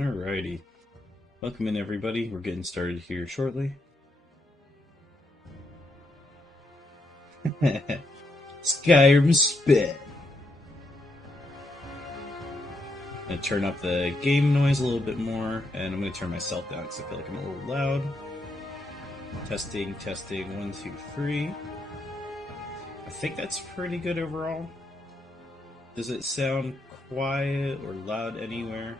Alrighty. Welcome in, everybody. We're getting started here shortly. Skyrim Spit. I'm going to turn up the game noise a little bit more, and I'm going to turn myself down because I feel like I'm a little loud. Testing, 1, 2, 3. I think that's pretty good overall. Does it sound quiet or loud anywhere?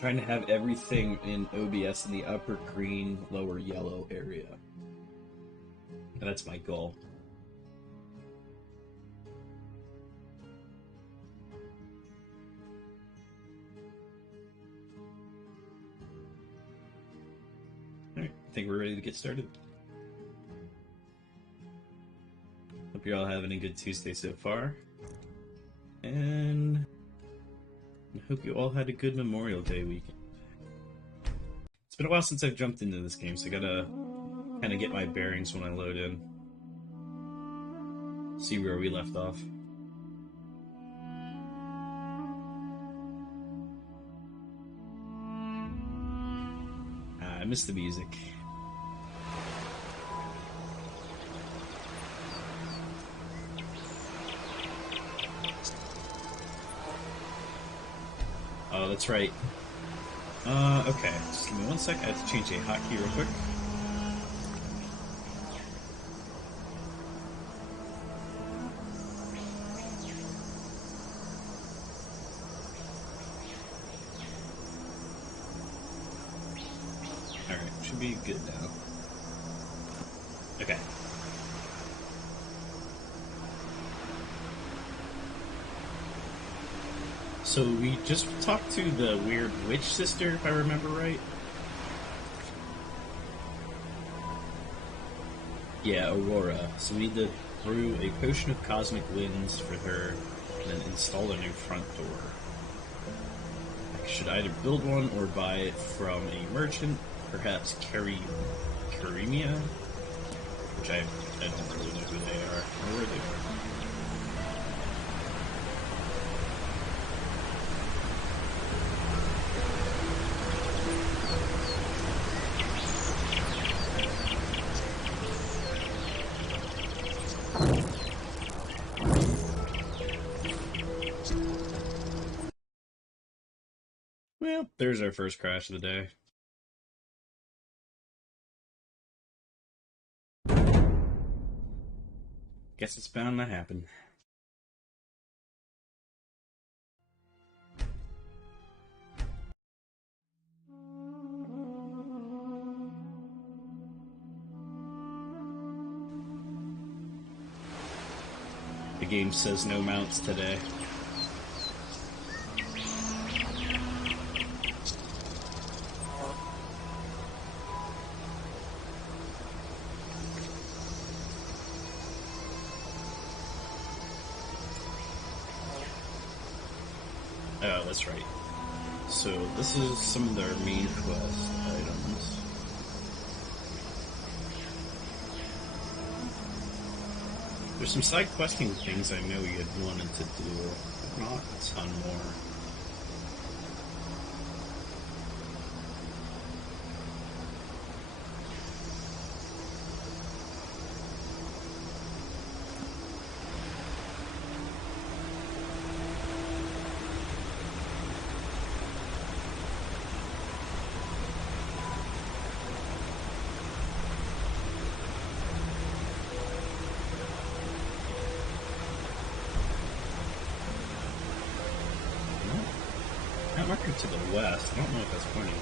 Trying to have everything in OBS in the upper green, lower yellow area. And that's my goal. Alright, I think we're ready to get started. Hope you're all having a good Tuesday so far. And I hope you all had a good Memorial Day weekend. It's been a while since I've jumped into this game, so I gotta kind of get my bearings when I load in. See where we left off. I missed the music. Oh, that's right. Okay. Just give me 1 sec. I have to change a hotkey real quick. Alright, should be good now. Okay. So we just talked to the weird witch sister, if I remember right. Yeah, Aurora. So we need to brew a potion of cosmic winds for her, and then install a new front door. I should either build one or buy it from a merchant, perhaps Karimia, which I don't really know who they are or where they are. Well, there's our first crash of the day. Guess it's bound to happen. The game says no mounts today. Oh, that's right. So this is some of their main quest items. There's some side questing things I know you had wanted to do, but not a ton more. That marker to the west, I don't know what that's pointing to.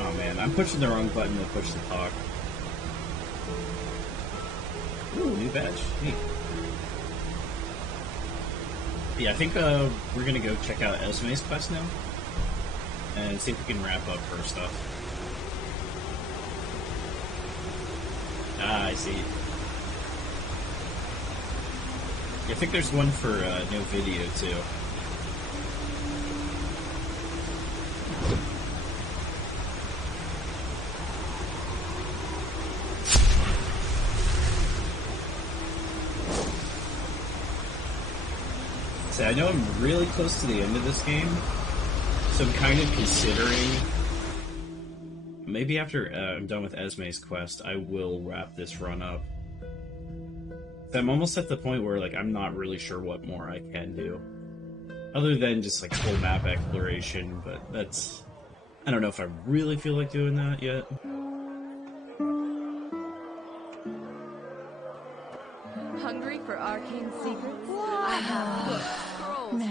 Oh man, I'm pushing the wrong button to push the talk. Ooh, new badge. Neat. Yeah, I think we're gonna go check out Esme's quest now and see if we can wrap up her stuff. Ah, I see. I think there's one for no video too. See, I know I'm really close to the end of this game, so I'm kind of considering maybe after I'm done with Esme's quest, I will wrap this run up. I'm almost at the point where, like, I'm not really sure what more I can do. Other than just, like, full map exploration, but that's... I don't know if I really feel like doing that yet. Hungry for arcane secrets? I have books, scrolls...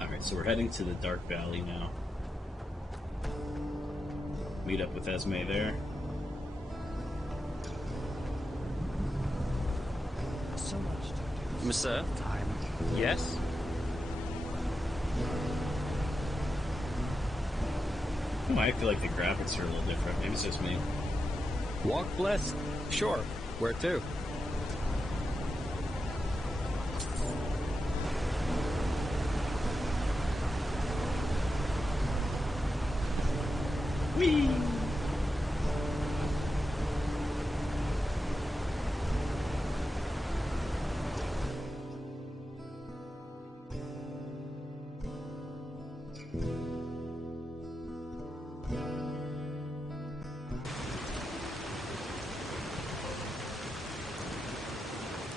Alright, so we're heading to the Dark Valley now. Meet up with Esme there. So much to do. Monsieur? Time. Yes? I feel like the graphics are a little different. Maybe it's just me. Walk blessed. Sure. Where to? Whee!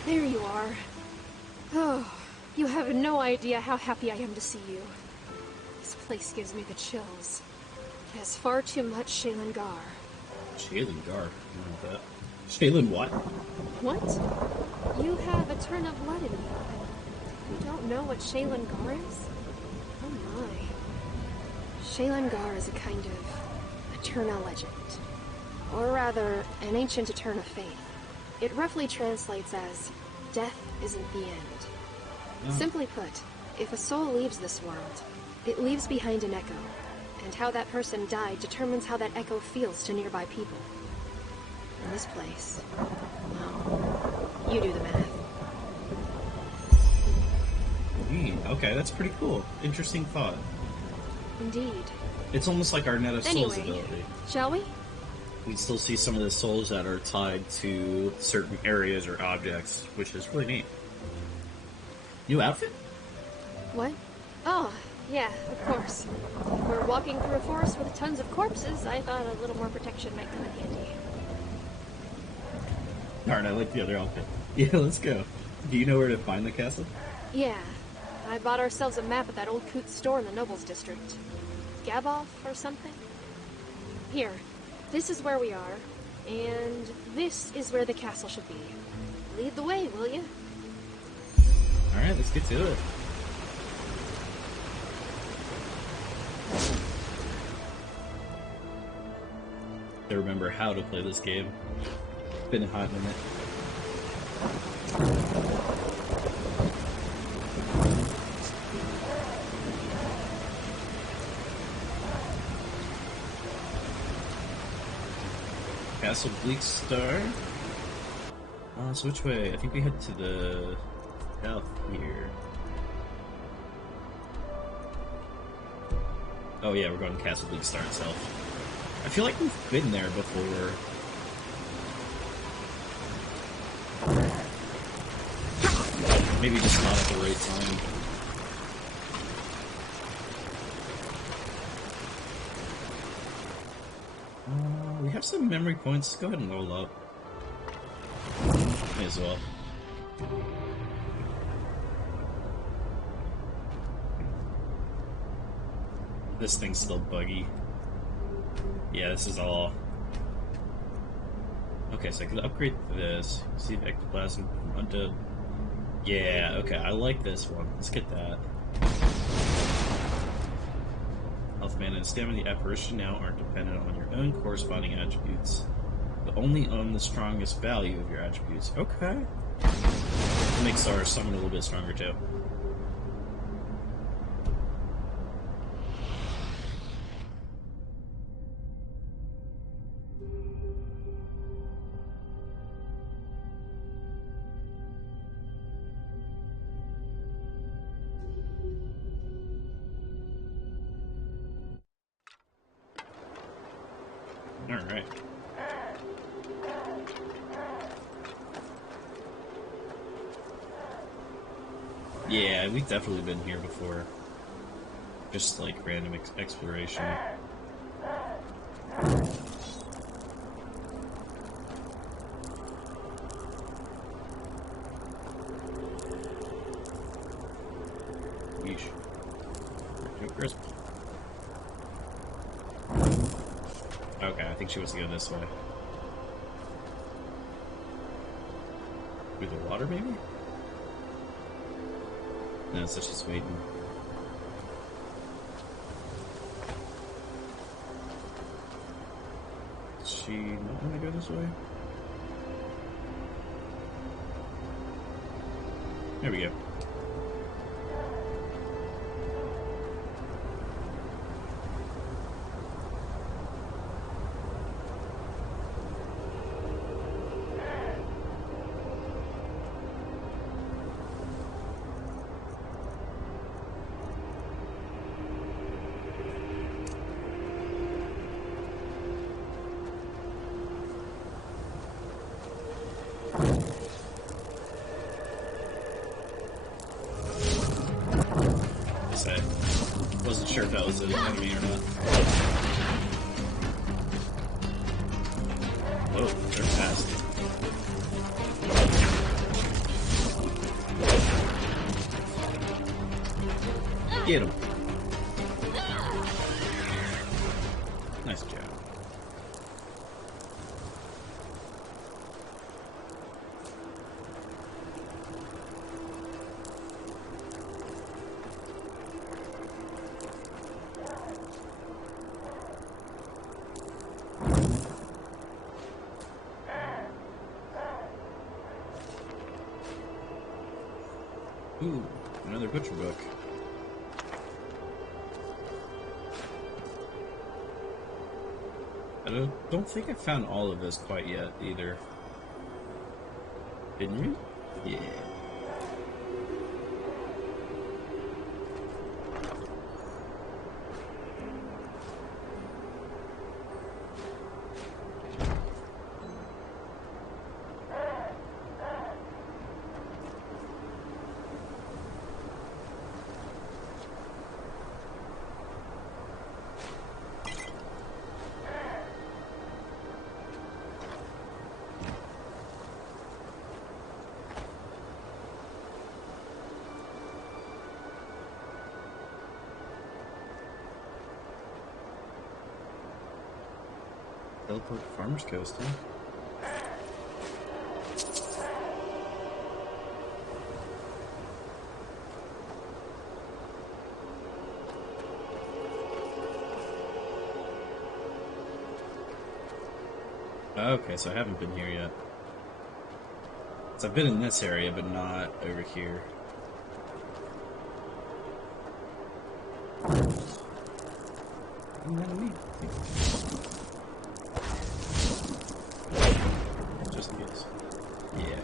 There you are. Oh, you have no idea how happy I am to see you. This place gives me the chills. It has far too much Shaylin Gar. Shaylin Gar? I don't know that. Shaylin what? What? You have a turn of blood in you. You don't know what Shaylin Gar is? Oh my. Shaylin Gar is a kind of Eterna legend. Or rather, an ancient Eterna faith. It roughly translates as, death isn't the end. Oh. Simply put, if a soul leaves this world, it leaves behind an echo, and how that person died determines how that echo feels to nearby people. In this place, well, you do the math. Okay, that's pretty cool. Interesting thought. Indeed. It's almost like our Net of Souls Anyway, ability. shall we? We still see some of the souls that are tied to certain areas or objects, which is really neat. New outfit? What? Oh, yeah, of course. If we're walking through a forest with tons of corpses, I thought a little more protection might come in handy. Darn, I like the other outfit. Yeah, let's go. Do you know where to find the castle? Yeah, I bought ourselves a map at that old coot store in the Nobles District. Gaboff or something? Here, this is where we are, and this is where the castle should be. Lead the way, will you? Alright, let's get to it. I remember how to play this game. Been a hot minute. Castle Bleakstar. So which way? I think we head to the south here. Oh yeah, we're going to Castle Bleakstar itself. I feel like we've been there before. Maybe just not at the right time. We have some memory points. Go ahead and roll up. May as well. This thing's still buggy. Yeah, this is all... Okay, so I can upgrade this. See if ectoplasm from undead. Yeah, okay, I like this one. Let's get that. health, mana, and stamina. The apparition now aren't dependent on your own corresponding attributes, but only on the strongest value of your attributes. Okay. That makes our summon a little bit stronger too. Alright. Yeah, we've definitely been here before. Just like random exploration. Yeesh. Too crisp. Okay, I think she wants to go this way. Through the water, maybe? No, so she's waiting. Does she not want to go this way? There we go. Wasn't sure if that was an enemy or not. Whoa, they're fast. Get him. Nice job. Ooh, another butcher book. I don't think I found all of this quite yet, either. Didn't you? Yeah. Teleport to Farmer's Coast, huh? Okay, so I haven't been here yet. So I've been in this area, but not over here. Just in case. Yeah.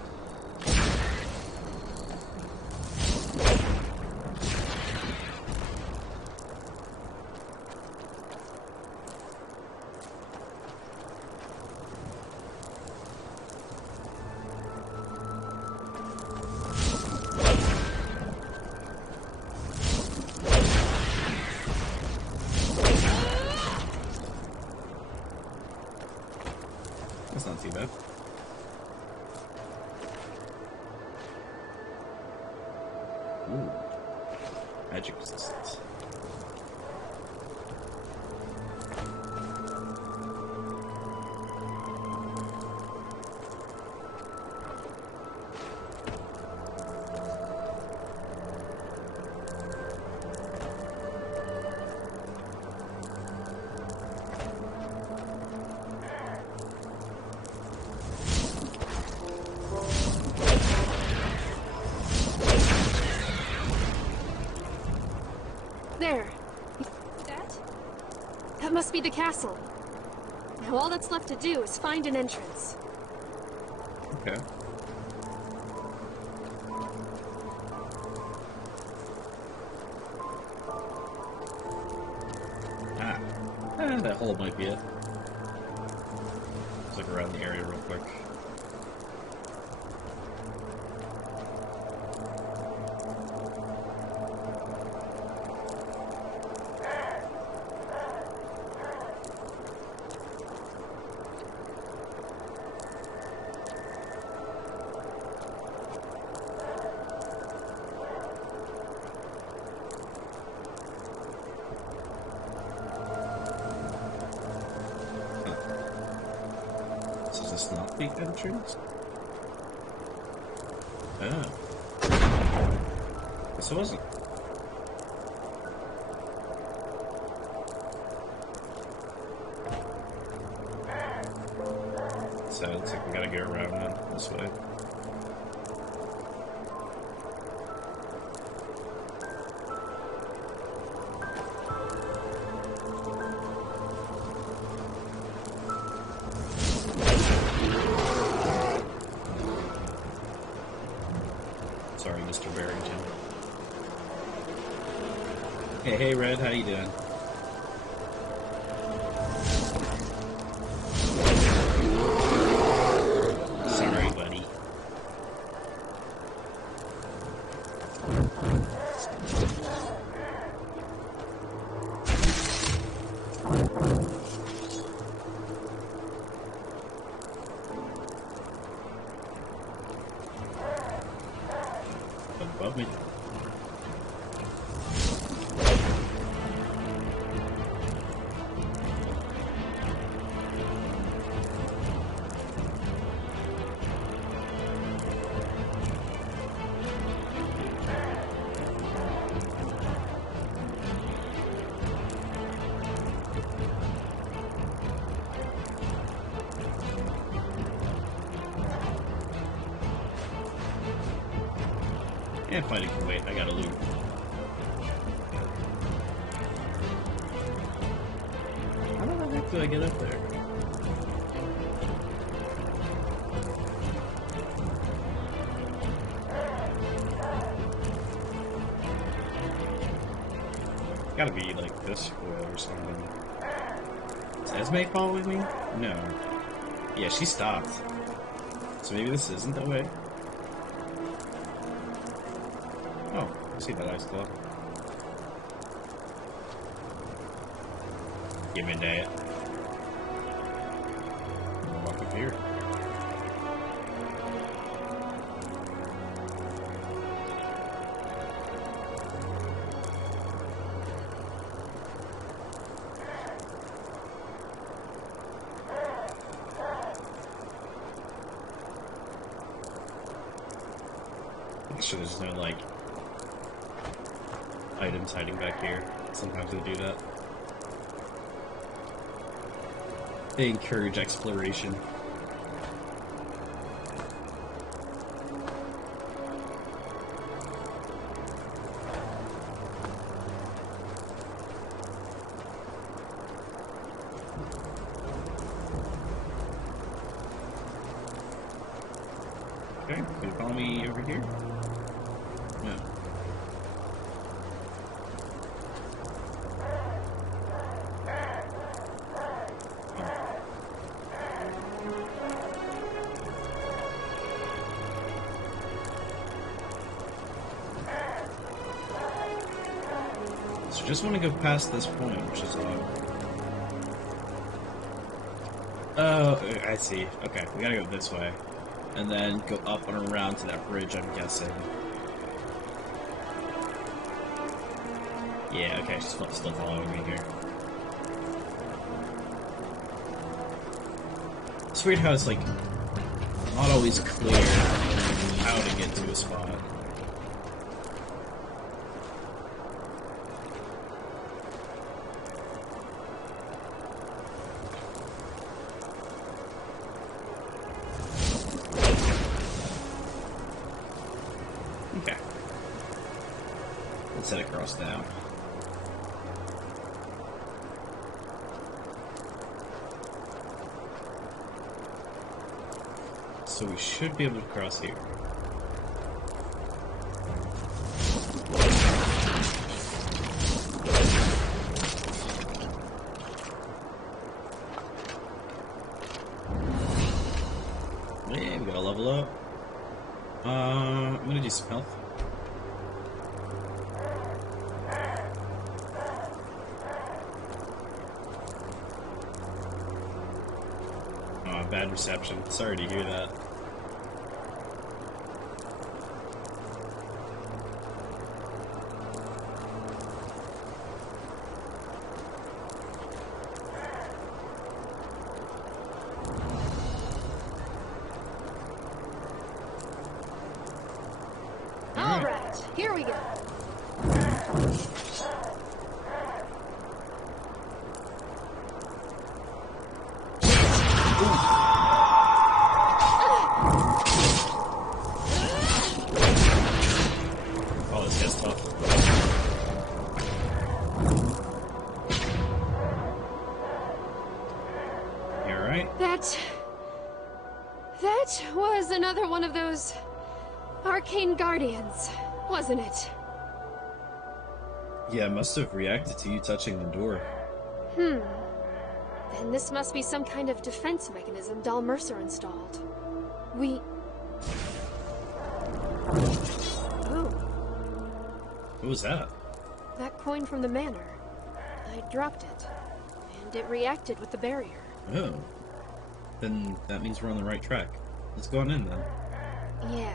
That's not too bad. Ooh. Magic resistance. be the castle. Now all that's left to do is find an entrance. Okay. That hole might be it. Let's look around the area real quick. The entrance? Oh. This wasn't. So it's like we gotta go around then, this way. Sorry, Mr. Barrington. Hey, Red, how you doing? Sorry, buddy. Above me. And fighting for weight, I gotta loot. How the heck do I get up there? Gotta be like this foil or something. Is Esme following me? No. Yeah, she stopped. So maybe this isn't the way. Oh, I see that ice glove. Give me that. I'll walk up here. Make sure there's no, like, items hiding back here. Sometimes they do that. They encourage exploration. Okay, can you follow me over here? No. So just want to go past this point, which is oh, I see. Okay, we gotta go this way. And then go up and around to that bridge, I'm guessing. Yeah, okay, she's still following me here. It's weird how it's like not always clear how to get to a spot. Okay. Let's head across now. So we should be able to cross here. Yeah, we gotta level up. I'm gonna do some health. Bad reception. Sorry to hear that. All right, here we go. That was another one of those arcane guardians, wasn't it? Yeah, it must have reacted to you touching the door. Then this must be some kind of defense mechanism Dal Mercer installed. Oh. What was that? That coin from the manor. I dropped it, and it reacted with the barrier. Oh. Then that means we're on the right track. Let's go on in then. Yeah.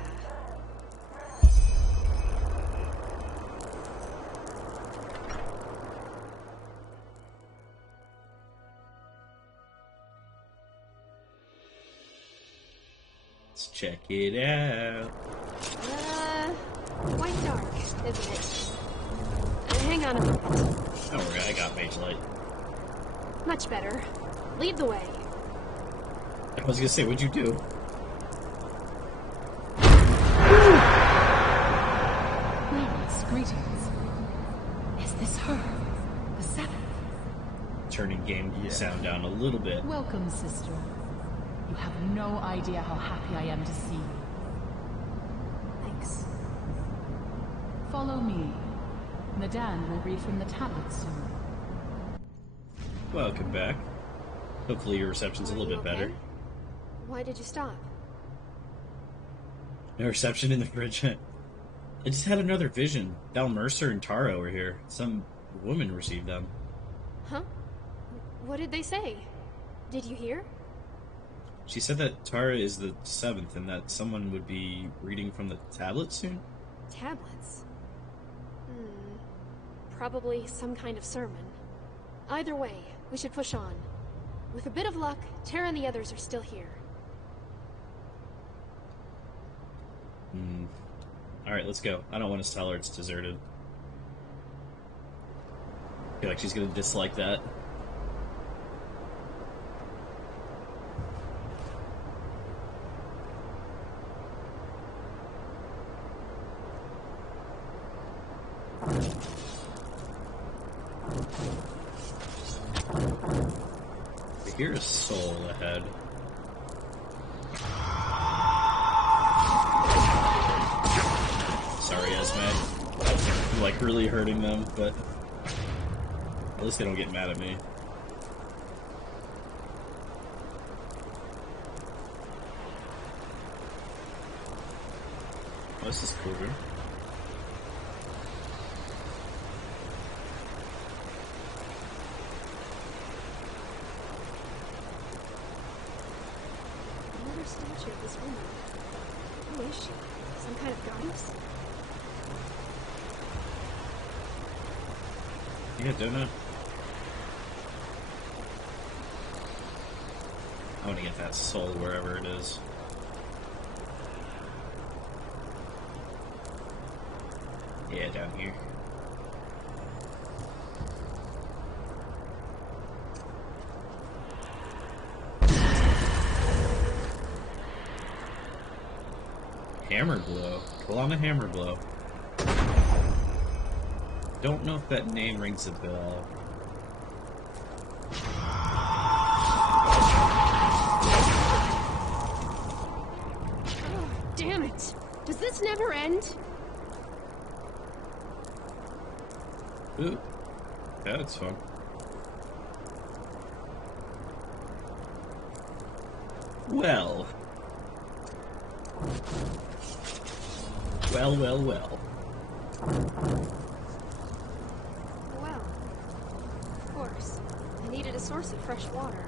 Let's check it out. Quite dark, isn't it? Hang on a moment. Don't worry, I got mage light. Much better. Lead the way. I was gonna say, what'd you do? Greetings. Is this her? The seventh? Turning game sound down a little bit. Welcome, sister. You have no idea how happy I am to see you. Thanks. Follow me. Madame will read from the tablet soon. Welcome back. Hopefully your reception's a little bit better. Why did you stop? No reception in the fridge. I just had another vision. Dal Mercer and Taro were here. Some woman received them. Huh? What did they say? Did you hear? She said that Tara is the seventh and that someone would be reading from the tablet soon. Tablets? Probably some kind of sermon. Either way, we should push on. With a bit of luck, Tara and the others are still here. Alright, let's go. I don't want to tell her it's deserted. I feel like she's gonna dislike that. I hear a soul ahead. Sorry, Esme. I'm like really hurting them, but at least they don't get mad at me. Oh, this is cool, dude. Another statue of this woman. Who is she? Some kind of goddess? Yeah, don't know. I want to get that soul wherever it is. Yeah, down here. Hammer blow. Call on a hammer blow. Don't know if that name rings a bell. this never end? Ooh. Yeah, that's fun. Well. Well. Well, of course. I needed a source of fresh water.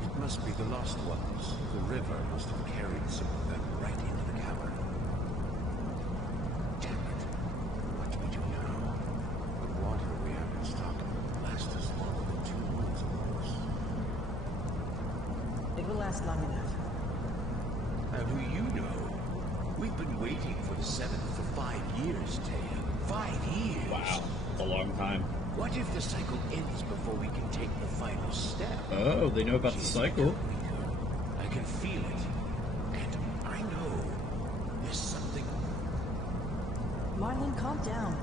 It must be the lost ones. The river must have carried some of them right into the cavern. Damn it. What do we do now? The water we have in stock will last us longer than 2 months, of course. It will last long enough. How do you know? We've been waiting for the 7th for 5 years, Taya. 5 years! Wow. A long time. What if the cycle ends before we can take the final step? Oh, they know about the cycle. I can feel it. And I know there's something... Marlin, calm down.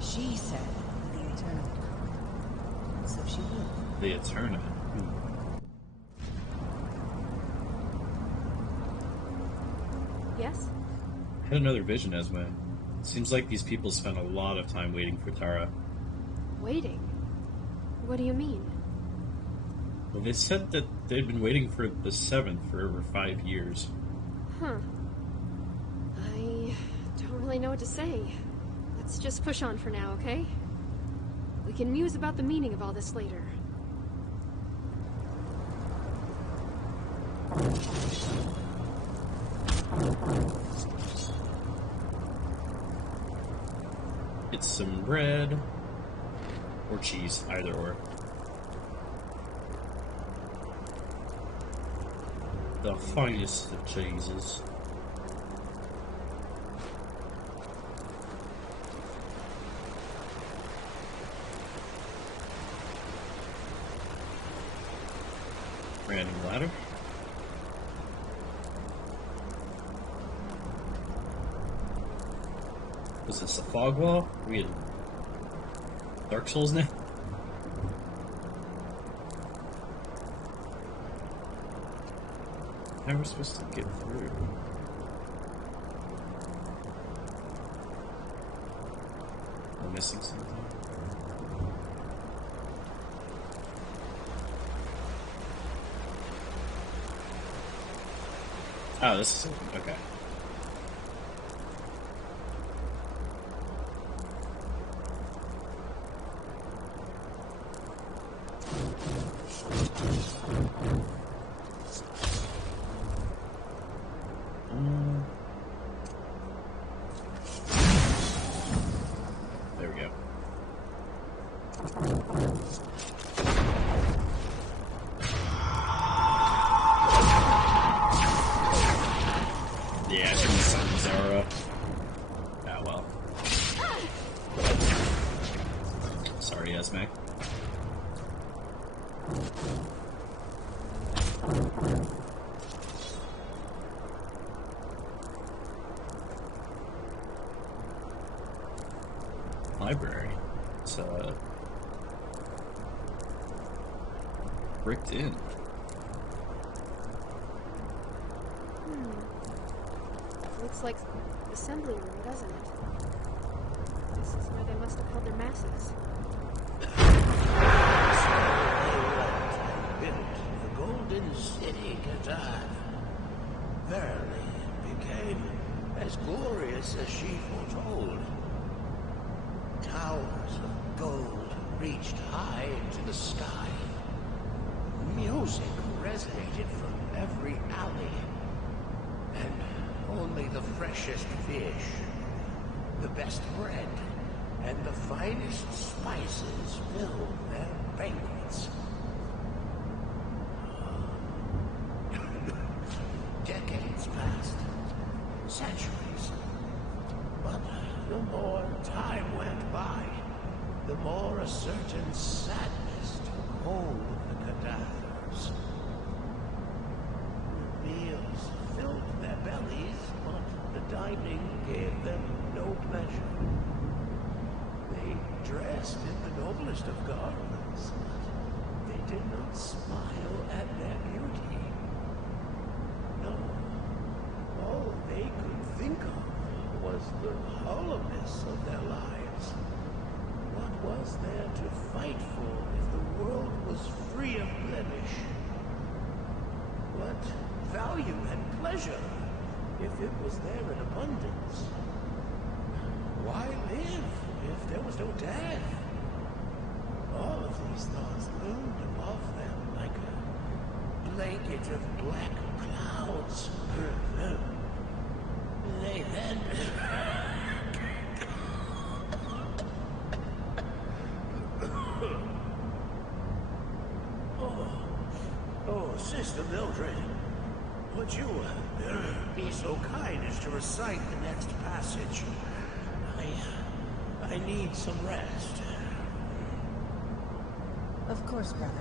She said the eternal. So she will. The Eterna. Yes? I had another vision, Esme. Seems like these people spent a lot of time waiting for Tara. Waiting? What do you mean? Well, they said that they'd been waiting for the 7th for over 5 years. Huh. I don't really know what to say. Let's just push on for now, okay? We can muse about the meaning of all this later. Get some bread. Or cheese, either or. The finest of cheeses. Random ladder. Was this a fog wall? We had Dark Souls now? How are we supposed to get through? Am I missing something? Oh, this is okay. There we go. Yeah, I think the sun's aura. Ah, well. Sorry, Esme. Library. It's bricked in. Looks like assembly room, doesn't it? This is where they must have held their masses. Built the golden city, Qatar. Verily, it became as glorious as she foretold. Towers of gold reached high into the sky. Music resonated from every alley. And only the freshest fish, the best bread, and the finest spices filled their banquets. Decades passed, centuries. But the more time went by, the more a certain sadness took hold of the cadavers. The meals filled their bellies, but the dining gave them no pleasure. They dressed in the noblest of garments, but they did not smile at their beauty. No, all they could think of was the hollowness of their lives. What was there to fight for if the world was free of blemish? What value and pleasure if it was there in abundance? Why live if there was no death? All of these thoughts loomed above them like a blanket of black clouds. They then... Oh, Sister Mildred, would you be so kind as to recite the next passage? I need some rest. Of course, brother.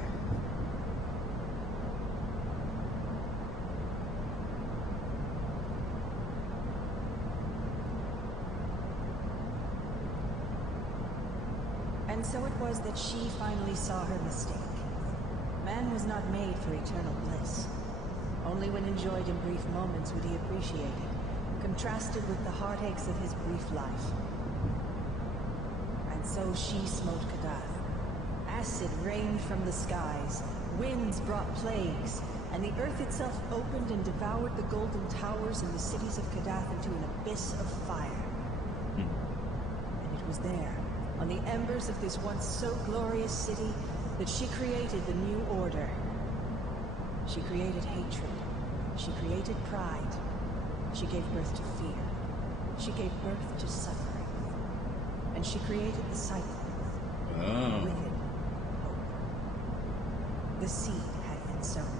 And so it was that she finally saw her mistake. Man was not made for eternal bliss. Only when enjoyed in brief moments would he appreciate it, contrasted with the heartaches of his brief life. And so she smote Kadath. Acid rained from the skies, winds brought plagues, and the earth itself opened and devoured the golden towers and the cities of Kadath into an abyss of fire. And it was there, on the embers of this once so glorious city, that she created the new order. She created hatred. She created pride. She gave birth to fear. She gave birth to suffering. And she created the cycle. Oh. With it, hope. The seed had been sown.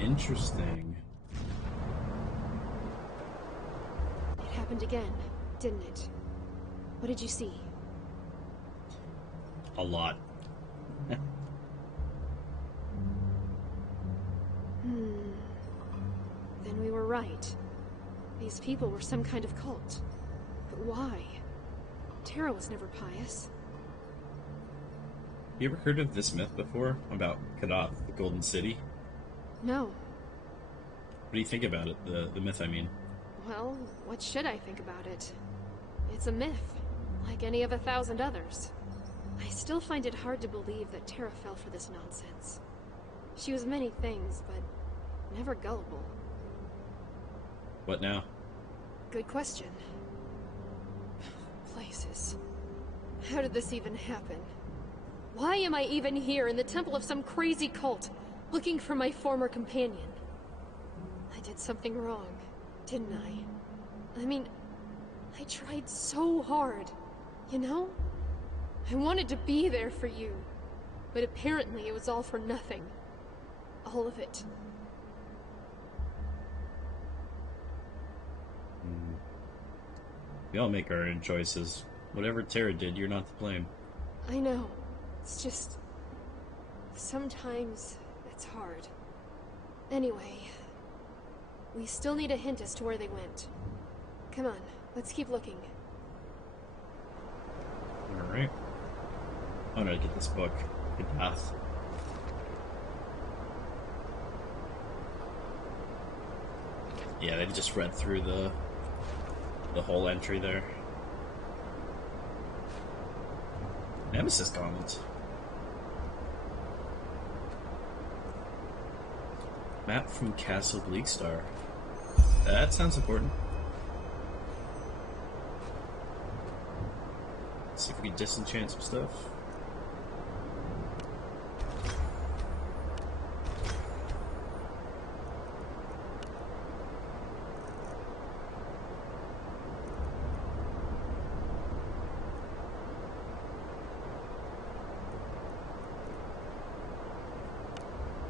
Interesting. It happened again, didn't it? What did you see? A lot. Then we were right. These people were some kind of cult. But why? Terra was never pious. You ever heard of this myth before? About Kadath, the Golden City? No. What do you think about it? The myth, I mean. Well, what should I think about it? It's a myth, like any of 1,000 others. I still find it hard to believe that Terra fell for this nonsense. She was many things, but never gullible. What now? Good question. Places. How did this even happen? Why am I even here in the temple of some crazy cult, looking for my former companion? I did something wrong, didn't I? I mean, I tried so hard, you know? I wanted to be there for you, but apparently it was all for nothing. All of it. We all make our own choices. Whatever Terra did, you're not to blame. I know. It's just... sometimes it's hard. Anyway, we still need a hint as to where they went. Come on, let's keep looking. Alright. I'm gonna get this book. Good path. Yeah, they just read through the whole entry there. Nemesis comments. Map from Castle Bleakstar. That sounds important. Let's see if we can disenchant some stuff.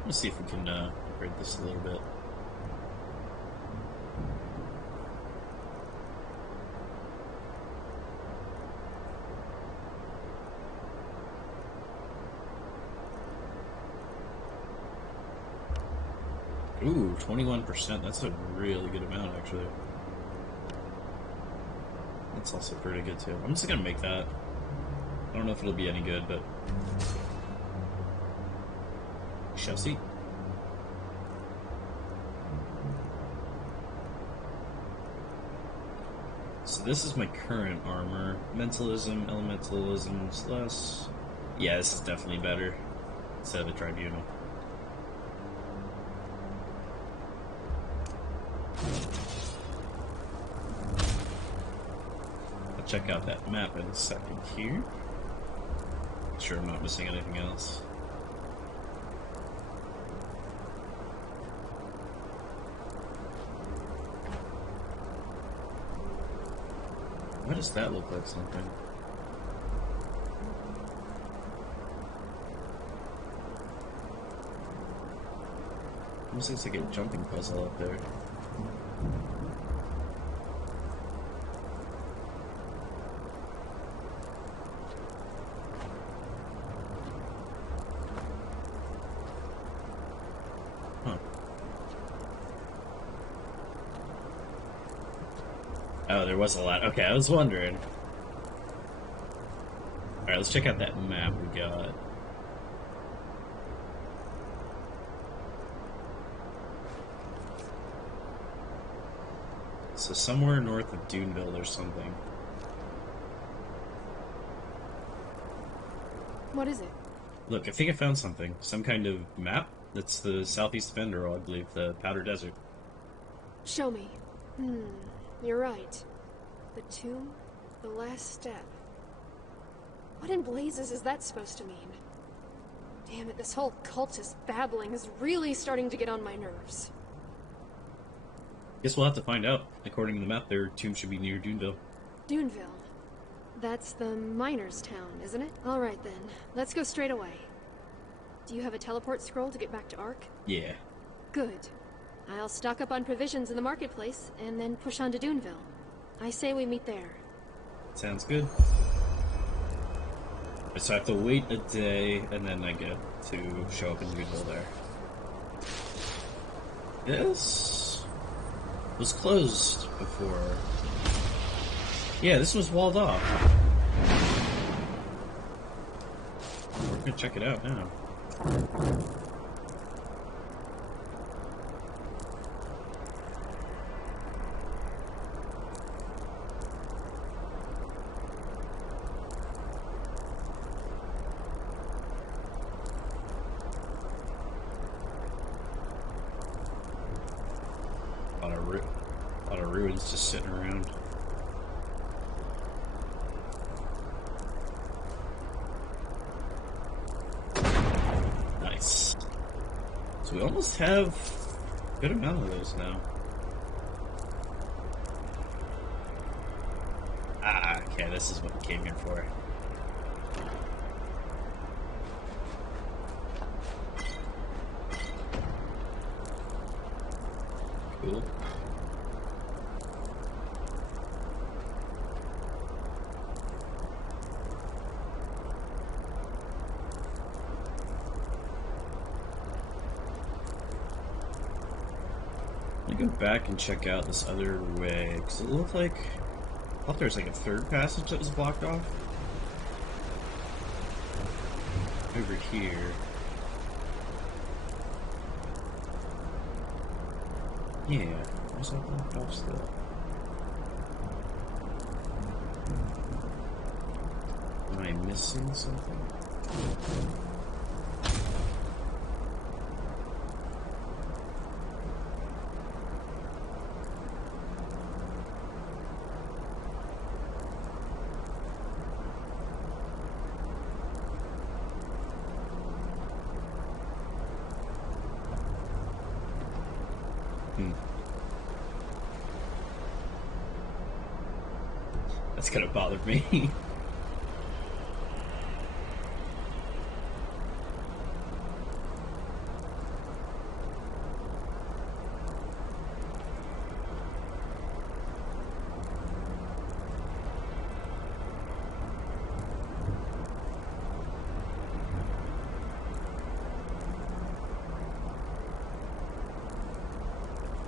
Let's see if we can upgrade this a little bit. Ooh, 21%. That's a really good amount, actually. That's also pretty good, too. I'm just gonna make that. I don't know if it'll be any good, but... shall see. So this is my current armor. Mentalism, elementalism, less. Yeah, this is definitely better instead of a tribunal. I'll check out that map in a second here. Make sure I'm not missing anything else. Why does that look like something? Almost looks like a jumping puzzle up there. Huh. Oh, there was a lot. Okay, I was wondering. Alright, let's check out that map we got. So somewhere north of Duneville there's something. What is it? Look, I think I found something. Some kind of map? That's the southeast of Enderal, I believe, the Powder Desert. Show me. You're right. The tomb, the last step. What in blazes is that supposed to mean? Damn it, this whole cultist babbling is really starting to get on my nerves. Guess we'll have to find out. According to the map, their tomb should be near Duneville. Duneville. That's the miners' town, isn't it? Alright then, let's go straight away. Do you have a teleport scroll to get back to Ark? Yeah. Good. I'll stock up on provisions in the marketplace, and then push on to Duneville. I say we meet there. Sounds good. So I have to wait a day, and then I get to show up in Duneville there. This was closed before. Yeah, this was walled off. We're gonna check it out now. A lot of ruins just sitting around. Nice. So we almost have a good amount of those now. Ah, okay, this is what we came here for. Cool. Let me go back and check out this other way, because it looked like... I thought there was like a third passage that was blocked off. Over here. Yeah, where's that blocked off still? Am I missing something? That's gonna bother me.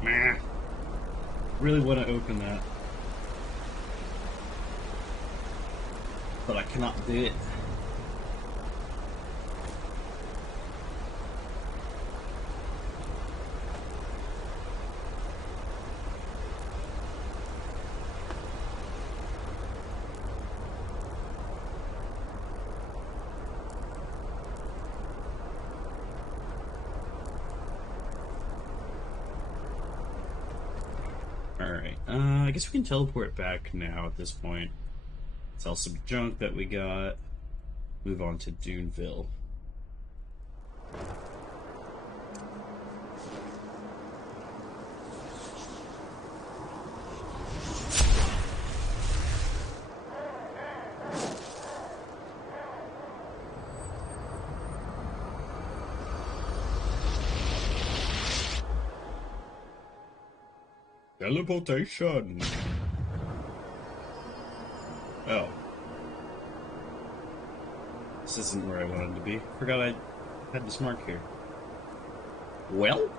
Nah. Really want to open that. But I cannot do it. I guess we can teleport back now at this point. Sell some junk that we got. Move on to Duneville. Teleportation. Oh. This isn't where I wanted to be. Forgot I had this mark here. Well?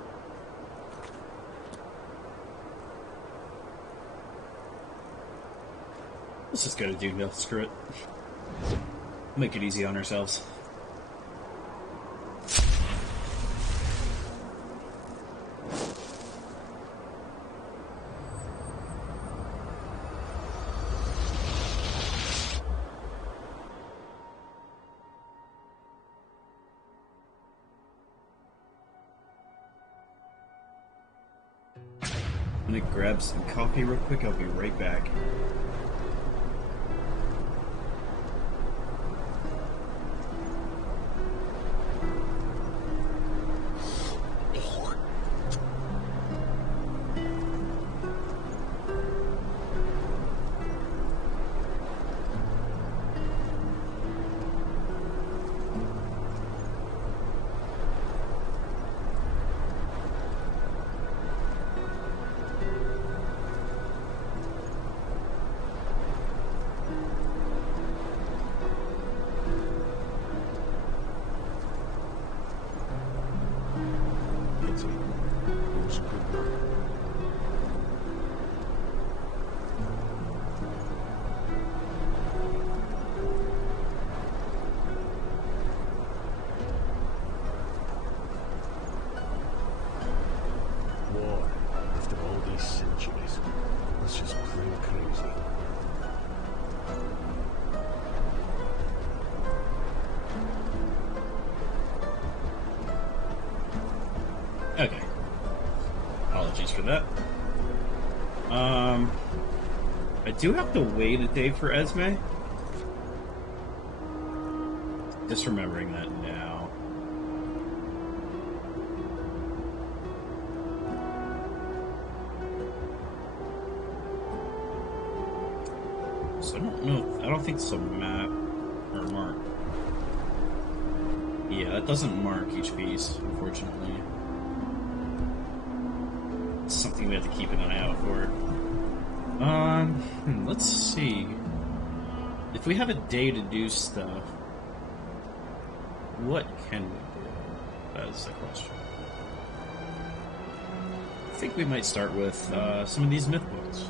Let's just go to Duneville. Screw it. Make it easy on ourselves. I'm gonna grab some coffee real quick, I'll be right back. War, after all these centuries, it's just plain crazy. Okay. Apologies for that. I do have to wait a day for Esme. Just remembering that now. So I don't know. I don't think it's a map or mark. Yeah, that doesn't mark each piece, unfortunately. It's something we have to keep an eye out for. Let's see. If we have a day to do stuff, what can we do? That is the question. I think we might start with some of these myth books.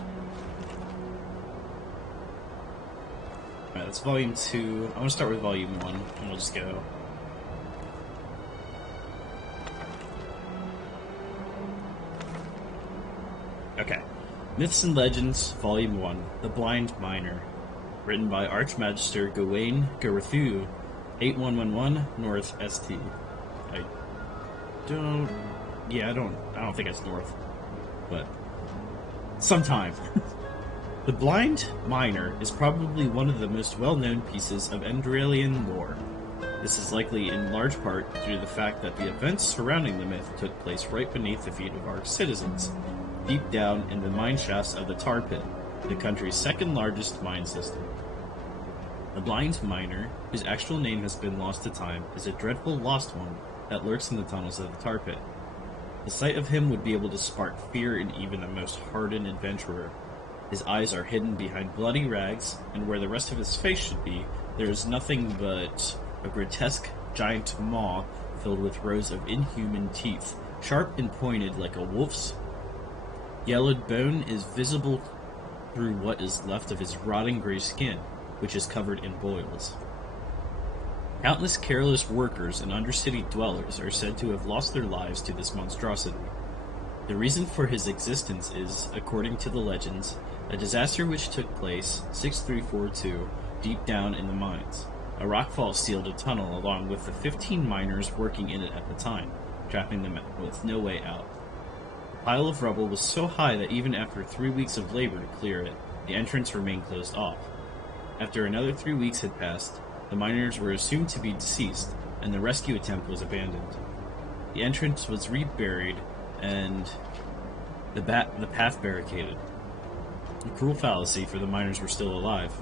Alright, that's volume 2. I want to start with volume 1, and we'll just go. Okay. Myths and Legends, Volume 1, The Blind Miner. Written by Magister Gawain Garathu, 8111 North ST. I don't think it's north. But sometime. The Blind Miner is probably one of the most well-known pieces of Enderalian lore. This is likely in large part due to the fact that the events surrounding the myth took place right beneath the feet of our citizens, deep down in the mine shafts of the Tar Pit, the country's second largest mine system. The Blind Miner, whose actual name has been lost to time, is a dreadful lost one that lurks in the tunnels of the Tar Pit. The sight of him would be able to spark fear in even the most hardened adventurer. His eyes are hidden behind bloody rags, and where the rest of his face should be, there is nothing but a grotesque giant maw filled with rows of inhuman teeth, sharp and pointed like a wolf's. Yellowed bone is visible through what is left of his rotting gray skin, which is covered in boils. Countless careless workers and undercity dwellers are said to have lost their lives to this monstrosity. The reason for his existence is, according to the legends, a disaster which took place 6342 deep down in the mines. A rockfall sealed a tunnel along with the 15 miners working in it at the time, trapping them with no way out. pile of rubble was so high that even after 3 weeks of labor to clear it, the entrance remained closed off. After another 3 weeks had passed, the miners were assumed to be deceased, and the rescue attempt was abandoned. The entrance was reburied, and the path barricaded. A cruel fallacy, for the miners were still alive.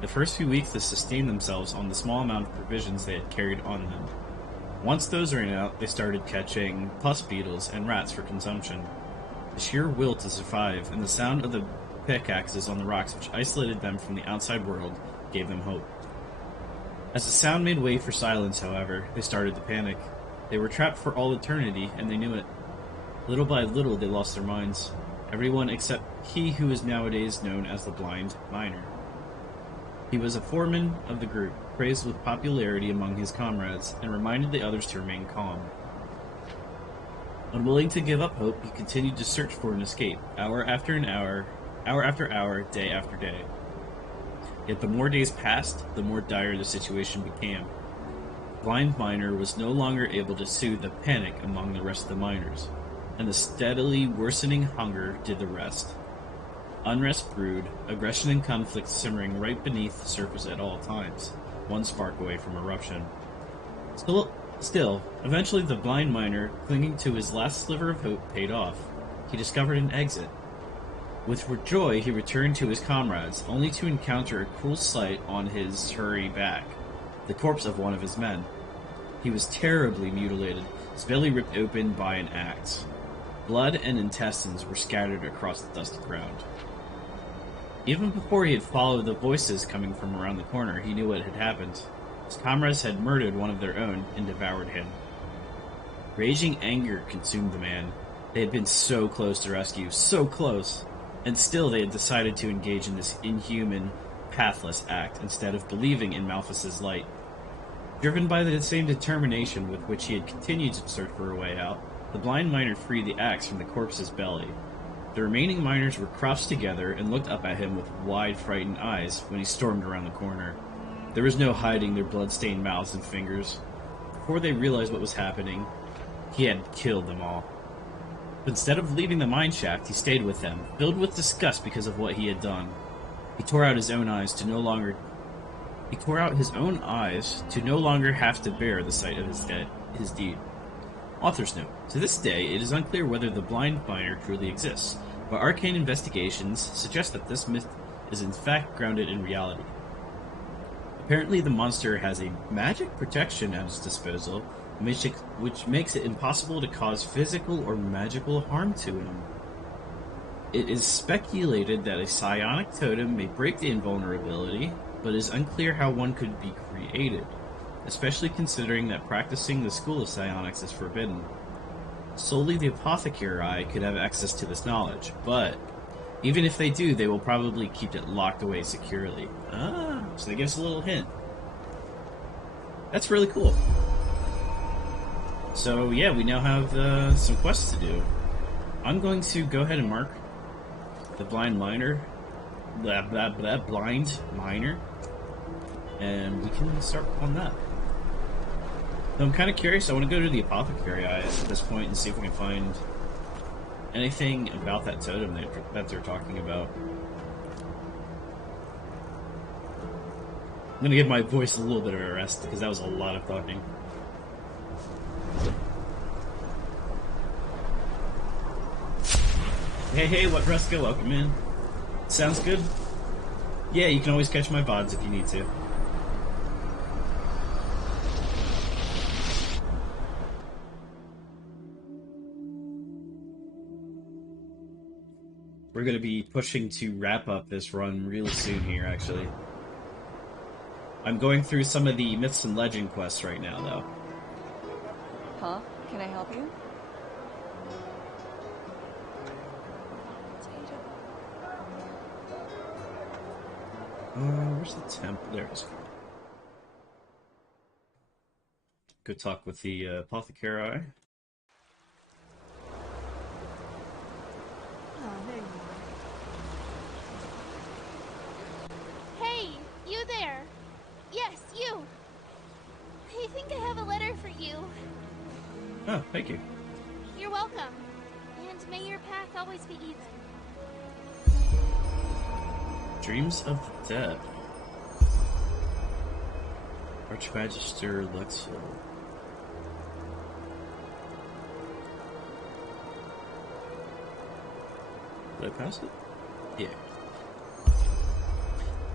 The first few weeks they sustained themselves on the small amount of provisions they had carried on them. Once those ran out, they started catching pus beetles and rats for consumption. The sheer will to survive and the sound of the pickaxes on the rocks which isolated them from the outside world gave them hope. As the sound made way for silence, however, they started to panic. They were trapped for all eternity, and they knew it. Little by little, they lost their minds. Everyone except he who is nowadays known as the Blind Miner. He was a foreman of the group, praised with popularity among his comrades, and reminded the others to remain calm. Unwilling to give up hope, he continued to search for an escape, hour after hour, day after day. Yet the more days passed, the more dire the situation became. The Blind Miner was no longer able to soothe the panic among the rest of the miners, and the steadily worsening hunger did the rest. Unrest brewed, aggression and conflict simmering right beneath the surface at all times, one spark away from eruption. Still, eventually the Blind Miner, clinging to his last sliver of hope, paid off. He discovered an exit. With joy, he returned to his comrades, only to encounter a cruel sight on his hurry back: the corpse of one of his men. He was terribly mutilated, his belly ripped open by an axe. Blood and intestines were scattered across the dusty ground. Even before he had followed the voices coming from around the corner, he knew what had happened. His comrades had murdered one of their own and devoured him. Raging anger consumed the man. They had been so close to rescue, so close, and still they had decided to engage in this inhuman, pathless act instead of believing in Malthus's light. Driven by the same determination with which he had continued to search for a way out, the Blind Miner freed the axe from the corpse's belly. The remaining miners were crouched together and looked up at him with wide, frightened eyes when he stormed around the corner. There was no hiding their blood-stained mouths and fingers. Before they realized what was happening, he had killed them all. But instead of leaving the mine shaft, he stayed with them, filled with disgust because of what he had done. He tore out his own eyes to no longer have to bear the sight of his deed. Author's note: to this day, it is unclear whether the Blind Miner truly exists, but arcane investigations suggest that this myth is in fact grounded in reality. Apparently, the monster has a magic protection at its disposal, which makes it impossible to cause physical or magical harm to him. It is speculated that a psionic totem may break the invulnerability, but it is unclear how one could be created, especially considering that practicing the school of psionics is forbidden. Solely the apothecary could have access to this knowledge, but even if they do, they will probably keep it locked away securely. So they give us a little hint. That's really cool. So yeah, we now have some quests to do. I'm going to go ahead and mark the Blind Miner, Blind Miner, and we can start on that. So I'm kind of curious. I want to go to the apothecary at this point and see if we can find anything about that totem that they're talking about. I'm going to give my voice a little bit of a rest because that was a lot of talking. Hey, what Ruska? Welcome in. Sounds good? Yeah, you can always catch my VODs if you need to. We're going to be pushing to wrap up this run real soon here, actually. I'm going through some of the Myths and Legend quests right now, though. Huh? Can I help you? Where's the temple? There it is. Go talk with the apothecary. Oh, there you are. Hey, you there! Yes, you! I think I have a letter for you. Oh, thank you. You're welcome. And may your path always be easy. Dreams of the Dead. Archmagister Lexel. Did I pass it? Yeah.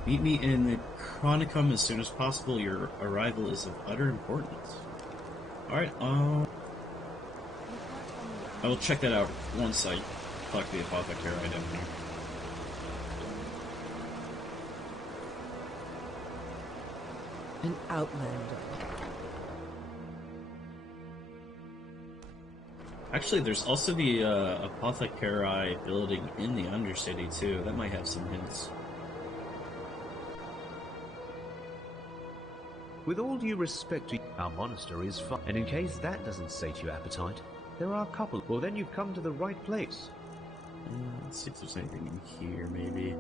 Meet me in the Chronicum as soon as possible. Your arrival is of utter importance. Alright, I will check that out once I talk to the apothecary down here. An outlander. Actually, there's also the apothecary building in the Undercity too. That might have some hints. With all due respect to our monastery is fun, and in case that doesn't sate your appetite, there are a couple. Well, then you've come to the right place. Let's see if there's anything in here, maybe.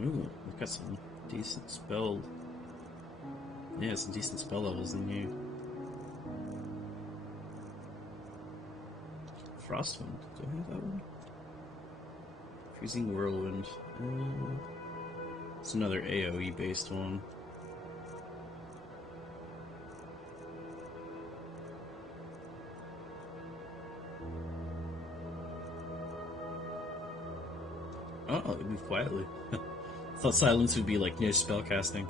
Ooh, we've got some decent spell. Yeah, some decent spell levels in here. Frostwind. Do I have that one? Freezing Whirlwind. It's another AoE based one. Oh, it moved quietly. Thought silence would be like no spellcasting.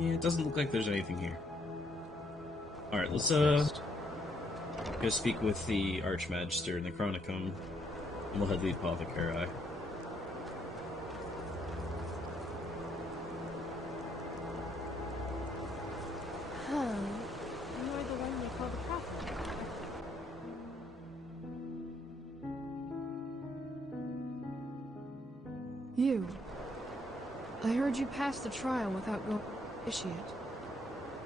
Yeah, it doesn't look like there's anything here. Alright, let's go speak with the Archmagister in the Chronicum, and we'll head to the Apothecary. You're the one they call the prophet. You. I heard you passed the trial without going to initiate.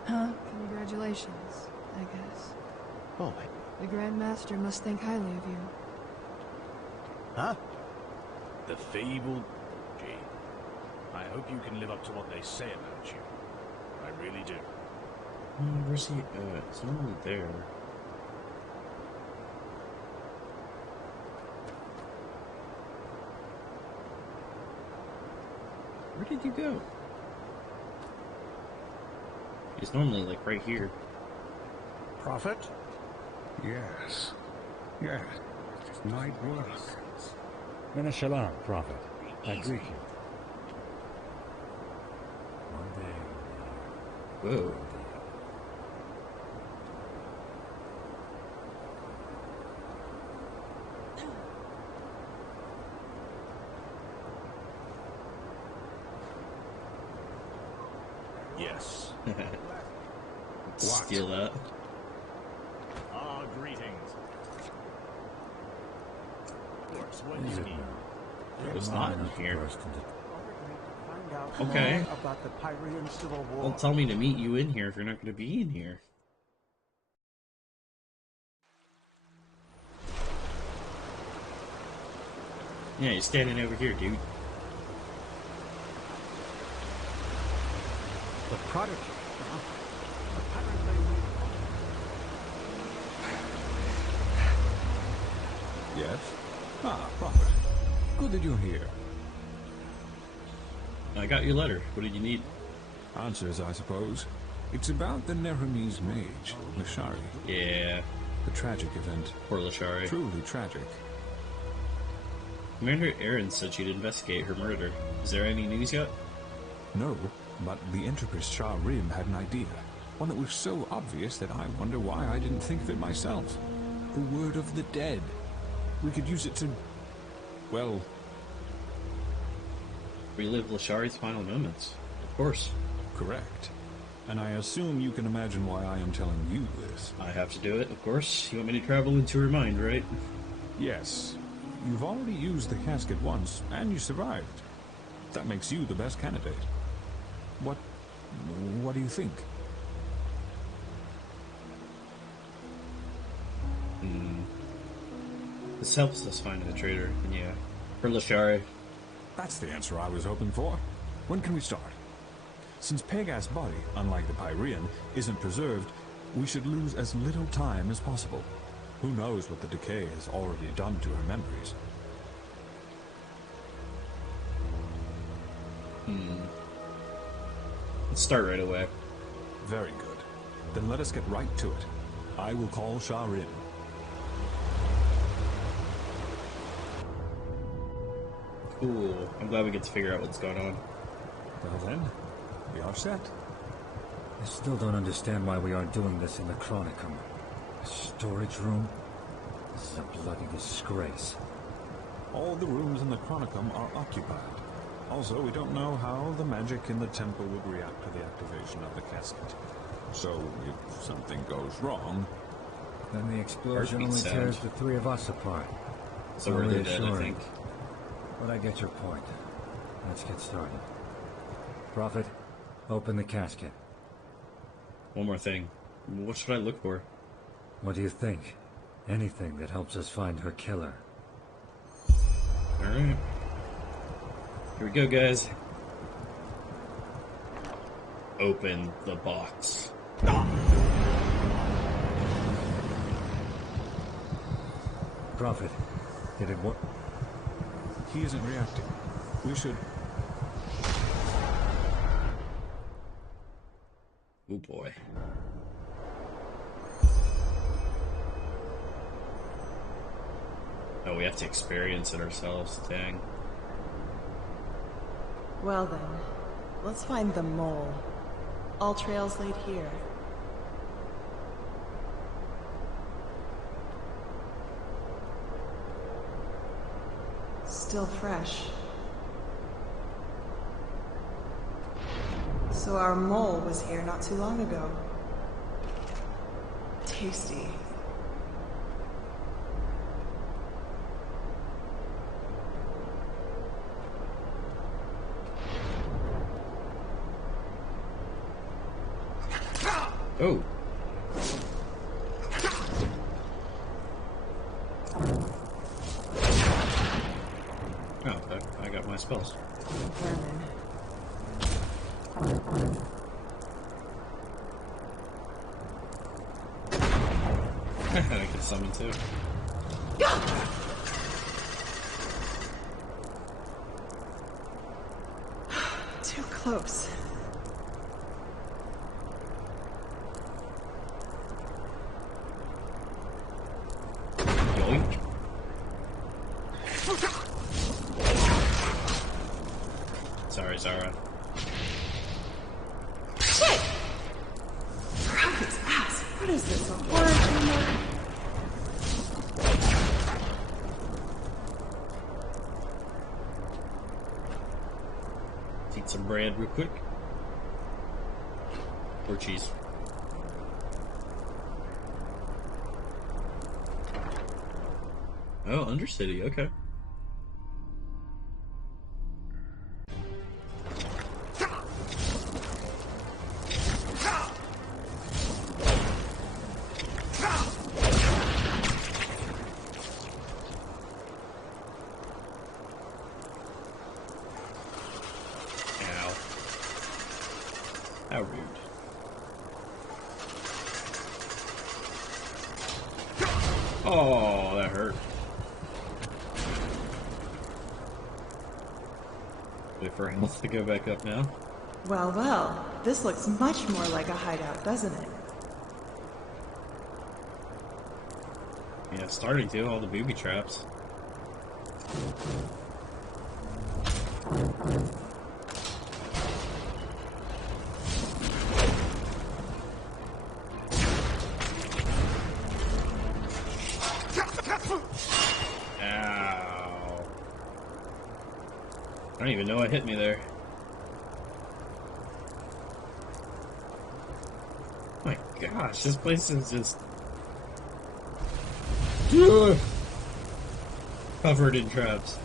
Huh? Congratulations, I guess. Oh, The Grand Master must think highly of you. huh? The fabled G. I hope you can live up to what they say about you. I really do. Where's he? It's normally there. Where did you go? He's normally like right here. Prophet? Yes. Yes. Night work. Mena Shalom, Prophet. I greet you. One day. Whoa. Yes. Steal that. Ah, greetings. Of course, what Is do it you need? It's not in here. Find out Okay. more about the Pyrean Civil War. Well, tell me to meet you in here if you're not going to be in here. Yeah, you're standing over here, dude. The prodigy. Yes? Ah, Prophet. Good that you're here. I got your letter. What did you need? Answers, I suppose. It's about the Neremese mage, Lashari. Yeah. The tragic event. Poor Lashari. Truly tragic. Commander Aaron said she'd investigate her murder. Is there any news yet? No, but the Enterprise Shah Rim had an idea. One that was so obvious that I wonder why I didn't think of it myself. The word of the dead. We could use it to... well... Relive Lashari's final moments. Of course. Correct. and I assume you can imagine why I am telling you this. I have to do it, of course. You want me to travel into her mind, right? Yes. You've already used the casket once, and you survived. That makes you the best candidate. What do you think? This helps us find the traitor, and yeah. For Lashari. That's the answer I was hoping for. When can we start? Since Pegas' body, unlike the Pyrean, isn't preserved, we should lose as little time as possible. Who knows what the decay has already done to her memories? Let's start right away. Very good. Then let us get right to it. I will call Sharin. Cool. I'm glad we get to figure out what's going on. Well then, we are set. I still don't understand why we aren't doing this in the Chronicum. A storage room? This is a bloody disgrace. All the rooms in the Chronicum are occupied. Also, we don't know how the magic in the temple would react to the activation of the casket. So, if something goes wrong... Then the explosion only sound. tears the three of us apart. So we're dead, I think. But I get your point. Let's get started. Prophet, open the casket. One more thing. What should I look for? What do you think? Anything that helps us find her killer. Alright. Here we go, guys. Open the box. Prophet, did it work? He isn't reacting. We should... Oh boy. Oh, we have to experience it ourselves, dang. Well then, let's find the mole. All trails lead here. Still fresh. So our mole was here not too long ago. Tasty. Oh. Oh, okay. I got my spells. I can summon too. Too close. Yoink. Sorry, Zara. Shit! Prophet's ass! What is this, a horror genre? Eat some bread real quick. Or cheese. Oh, Undercity, okay. How rude. Oh, that hurt. Wait for health to go back up now. Well, well, this looks much more like a hideout, doesn't it? Yeah, it's starting to, all the booby traps. Ow. I don't even know what hit me there. gosh, this place is just covered in traps.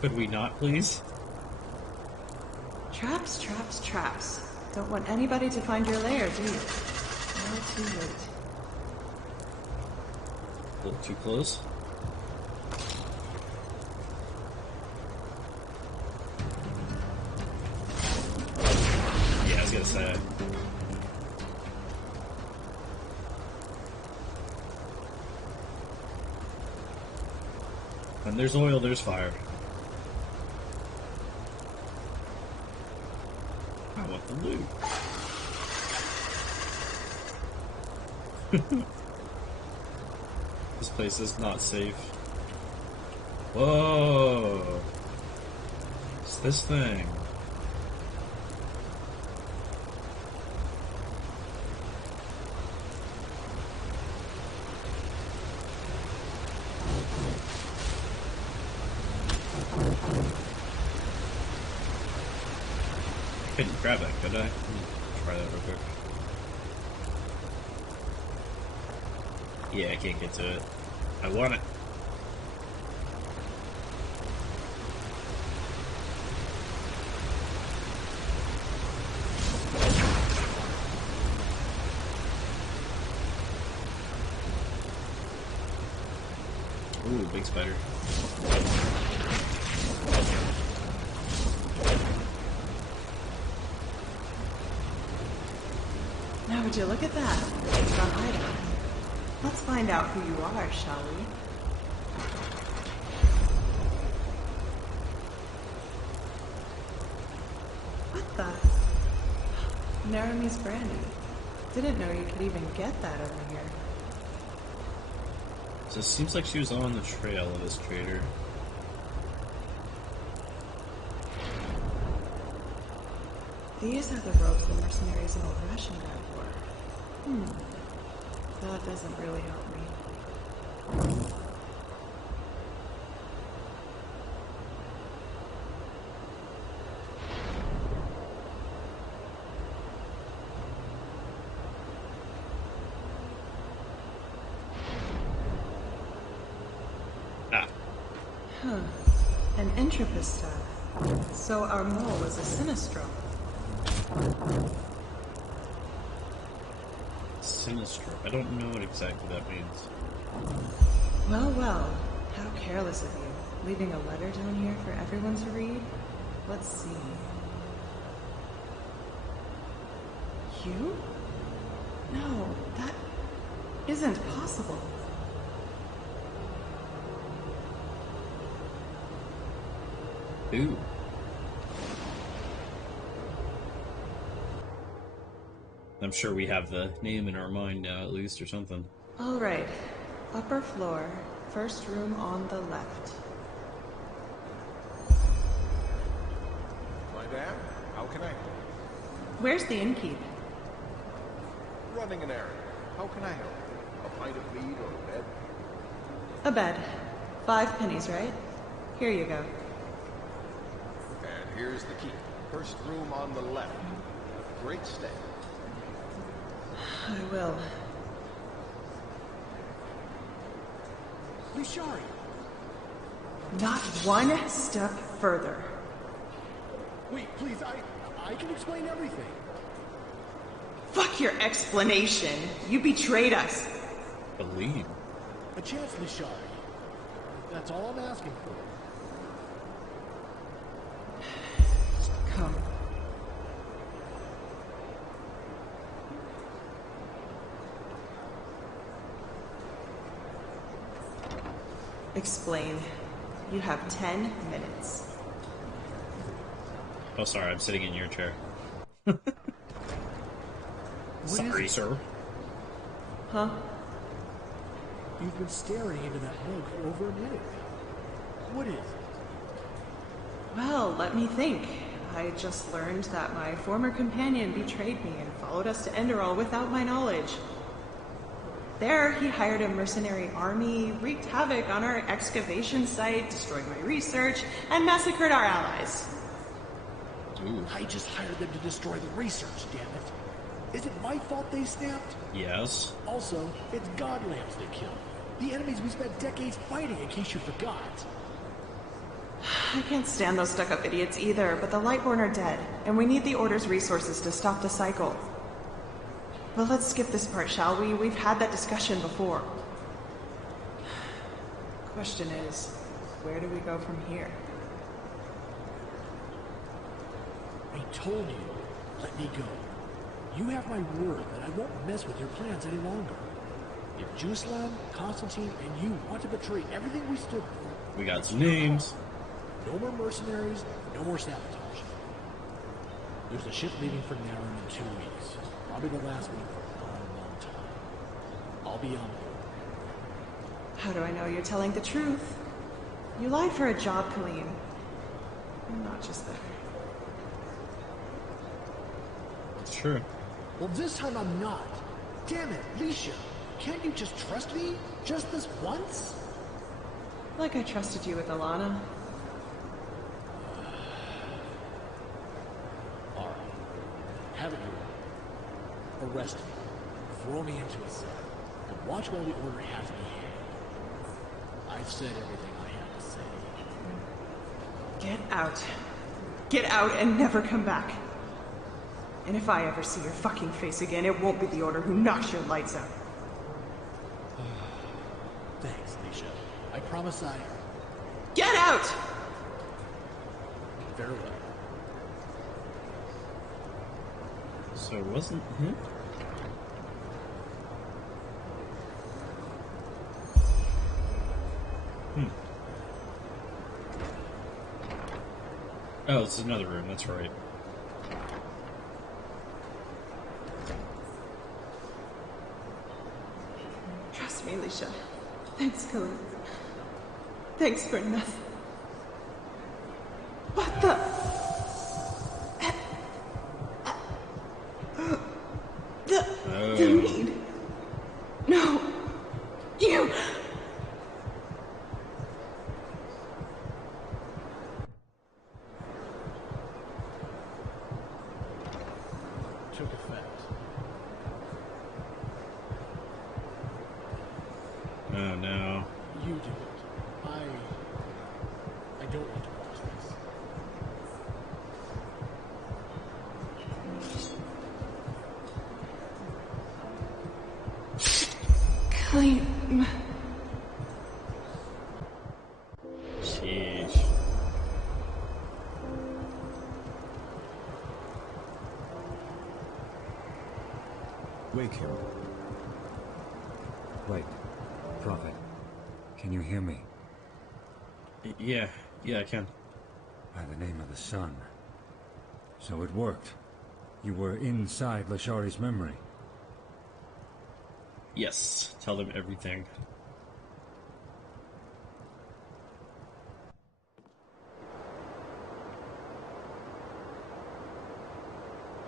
Could we not, please? Traps, traps, traps. Don't want anybody to find your lair, do you? Not too late. A little too close. Yeah, I was gonna say. When there's oil, there's fire. I want the loot. This place is not safe. Whoa! It's this thing. Couldn't grab that, could I? Try that real quick. Yeah, I can't get to it. I want it. Ooh, big spider. Now would you look at that? It's an item. Let's find out who you are, shall we? What the? Naramese brandy. Didn't know you could even get that over here. So it seems like she was on the trail of this trader. These are the robes the mercenaries and old ration guard wore. That doesn't really help me. Huh. An Entropus staff. So our mole was a Sinistro. Sinistro. I don't know what exactly that means. Well, well. How careless of you. Leaving a letter down here for everyone to read? Let's see. You? No, that isn't possible. Ooh. I'm sure we have the name in our mind now, at least, or something. All right. Upper floor, first room on the left. Madame, how can I help? Where's the innkeep? Running an errand. How can I help? A pint of mead or a bed? A bed. 5 pennies, right? Here you go. And here's the key. First room on the left. Have a great stay. I will. Lishari! Not one step further. Wait, please, I can explain everything. Fuck your explanation. You betrayed us. Believe. A chance, Lishari. That's all I'm asking for. Come. Explain. You have 10 minutes. Oh, sorry, I'm sitting in your chair. Sorry, sir. Huh? You've been staring into that book for over a minute. What is it? Well, let me think. I just learned that my former companion betrayed me and followed us to Enderal without my knowledge. There, he hired a mercenary army, wreaked havoc on our excavation site, destroyed my research, and massacred our allies. Ooh. I just hired them to destroy the research, damn it. Is it my fault they snapped? Yes. Also, it's Godlams they killed. The enemies we spent decades fighting, in case you forgot. I can't stand those stuck-up idiots either, but the Lightborn are dead, and we need the Order's resources to stop the cycle. But let's skip this part, shall we? We've had that discussion before. Question is, where do we go from here? I told you, let me go. You have my word that I won't mess with your plans any longer. If Juslan, Constantine, and you want to betray everything we stood for... We got some names. No more mercenaries, no more sabotage. There's a ship leaving for Naryn in 2 weeks. Probably the last one for a long time. I'll be on board. How do I know you're telling the truth? You lied for a job, Kaleem. I'm not just there. It's true. Well, this time I'm not. Damn it, Leisha. Can't you just trust me? Just this once? Like I trusted you with Alana. Alright. Have it your way. Arrest me. Throw me into a cell. And watch while the Order has me here. I've said everything I have to say. Get out. Get out and never come back. And if I ever see your fucking face again, it won't be the Order who knocks your lights out. Thanks, Leisha. I promise I... Get out! Very well. So it wasn't him? Oh, it's another room, that's right. Trust me, Leisha. Thanks, Kaleem. Thanks for nothing. What the... The mead. No. You... Took effect. Oh no. You do it. I don't want to watch this. Kaleem. Sheesh. Wake him. Wait. Prophet. Can you hear me? Yeah, I can. By the name of the sun. So it worked. You were inside Lashari's memory. Yes, tell them everything.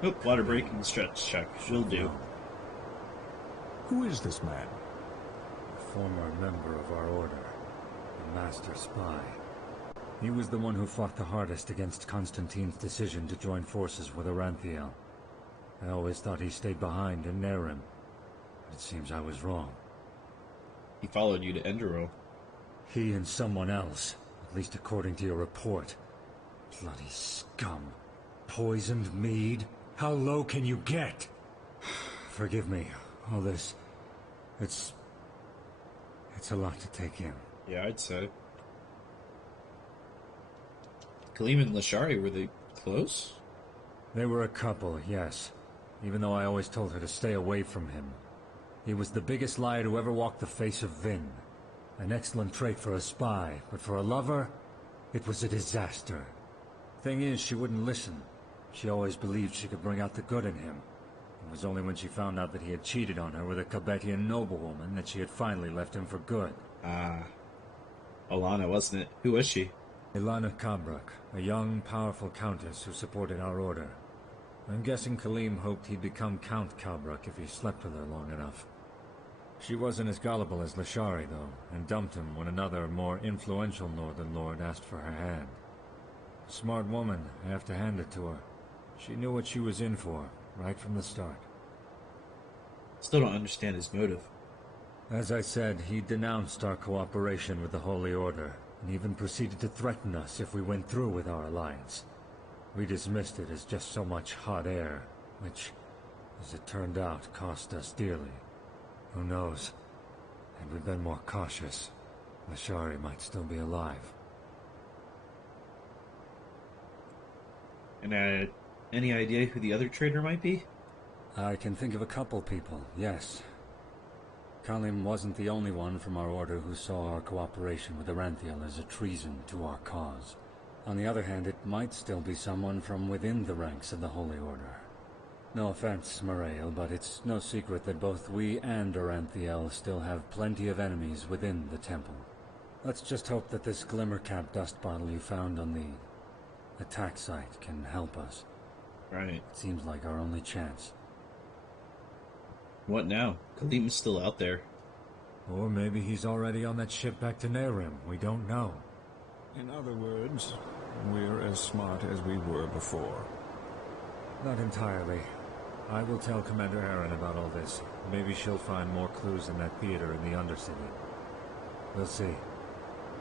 Oh, water break and stretch check. She'll do. Who is this man? A former member of our order. A master spy. He was the one who fought the hardest against Constantine's decision to join forces with Aranthiel. I always thought he stayed behind in Naryn. It seems I was wrong. He followed you to Enderal. He and someone else, at least according to your report. Bloody scum. Poisoned mead? How low can you get? Forgive me, all this... It's a lot to take in. Yeah, I'd say. Kaleem and Lashari, were they close? They were a couple, yes. Even though I always told her to stay away from him. He was the biggest liar to ever walk the face of Vin. An excellent trait for a spy, but for a lover, it was a disaster. Thing is, she wouldn't listen. She always believed she could bring out the good in him. It was only when she found out that he had cheated on her with a Cabetian noblewoman that she had finally left him for good. Ah. Alana, wasn't it? Who was she? Ilana Kabrak, a young, powerful countess who supported our order. I'm guessing Kaleem hoped he'd become Count Kabrak if he slept with her long enough. She wasn't as gullible as Lashari, though, and dumped him when another, more influential Northern Lord asked for her hand. Smart woman, I have to hand it to her. She knew what she was in for, right from the start. Still don't understand his motive. As I said, he denounced our cooperation with the Holy Order, and even proceeded to threaten us if we went through with our alliance. We dismissed it as just so much hot air, which, as it turned out, cost us dearly. Who knows? Had we been more cautious, Mashari might still be alive. And any idea who the other traitor might be? I can think of a couple people, yes. Kalim wasn't the only one from our order who saw our cooperation with Aranthiel as a treason to our cause. On the other hand, it might still be someone from within the ranks of the Holy Order. No offense, Morael, but it's no secret that both we and Aranthiel still have plenty of enemies within the temple. Let's just hope that this glimmer-cap dust bottle you found on the attack site can help us. Right. It seems like our only chance. What now? Kalim's still out there. Or maybe he's already on that ship back to Nehrim. We don't know. In other words, we're as smart as we were before. Not entirely. I will tell Commander Aaron about all this. Maybe she'll find more clues in that theater in the Undercity. We'll see.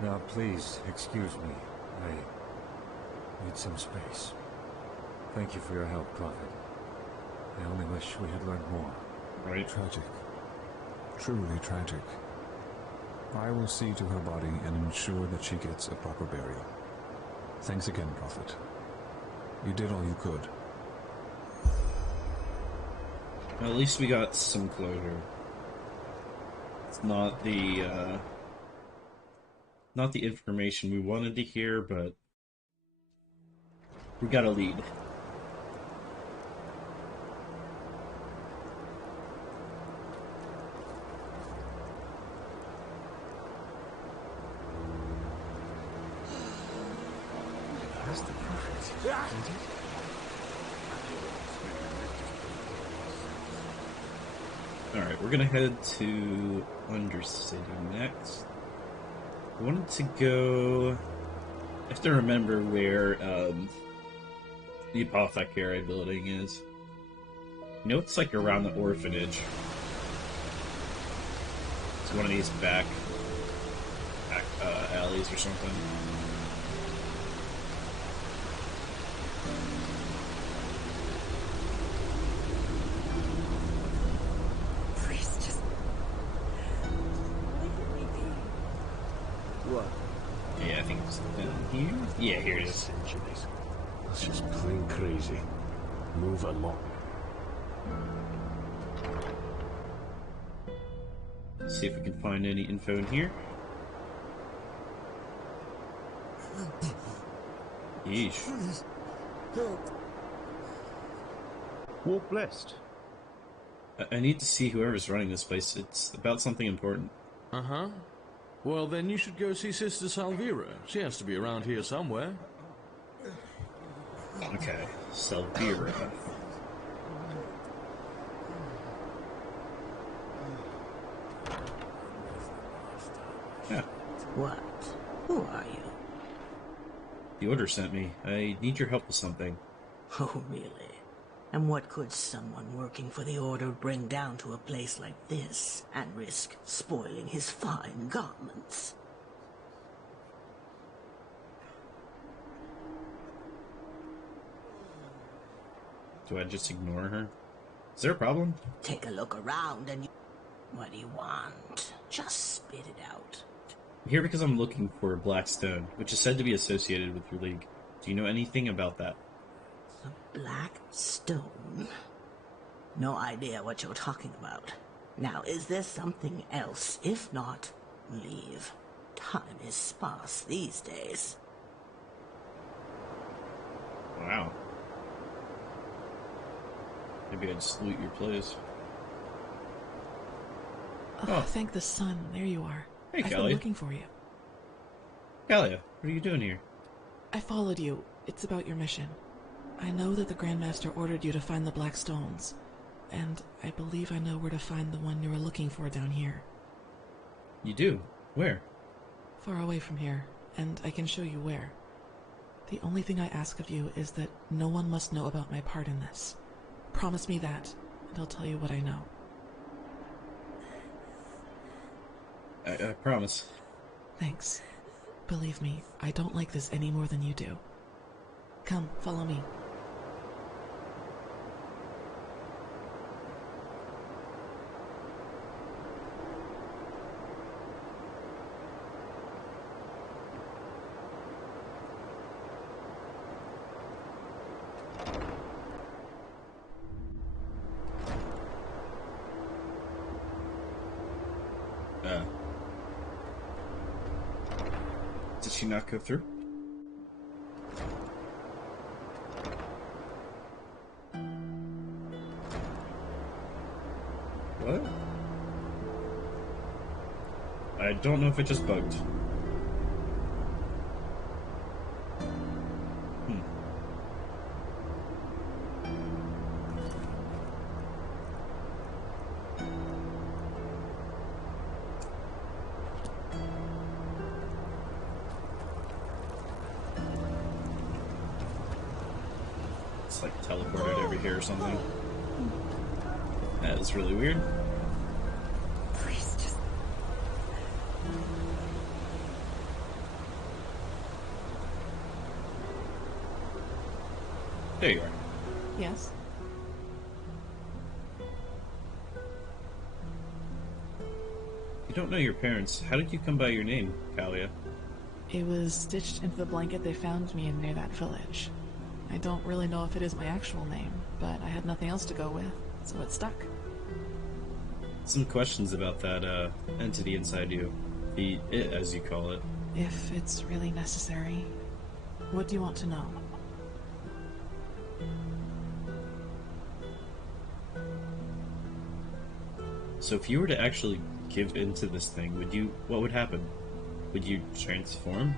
Now, please, excuse me. I need some space. Thank you for your help, Prophet. I only wish we had learned more. Right. Tragic. Truly tragic. I will see to her body and ensure that she gets a proper burial. Thanks again, Prophet. You did all you could. Well, at least we got some closure. It's not the information we wanted to hear, but we got a lead. That's the Prophet. Alright, we're gonna head to Undercity next. I wanted to go... I have to remember where the apothecary building is. You know, it's like around the orphanage. It's one of these back alleys or something. What? Yeah, I think it's down here. Yeah, here it is. It's just plain crazy. Move along. Let's see if we can find any info in here. Yeesh. Walk blessed. I need to see whoever's running this place. It's about something important. Uh-huh. Well, then you should go see Sister Salvira. She has to be around here somewhere. Okay, Salvira. Yeah. What? Who are you? The Order sent me. I need your help with something. Oh, really? And what could someone working for the Order bring down to a place like this and risk spoiling his fine garments? Do I just ignore her? Is there a problem? Take a look around and you... What do you want? Just spit it out. I'm here because I'm looking for a black stone, which is said to be associated with your league. Do you know anything about that? A black stone? No idea what you're talking about. Now, is there something else? If not, leave. Time is sparse these days. Wow. Maybe I'd just loot your place. Oh, thank the sun. There you are. Hey, I've Callie. been looking for you. Kalia, what are you doing here? I followed you. It's about your mission. I know that the Grandmaster ordered you to find the Black Stones, and I believe I know where to find the one you were looking for down here. You do? Where? Far away from here, and I can show you where. The only thing I ask of you is that no one must know about my part in this. Promise me that, and I'll tell you what I know. I promise. Thanks. Believe me, I don't like this any more than you do. Come, follow me. Did she not go through? What? I don't know if it just bugged. It's like teleported over here or something. That was really weird. Please, just... There you are. Yes? You don't know your parents. How did you come by your name, Kalia? It was stitched into the blanket they found me in near that village. I don't really know if it is my actual name, but I had nothing else to go with, so it stuck. Some questions about that entity inside you. The it, as you call it. If it's really necessary. What do you want to know? So if you were to actually give into this thing, what would happen? Would you transform?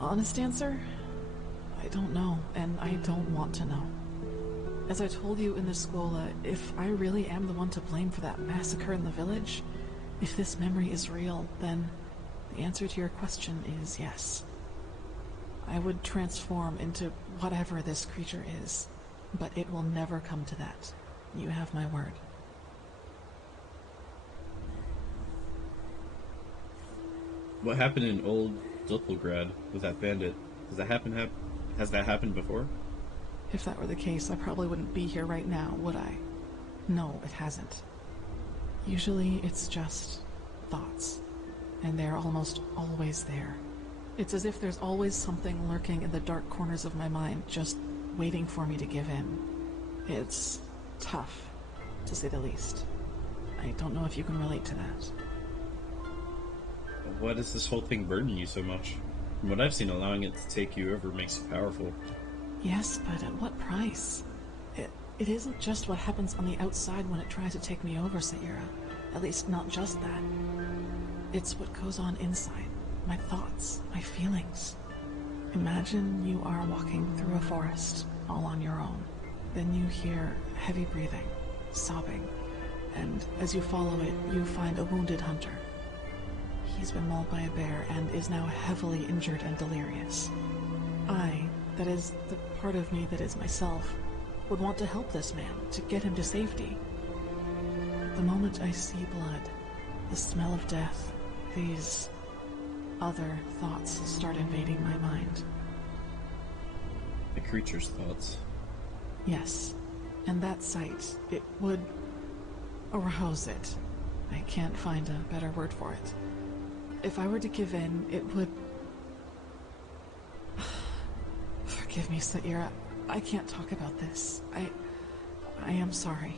Honest answer? I don't know, and I don't want to know. As I told you in the school, if I really am the one to blame for that massacre in the village, if this memory is real, then the answer to your question is yes. I would transform into whatever this creature is, but it will never come to that. You have my word. What happened in Old Doppelgrad with that bandit? Has that happened before? If that were the case, I probably wouldn't be here right now, would I? No, it hasn't. Usually it's just thoughts, and they're almost always there. It's as if there's always something lurking in the dark corners of my mind, just waiting for me to give in. It's tough, to say the least. I don't know if you can relate to that. Why does this whole thing burden you so much? From what I've seen, allowing it to take you over makes you powerful. Yes, but at what price? It isn't just what happens on the outside when it tries to take me over, Saira. At least not just that. It's what goes on inside. My thoughts, my feelings. Imagine you are walking through a forest, all on your own. Then you hear heavy breathing, sobbing, and as you follow it, you find a wounded hunter. He's been mauled by a bear and is now heavily injured and delirious. That is the part of me that is myself, would want to help this man, to get him to safety. The moment I see blood, the smell of death, these other thoughts start invading my mind. The creature's thoughts. Yes, and that sight, it would arouse it. I can't find a better word for it. If I were to give in, it would... Forgive me, Saira. I can't talk about this. I am sorry.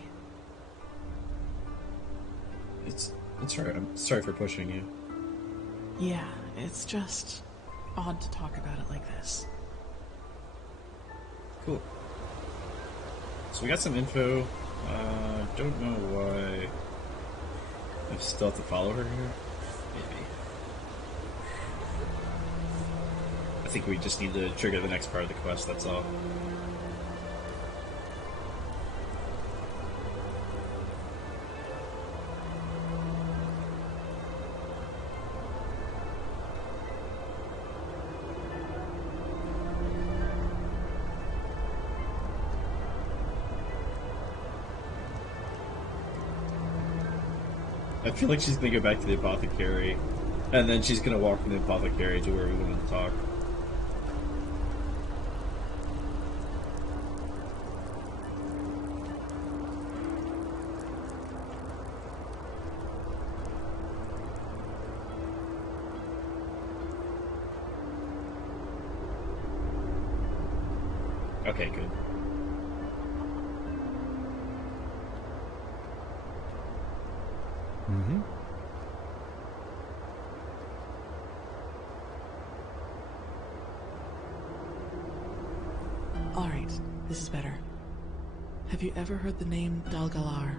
It's alright. I'm sorry for pushing you. Yeah, it's just odd to talk about it like this. Cool. So we got some info. Don't know why I still have to follow her here. Maybe. I think we just need to trigger the next part of the quest, that's all. I feel like she's gonna go back to the apothecary, and then she's gonna walk from the apothecary to where we wanted to talk. Okay, good. Mm-hmm. All right, this is better. Have you ever heard the name Dalgalar?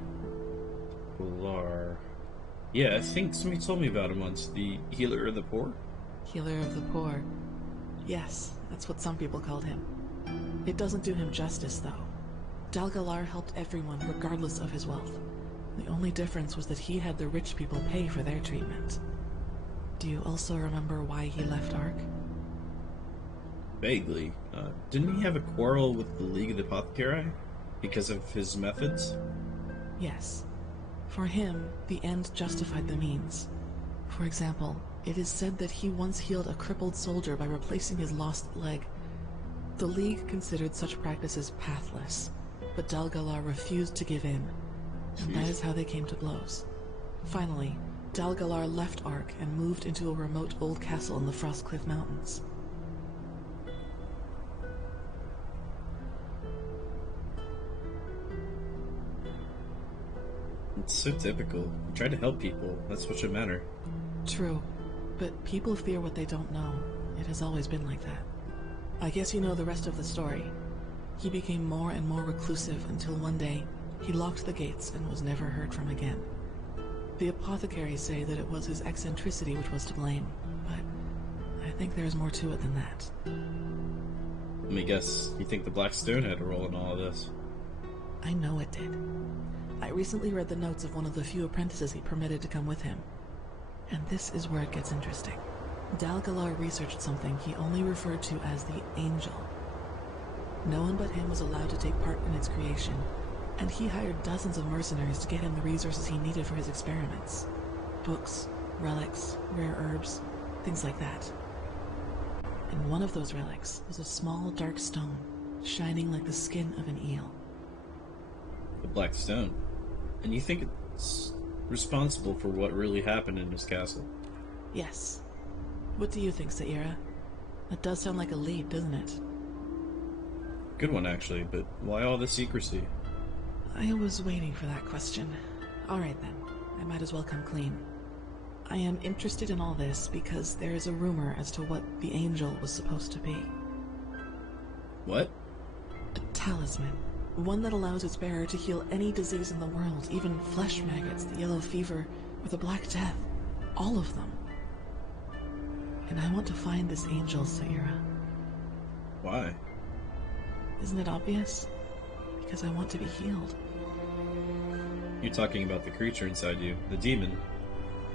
Galar. Yeah, I think somebody told me about him once. The healer of the poor? Healer of the poor. Yes, that's what some people called him. It doesn't do him justice, though. Dalgalar helped everyone, regardless of his wealth. The only difference was that he had the rich people pay for their treatment. Do you also remember why he left Ark? Vaguely. Didn't he have a quarrel with the League of the Apothecary? Because of his methods? Yes. For him, the end justified the means. For example, it is said that he once healed a crippled soldier by replacing his lost leg. The League considered such practices pathless, but Dalgalar refused to give in, and that is how they came to blows. Finally, Dalgalar left Ark and moved into a remote old castle in the Frostcliff Mountains. It's so typical. You try to help people. That's what should matter. True, but people fear what they don't know. It has always been like that. I guess you know the rest of the story. He became more and more reclusive until one day he locked the gates and was never heard from again. The apothecaries say that it was his eccentricity which was to blame, but I think there's more to it than that. Let me guess, you think the Black Stone had a role in all of this? I know it did. I recently read the notes of one of the few apprentices he permitted to come with him. And this is where it gets interesting. Dalgalar researched something he only referred to as the Angel. No one but him was allowed to take part in its creation, and he hired dozens of mercenaries to get him the resources he needed for his experiments. Books, relics, rare herbs, things like that. And one of those relics was a small dark stone, shining like the skin of an eel. The Black Stone? And you think it's responsible for what really happened in this castle? Yes. What do you think, Saira? That does sound like a lead, doesn't it? Good one, actually, but why all the secrecy? I was waiting for that question. Alright then, I might as well come clean. I am interested in all this because there is a rumor as to what the Angel was supposed to be. What? A talisman. One that allows its bearer to heal any disease in the world, even flesh maggots, the yellow fever, or the Black Death. All of them. And I want to find this angel, Saira. Why? Isn't it obvious? Because I want to be healed. You're talking about the creature inside you, the demon.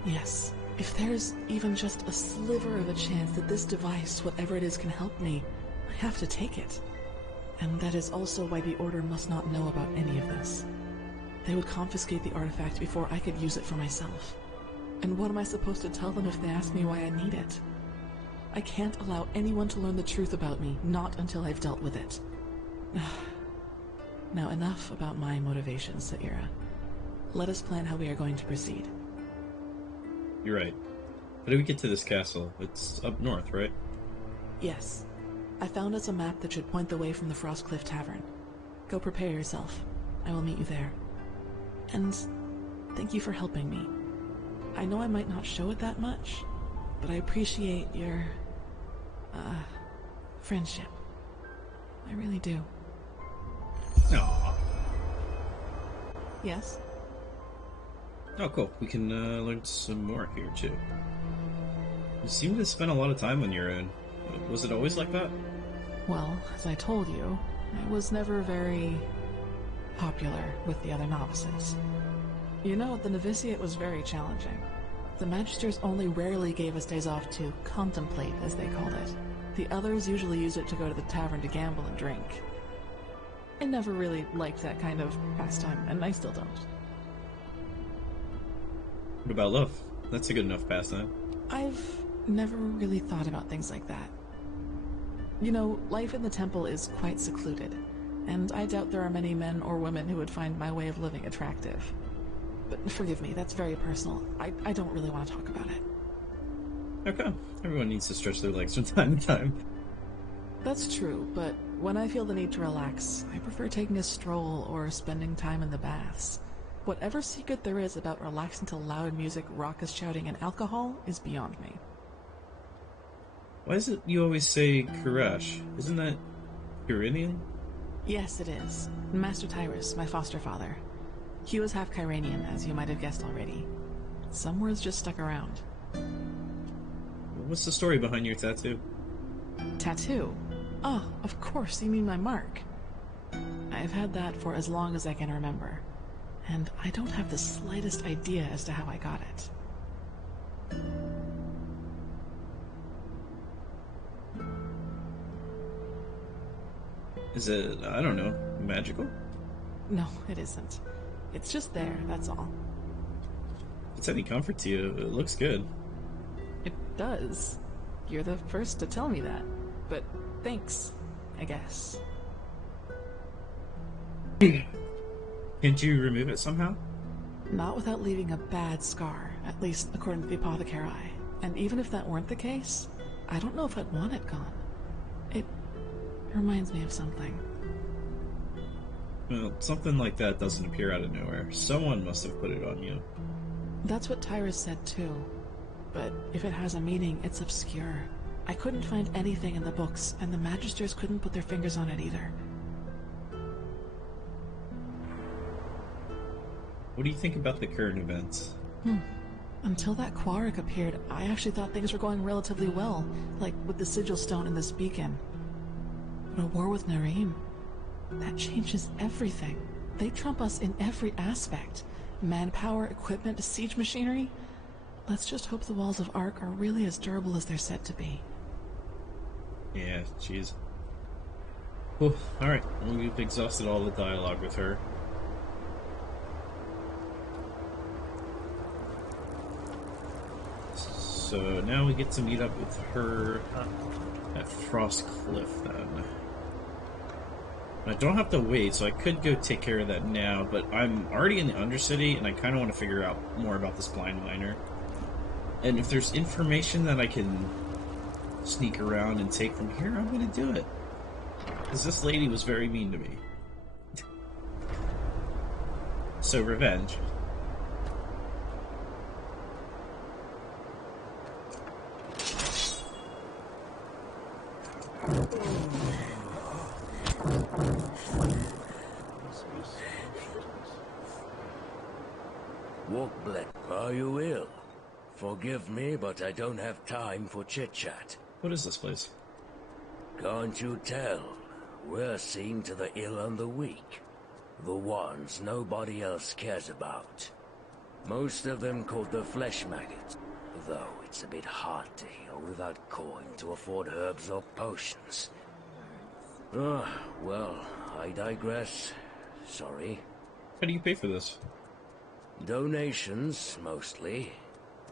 Yes. If there's even just a sliver of a chance that this device, whatever it is, can help me, I have to take it. And that is also why the Order must not know about any of this. They would confiscate the artifact before I could use it for myself. And what am I supposed to tell them if they ask me why I need it? I can't allow anyone to learn the truth about me, not until I've dealt with it. Now enough about my motivations, Saira. Let us plan how we are going to proceed. You're right. How do we get to this castle? It's up north, right? Yes. I found us a map that should point the way from the Frostcliff Tavern. Go prepare yourself. I will meet you there. And thank you for helping me. I know I might not show it that much, but I appreciate your, friendship. I really do. Aww. Yes? Oh, cool. We can learn some more here, too. You seem to spend a lot of time on your own. Was it always like that? Well, as I told you, I was never very popular with the other novices. You know, the novitiate was very challenging. The Magisters only rarely gave us days off to contemplate, as they called it. The others usually used it to go to the tavern to gamble and drink. I never really liked that kind of pastime, and I still don't. What about love? That's a good enough pastime. I've never really thought about things like that. You know, life in the temple is quite secluded, and I doubt there are many men or women who would find my way of living attractive. But forgive me, that's very personal. I don't really want to talk about it. Okay. Everyone needs to stretch their legs from time to time. That's true, but when I feel the need to relax, I prefer taking a stroll or spending time in the baths. Whatever secret there is about relaxing to loud music, raucous shouting, and alcohol is beyond me. Why is it you always say Kurash? Isn't that Kyrenian? Yes, it is. Master Tyrus, my foster father. He was half Kyranian, as you might have guessed already. Some words just stuck around. What's the story behind your tattoo? Tattoo? Oh, of course, you mean my mark. I've had that for as long as I can remember, and I don't have the slightest idea as to how I got it. Is it, I don't know, magical? No, it isn't. It's just there, that's all. If it's any comfort to you, it looks good. It does. You're the first to tell me that. But thanks, I guess. Can't you remove it somehow? Not without leaving a bad scar, at least according to the apothecary. And even if that weren't the case, I don't know if I'd want it gone. It reminds me of something. Well, something like that doesn't appear out of nowhere. Someone must have put it on you. That's what Tyrus said too. But if it has a meaning, it's obscure. I couldn't find anything in the books, and the Magisters couldn't put their fingers on it either. What do you think about the current events? Until that Quark appeared, I actually thought things were going relatively well, like with the Sigil Stone and this beacon. But a war with Nareem, that changes everything. They trump us in every aspect. Manpower, equipment, siege machinery. Let's just hope the walls of Ark are really as durable as they're said to be. Yeah, jeez. Well, alright, well, we've exhausted all the dialogue with her. So now we get to meet up with her at Frost Cliff then. I don't have to wait, so I could go take care of that now, but I'm already in the Undercity, and I kind of want to figure out more about this blind miner. And if there's information that I can sneak around and take from here, I'm going to do it. Because this lady was very mean to me. So, revenge. Walk black. Are you ill? Forgive me, but I don't have time for chit-chat. What is this place? Can't you tell? We're seen to the ill and the weak. The ones nobody else cares about. Most of them called the flesh maggots, though it's a bit hard to heal without coin to afford herbs or potions. Well, I digress. Sorry. How do you pay for this? Donations, mostly.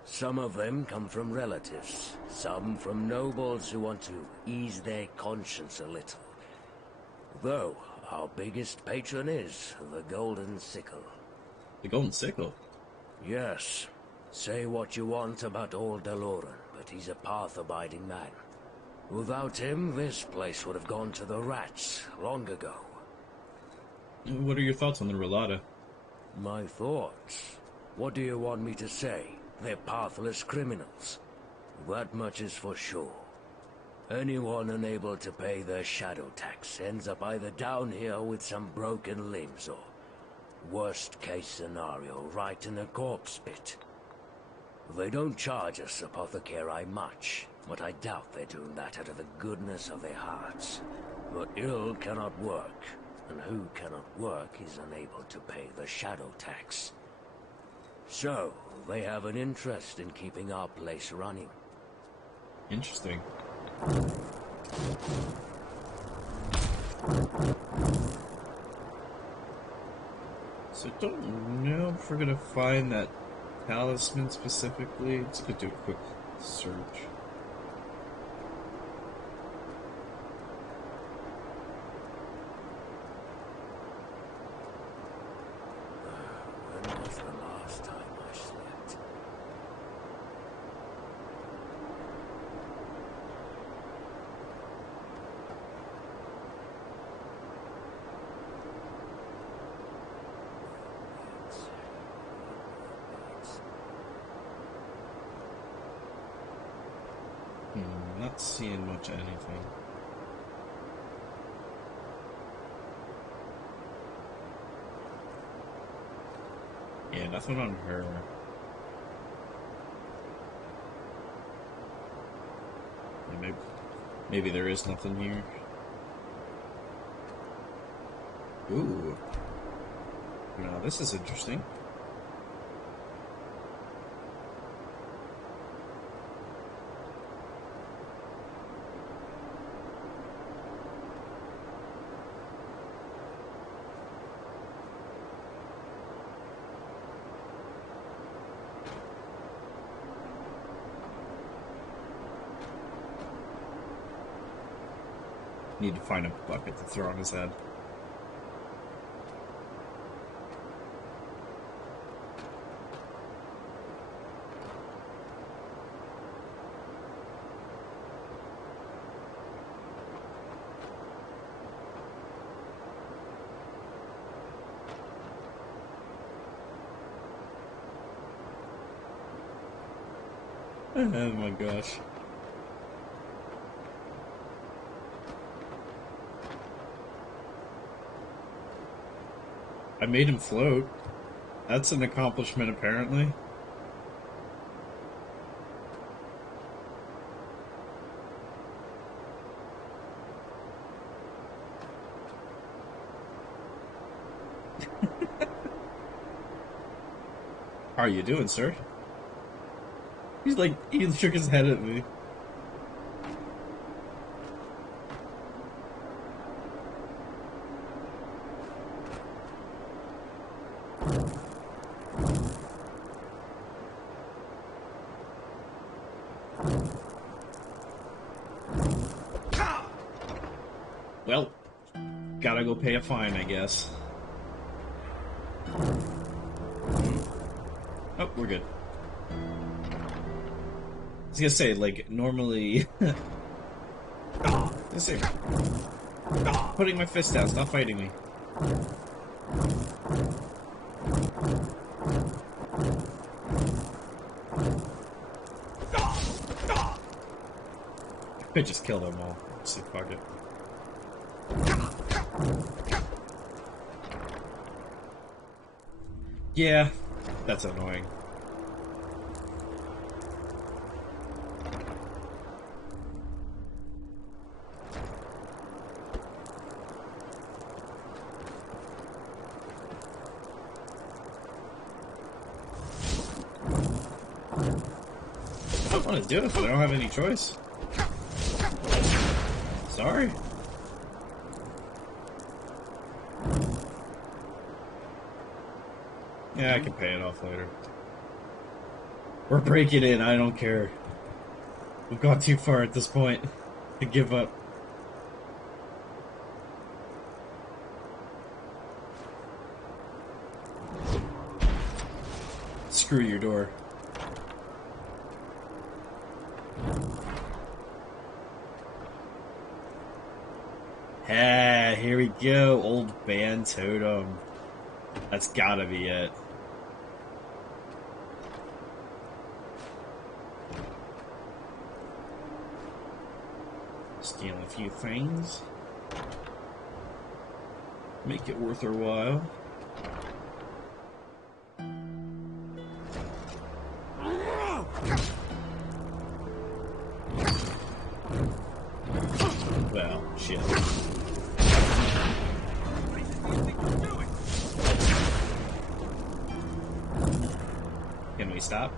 Some of them come from relatives, some from nobles who want to ease their conscience a little. Though, our biggest patron is the Golden Sickle. The Golden Sickle? Yes. Say what you want about old Deloran, but he's a path-abiding man. Without him, this place would have gone to the rats long ago. What are your thoughts on the Relata? My thoughts? What do you want me to say? They're pathless criminals. That much is for sure. Anyone unable to pay their shadow tax ends up either down here with some broken limbs or, worst case scenario, right in a corpse pit. They don't charge us apothecary much, but I doubt they're doing that out of the goodness of their hearts. But ill cannot work, and who cannot work is unable to pay the shadow tax. So, they have an interest in keeping our place running. Interesting. So I don't know if we're gonna find that talisman specifically. Let's go do a quick search. When was the last time I slept? Not seeing much of anything. Yeah, nothing on her. Yeah, maybe there is nothing here. Ooh. Now this is interesting. Need to find a bucket to throw on his head. Oh my gosh. I made him float. That's an accomplishment, apparently. How are you doing, sir? He's like, he shook his head at me. Well, gotta go pay a fine, I guess. Oh, we're good. I was gonna say, like, normally... Putting my fist down, stop fighting me. I could just kill them all. Just like, fuck it. Yeah, that's annoying. I don't want to do it, but I don't have any choice. Sorry. Yeah, I can pay it off later. We're breaking in, I don't care. We've gone too far at this point to give up. Screw your door. Ah, here we go, old band totem. That's gotta be it. Steal a few things. Make it worth our while. Well, shit. Can we stop?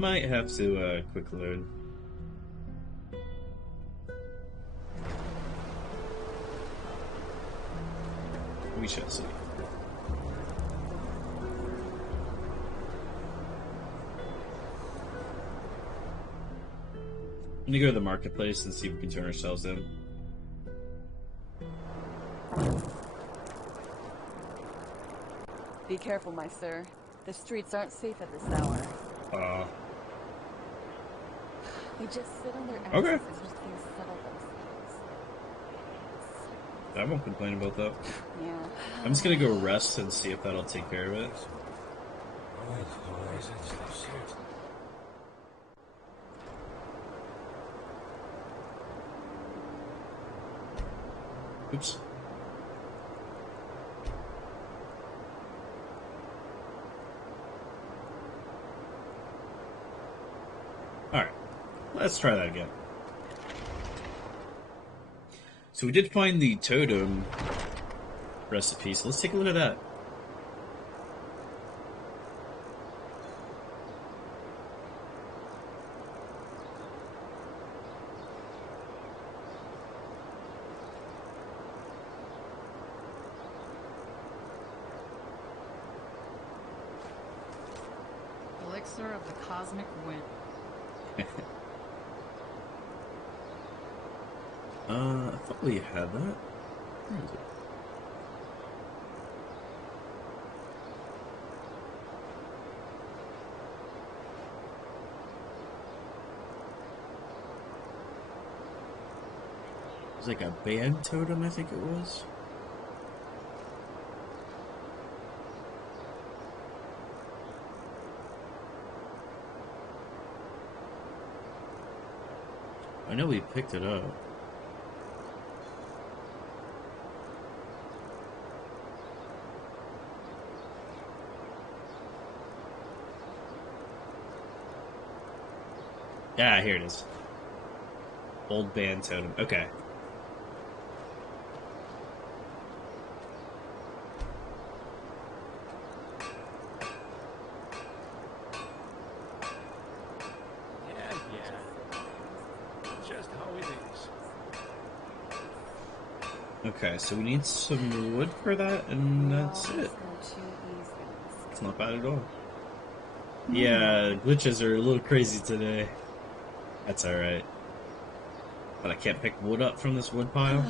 might have to quick load. We shall see. I'm gonna go to the marketplace and see if we can turn ourselves in. Be careful, my sir. The streets aren't safe at this hour. They just sit on their asses Okay. and let things settle themselves. I won't complain about that. Yeah. I'm just gonna go rest and see if that'll take care of it. Oops. Alright, let's try that again. So we did find the Totem Recipe, so let's take a look at that. Elixir of the Cosmic Wind. I thought we had that. Where is it? It was like a band totem, I think it was. I know we picked it up. Yeah, here it is. Old band totem. Okay. Just how it is. Okay, so we need some wood for that, and that's it. It's not bad at all. Yeah, glitches are a little crazy today. That's alright. But I can't pick wood up from this wood pile?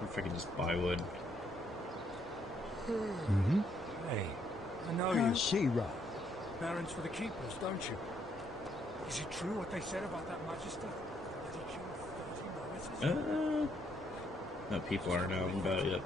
Or if I can just buy wood. Mm-hmm. Hey, I know you. She-Ra. Barons for the keepers, don't you? Is it true what they said about that Magister? That he killed 30 novices? No, people aren't out about it yet.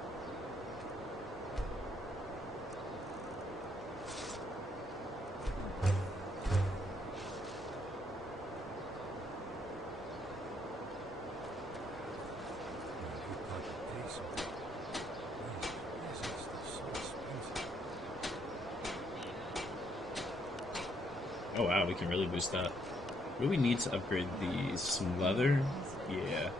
Oh wow, we can really boost that. What do we need to upgrade these? Some leather? Yeah.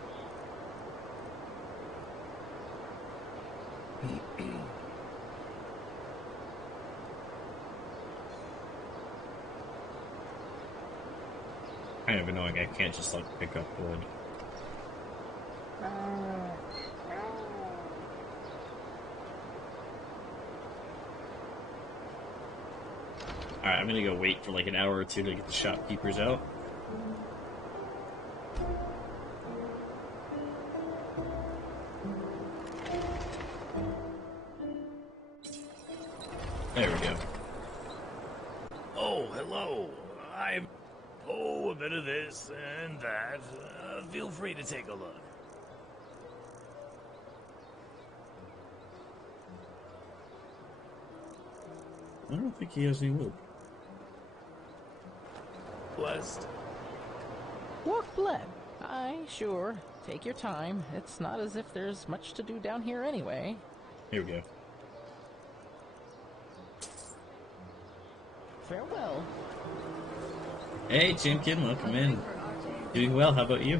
Kind of annoying, I can't just like pick up wood. Alright, I'm gonna go wait for like an hour or two to get the shopkeepers out. There we go. Oh, hello. A bit of this and that. Feel free to take a look. I don't think he has any wood. Blessed. Walk bled. Aye, sure. Take your time. It's not as if there's much to do down here anyway. Here we go. Farewell. Hey, Chimkin, welcome in. Doing well, how about you?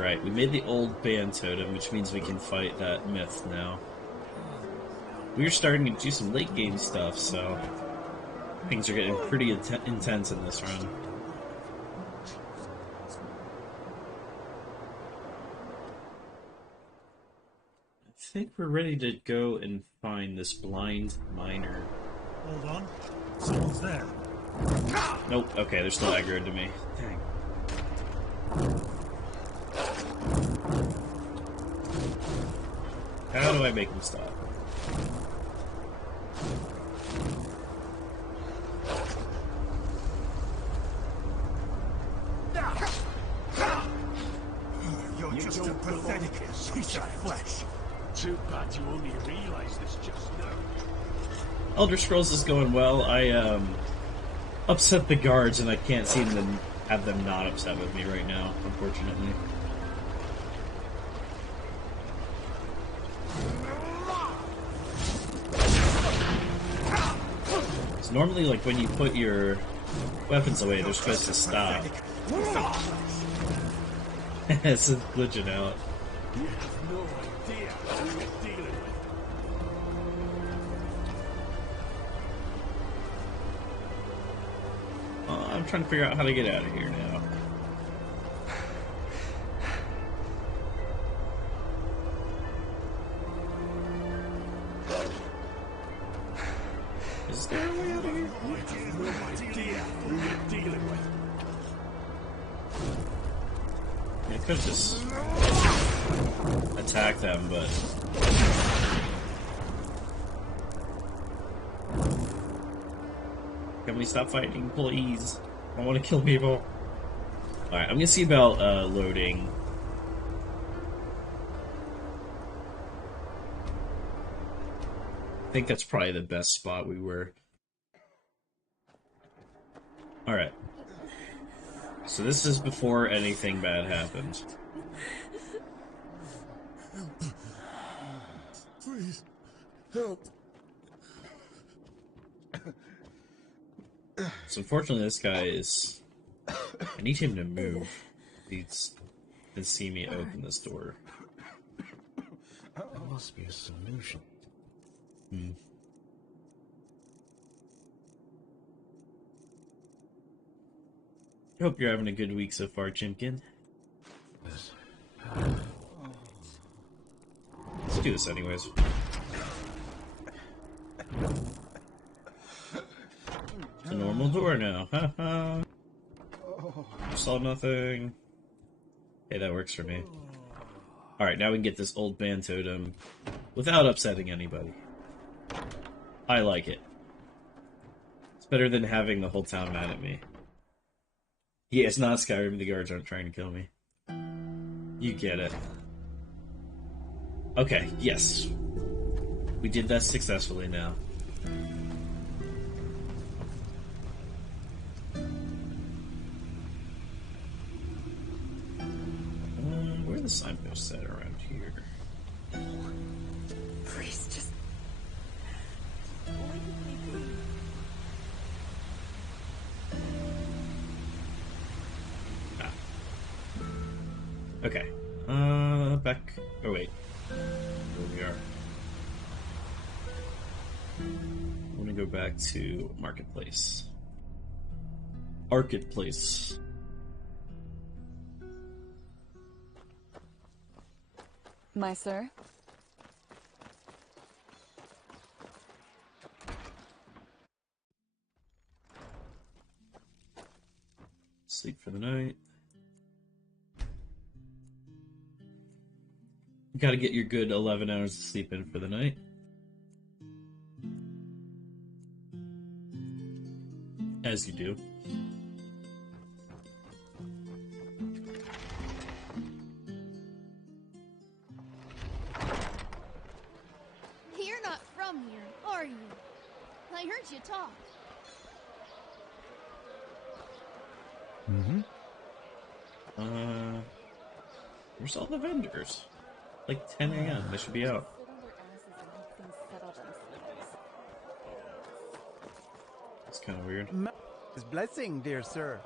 Alright, we made the old band totem, which means we can fight that myth now. We're starting to do some late game stuff, so things are getting pretty intense in this run. I think we're ready to go and find this blind miner. Hold on. Someone's there. Nope, okay, they're still aggroed to me. Dang. How do I make them stop? You're just a pathetic piece of flesh. Too bad you only realize this just now. Elder Scrolls is going well. I upset the guards, and I can't seem to have them not upset with me right now, unfortunately. So normally, like, when you put your weapons away, they're supposed to stop. It's glitching out. You have no idea who you're dealing with. I'm trying to figure out how to get out of here now. Is there a way out of here? You have no idea who you're dealing with. I could just attack them, but can we stop fighting, please? I want to kill people. Alright, I'm gonna see about loading. I think that's probably the best spot we were. Alright. So this is before anything bad happened. Please, help. So unfortunately this guy is... I need him to move. He needs to see me open this door. There must be a solution. Hope you're having a good week so far, Chimkin. Yes. Let's do this anyways. It's a normal door now. Haha. Saw nothing. Hey, that works for me. Alright, now we can get this old band totem without upsetting anybody. I like it. It's better than having the whole town mad at me. Yeah, it's not Skyrim, the guards aren't trying to kill me. You get it. Okay, yes. We did that successfully now. Where are the signposts at around here? Please, just... Okay. Back... Oh, wait. Where we are. I'm gonna go back to Marketplace. Marketplace. My sir? Sleep for the night. You gotta get your good 11 hours of sleep in for the night. As you do. You're not from here, are you? I heard you talk. Mm-hmm. Where's all the vendors? Like 10 a.m. They should be out. It's kind of weird. His blessing, dear sir.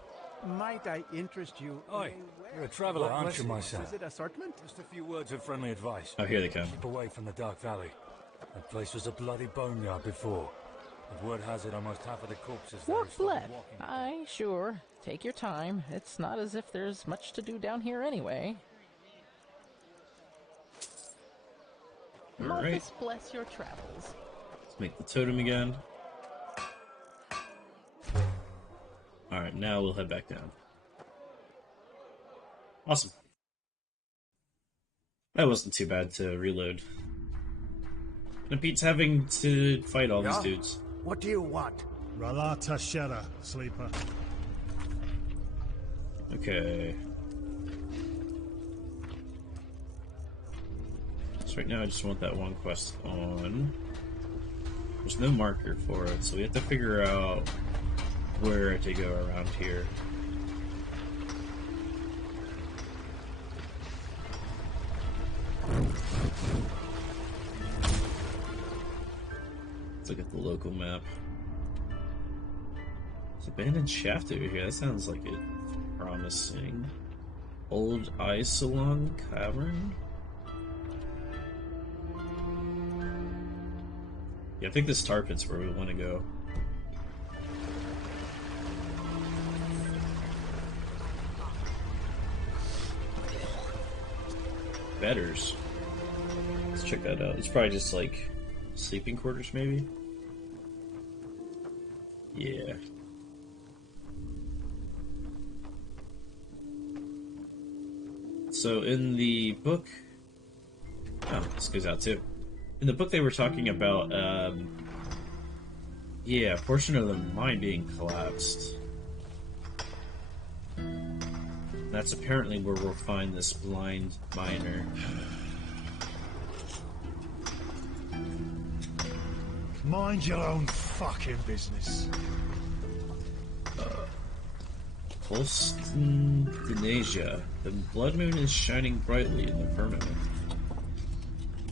Might I interest you? Oi, you're a traveler, aren't you, my son? Is it assortment? Just a few words of friendly advice. Oh, here they come. Keep away from the Dark Valley. That place was a bloody boneyard before. If word has it, almost half of the corpses there Walk is started blood. walking. Aye, sure. Take your time. It's not as if there's much to do down here anyway. Alright. Marcus bless your travels. Let's make the totem again. Alright, now we'll head back down. Awesome. That wasn't too bad to reload. And Pete's having to fight all these dudes. What do you want? Ralata Shera, sleeper. Okay. So right now I just want that one quest on. There's no marker for it, so we have to figure out where to go around here. Let's look at the local map. There's abandoned shaft over here. That sounds like it promising. Old Isolon Cavern? Yeah, I think this tar pit's where we want to go. Bedders. Let's check that out. It's probably just like sleeping quarters, maybe? Yeah. So in the book... Oh, this goes out too. In the book they were talking about, yeah, a portion of the mine being collapsed. That's apparently where we'll find this blind miner. Mind your own fucking business. Indonesia. The blood moon is shining brightly in the firmament.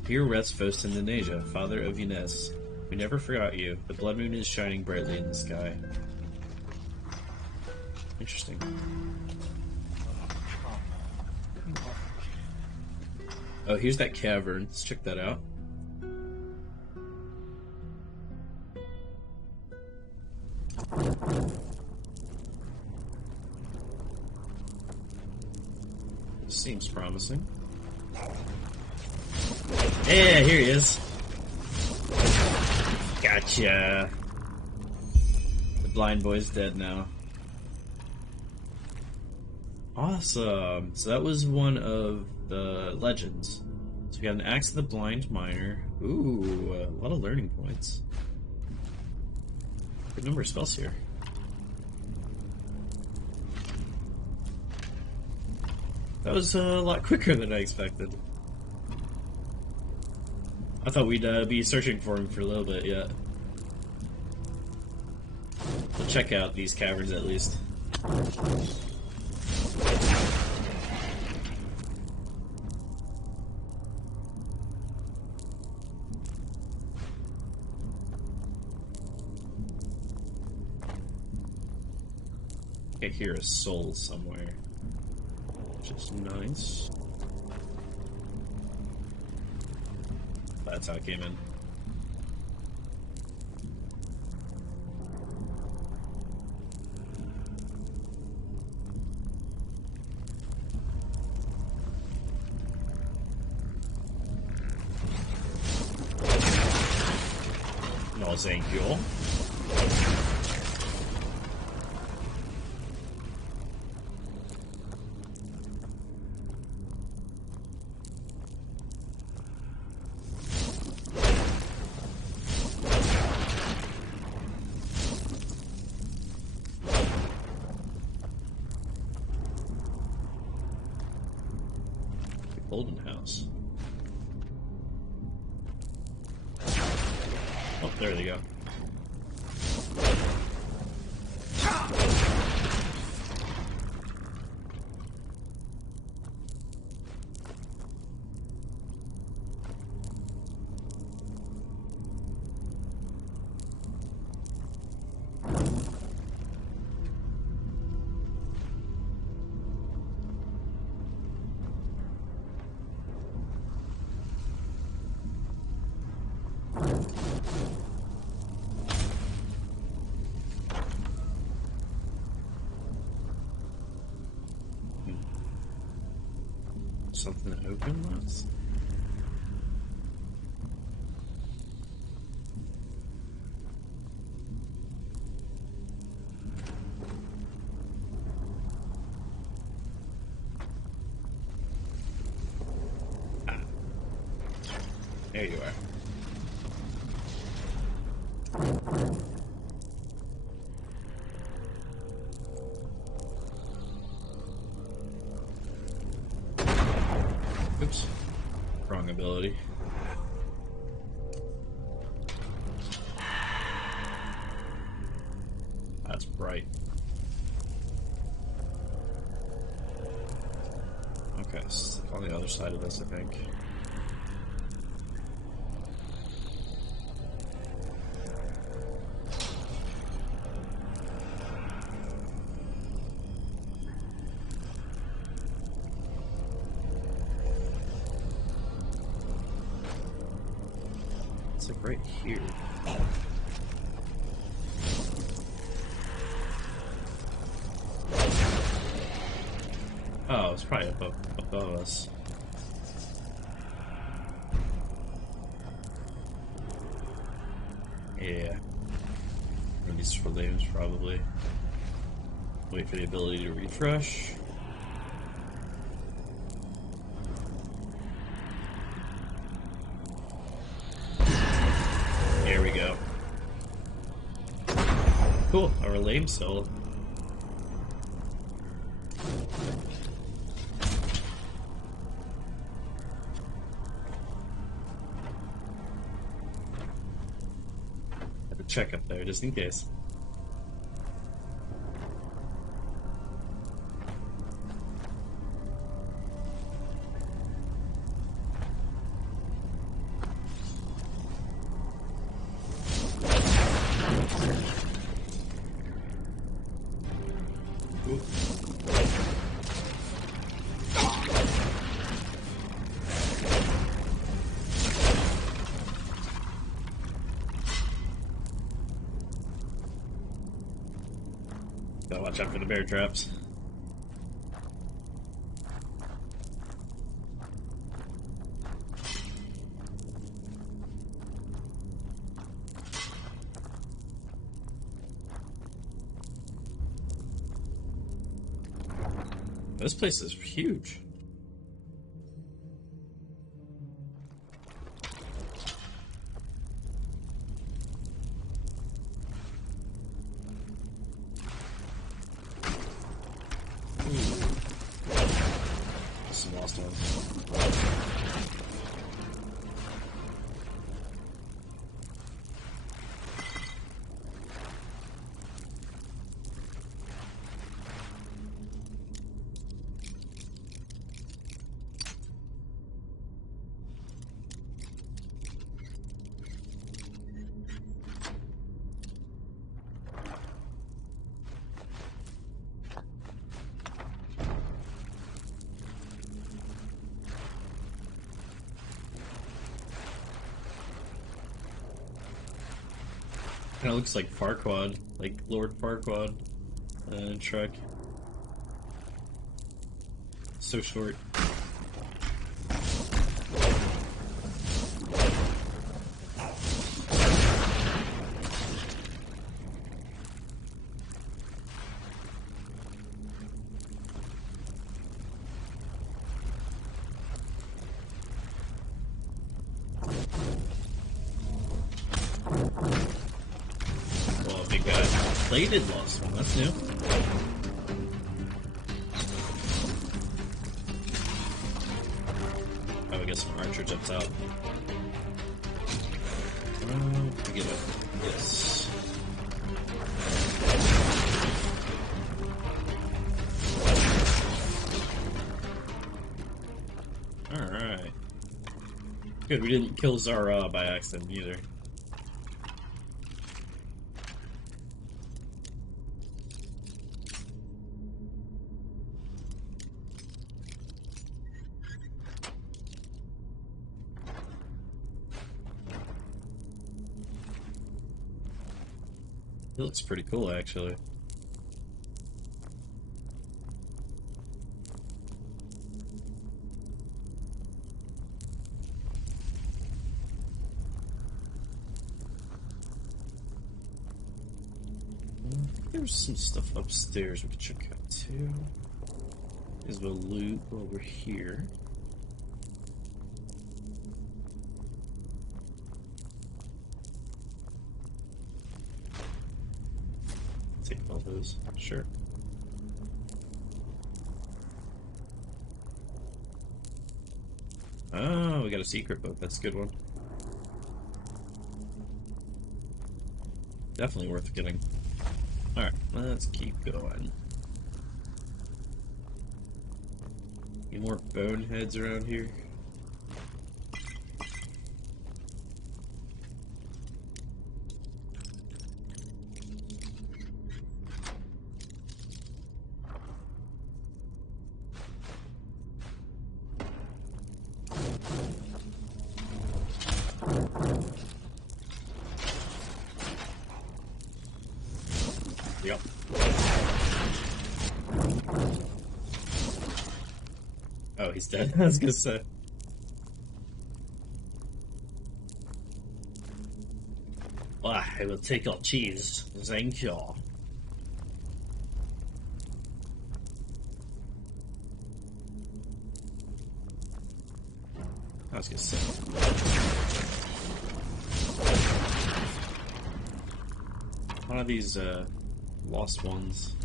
Here rests Fost Indonesia, father of Ines. We never forgot you. The blood moon is shining brightly in the sky. Interesting. Oh, here's that cavern. Let's check that out. Seems promising. Yeah, here he is. Gotcha. The blind boy's dead now. Awesome. So that was one of the legends. So we got an Axe of the Blind Miner. Ooh, a lot of learning points. Good number of spells here. That was a lot quicker than I expected. I thought we'd be searching for him for a little bit yet. We'll check out these caverns at least. I hear a soul somewhere, which is nice. That's how I came in. No, thank you. Golden House. Oh, there they go. something open? Let's... There you are. Oops. Wrong ability. That's bright. Okay, it's on the other side of this, I think. It's like right here. Oh, it's probably above us. Yeah. These for limbs, probably. Wait for the ability to refresh. There we go. Cool, our lame soul. Have to check up there just in case. Gotta watch out for the bear traps. This place is huge. Some lost ones. Kinda looks like Farquaad, like Lord Farquaad truck. So short. Plated lost one, that's new. Oh, I guess some archer jumps out. To get up. Yes. Alright. Good, we didn't kill Zara by accident either. It looks pretty cool, actually. There's some stuff upstairs we could check out too. As well loot while we're here. Take all those, sure. Oh, we got a secret book. That's a good one. Definitely worth getting. Alright, let's keep going. Any more boneheads around here? Yep. Oh, he's dead. I was gonna say. I will take your cheese. Thank you. I was gonna say. One of these, lost ones.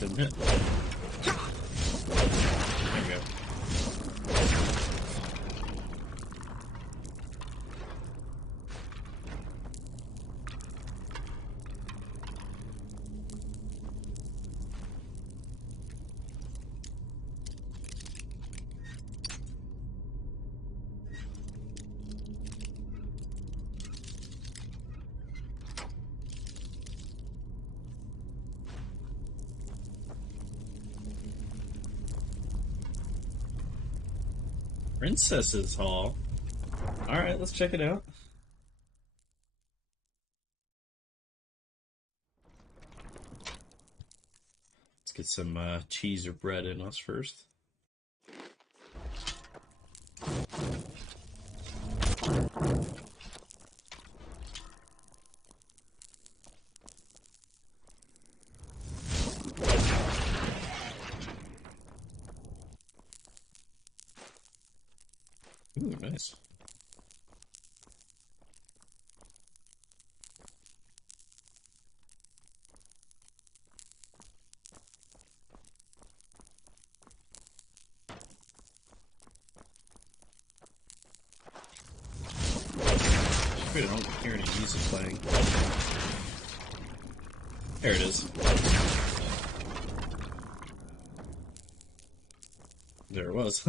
Didn't hit. There we go. Princess's Hall. Alright, let's check it out. Let's get some cheese or bread in us first. Ooh, nice. I don't hear any music playing. There it is. There it was.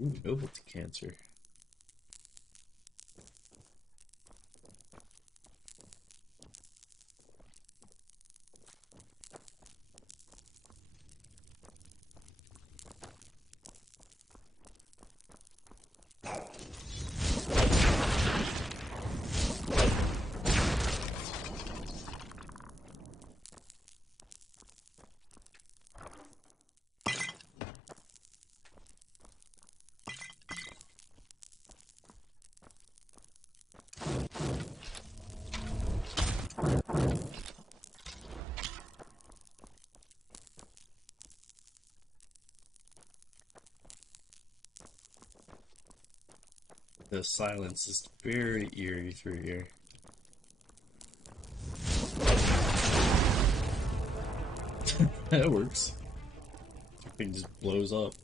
Ooh, Nova to Cancer. The silence is very eerie through here. That works. Everything just blows up.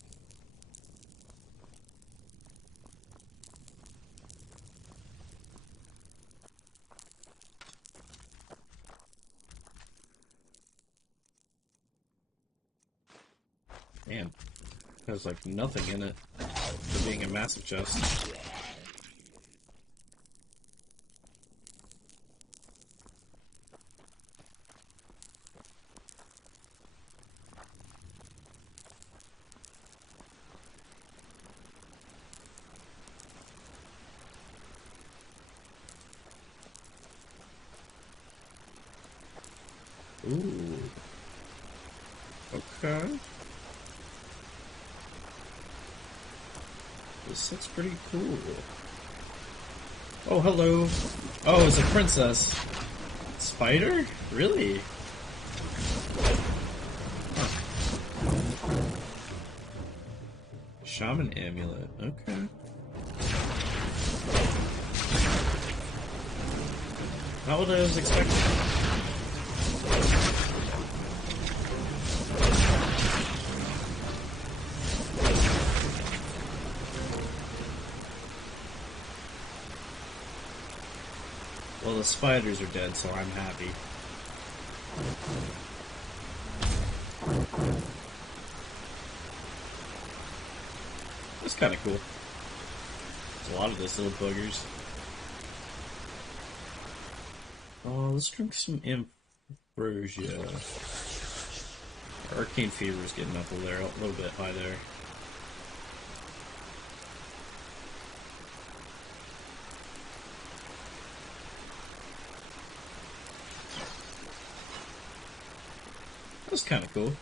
Damn. There's like nothing in it for being a massive chest. Ooh. Okay. This looks pretty cool. Oh, hello. Oh, it's a princess. Spider? Really? Huh. Shaman amulet. Okay. Not what I was expecting. Well, the spiders are dead, so I'm happy. That's kind of cool. There's a lot of those little buggers. Oh, let's drink some ambrosia. Arcane fever is getting up a little bit high there. That's kind of cool.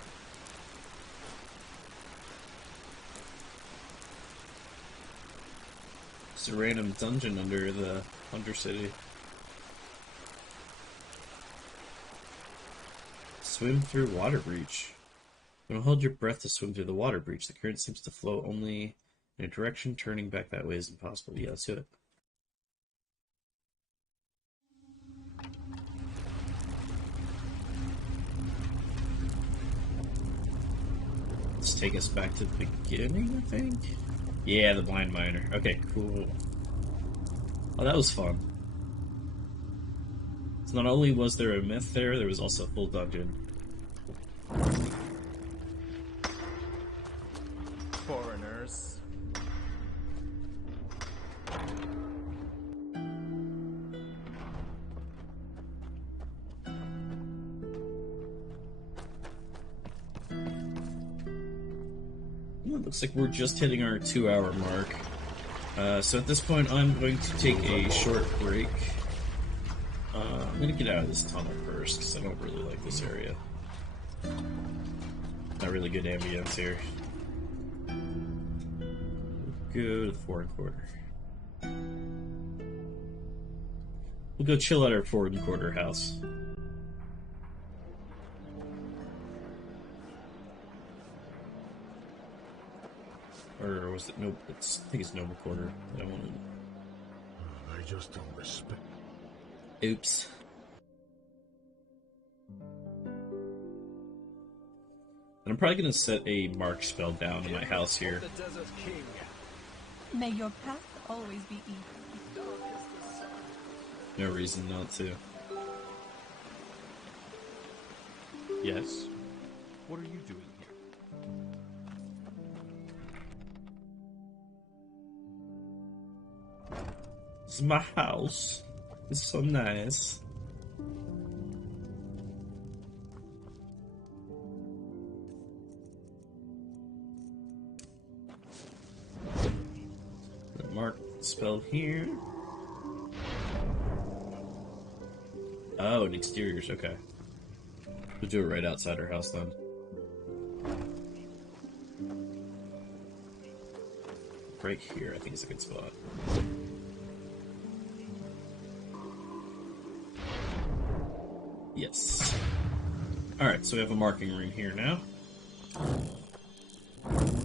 It's a random dungeon under the Undercity. Swim through water breach. When you hold your breath to swim through the water breach, the current seems to flow only in a direction. Turning back that way is impossible. Yeah, let's do it. Let's take us back to the beginning, I think? Yeah, the blind miner. Okay, cool. Oh, that was fun. So not only was there a myth there was also a full dungeon. Foreigners. Looks like we're just hitting our 2-hour mark. So at this point, I'm going to take a short break. I'm going to get out of this tunnel first, because I don't really like this area. Not really good ambience here. We'll go to the 4 1/4. We'll go chill at our 4 1/4 house. Or was it nope? I think it's Noble Quarter that I wanted. I just don't respect. Oops. And I'm probably gonna set a mark spell down in my house here. The Desert King. May your path always be easy. No reason not to. Yes. What are you doing here? This is my house. It's so nice. Mark spell here. Oh, and exteriors, okay. We'll do it right outside our house then. Right here, I think is a good spot. Yes. Alright, so we have a marking ring here now.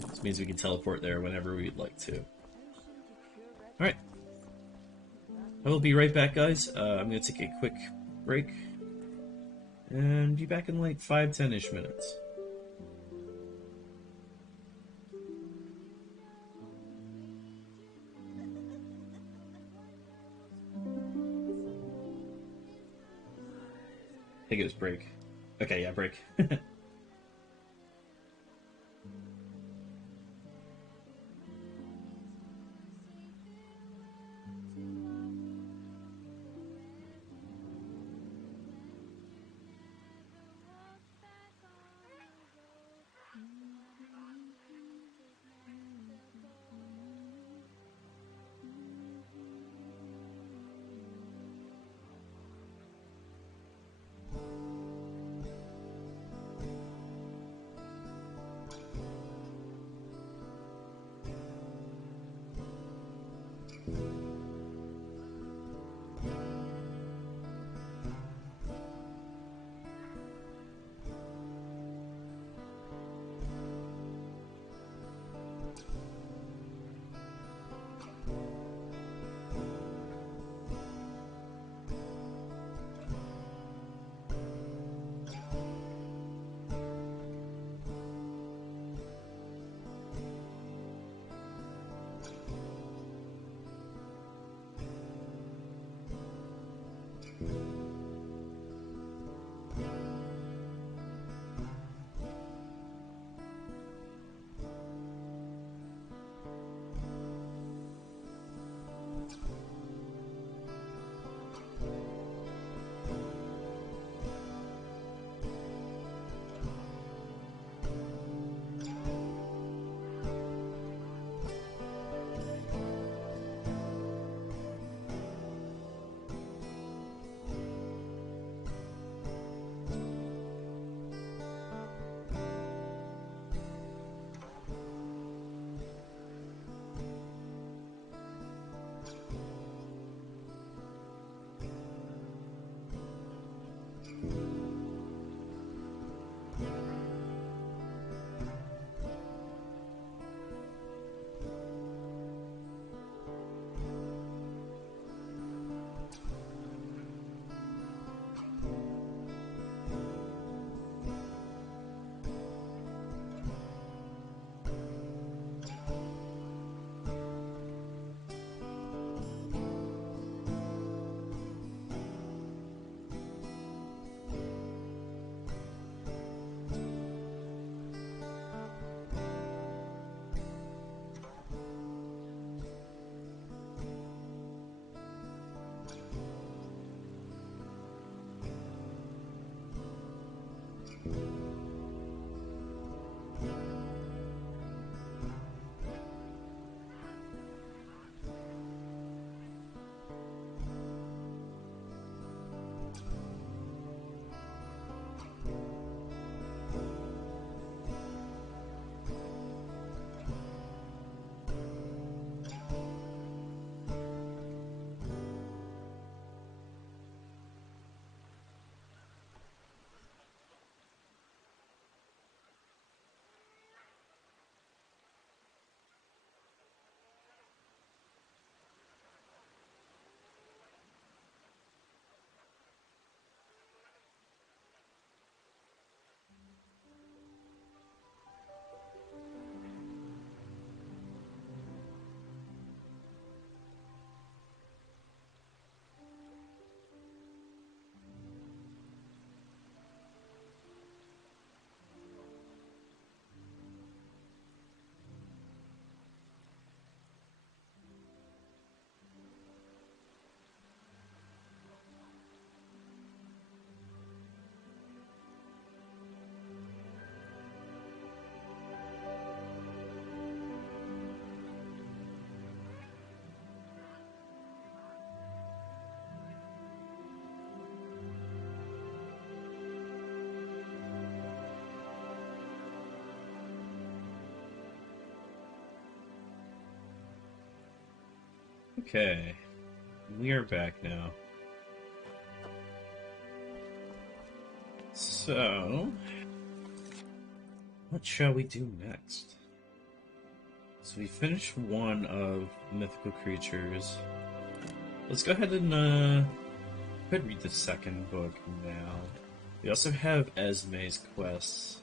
This means we can teleport there whenever we'd like to. Alright. I will be right back, guys. I'm going to take a quick break. And be back in like 5-10-ish minutes. I think it was break. Okay, yeah, break. Okay, we are back now. So, what shall we do next? So we finished one of Mythical Creatures. Let's go ahead and read the second book now. We also have Esme's quests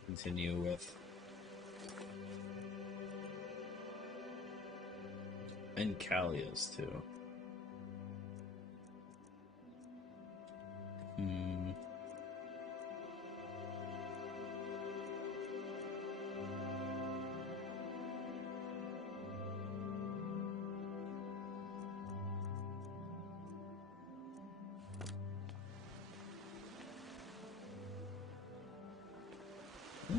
to continue with. And Callia's too.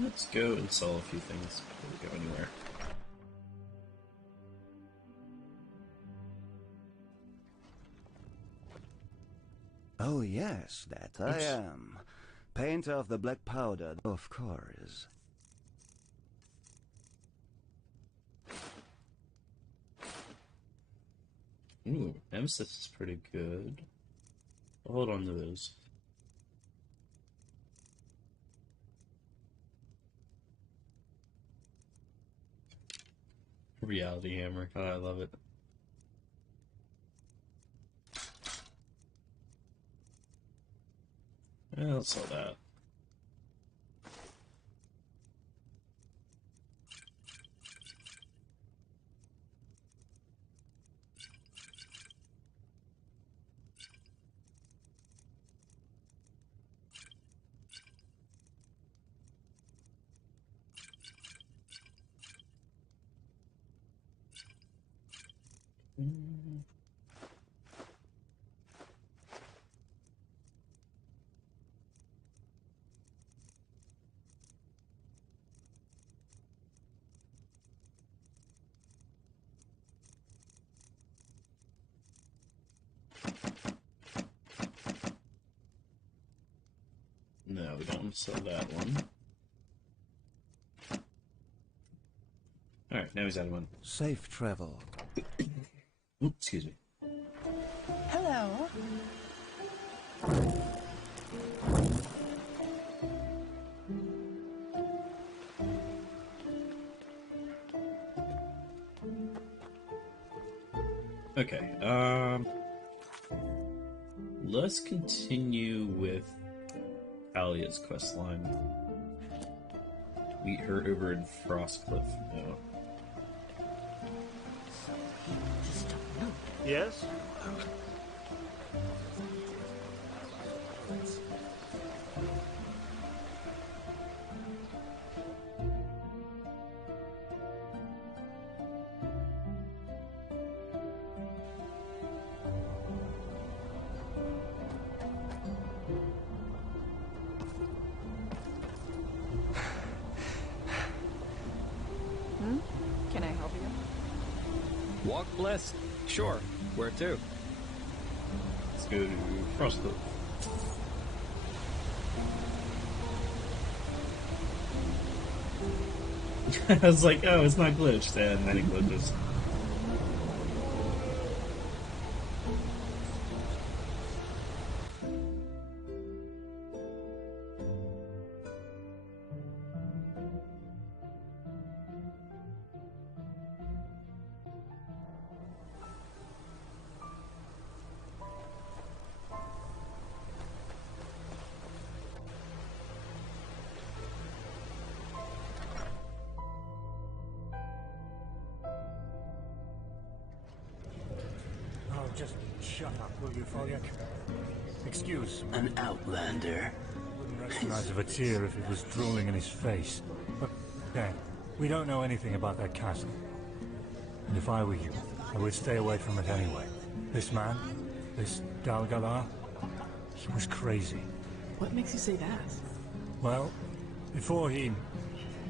Let's go and sell a few things before we go anywhere. Oh yes, that I am. Painter of the black powder, of course. Ooh, Nemesis is pretty good. I'll hold on to those. Reality Hammer. God, I love it. Yeah, let's sell that. No, we don't want to sell that one. Alright, now he's out of one. Safe travel. Oops, excuse me. Hello. Okay, let's continue with Alia's questline. Meet her over in Frostcliff. Oh. Yes? Can I help you? Walk blessed. Sure. Where to? Let's go to Frostcliff. I was like, oh, it's not glitched, and then it glitches. Oh, just shut up, will you, Folyak? Excuse. An outlander. Wouldn't recognize of a tear if it was drooling in his face. But, Dan, we don't know anything about that castle. And if I were you, I would stay away from it anyway. This man, this Dalgalar, he was crazy. What makes you say that? Well, before he,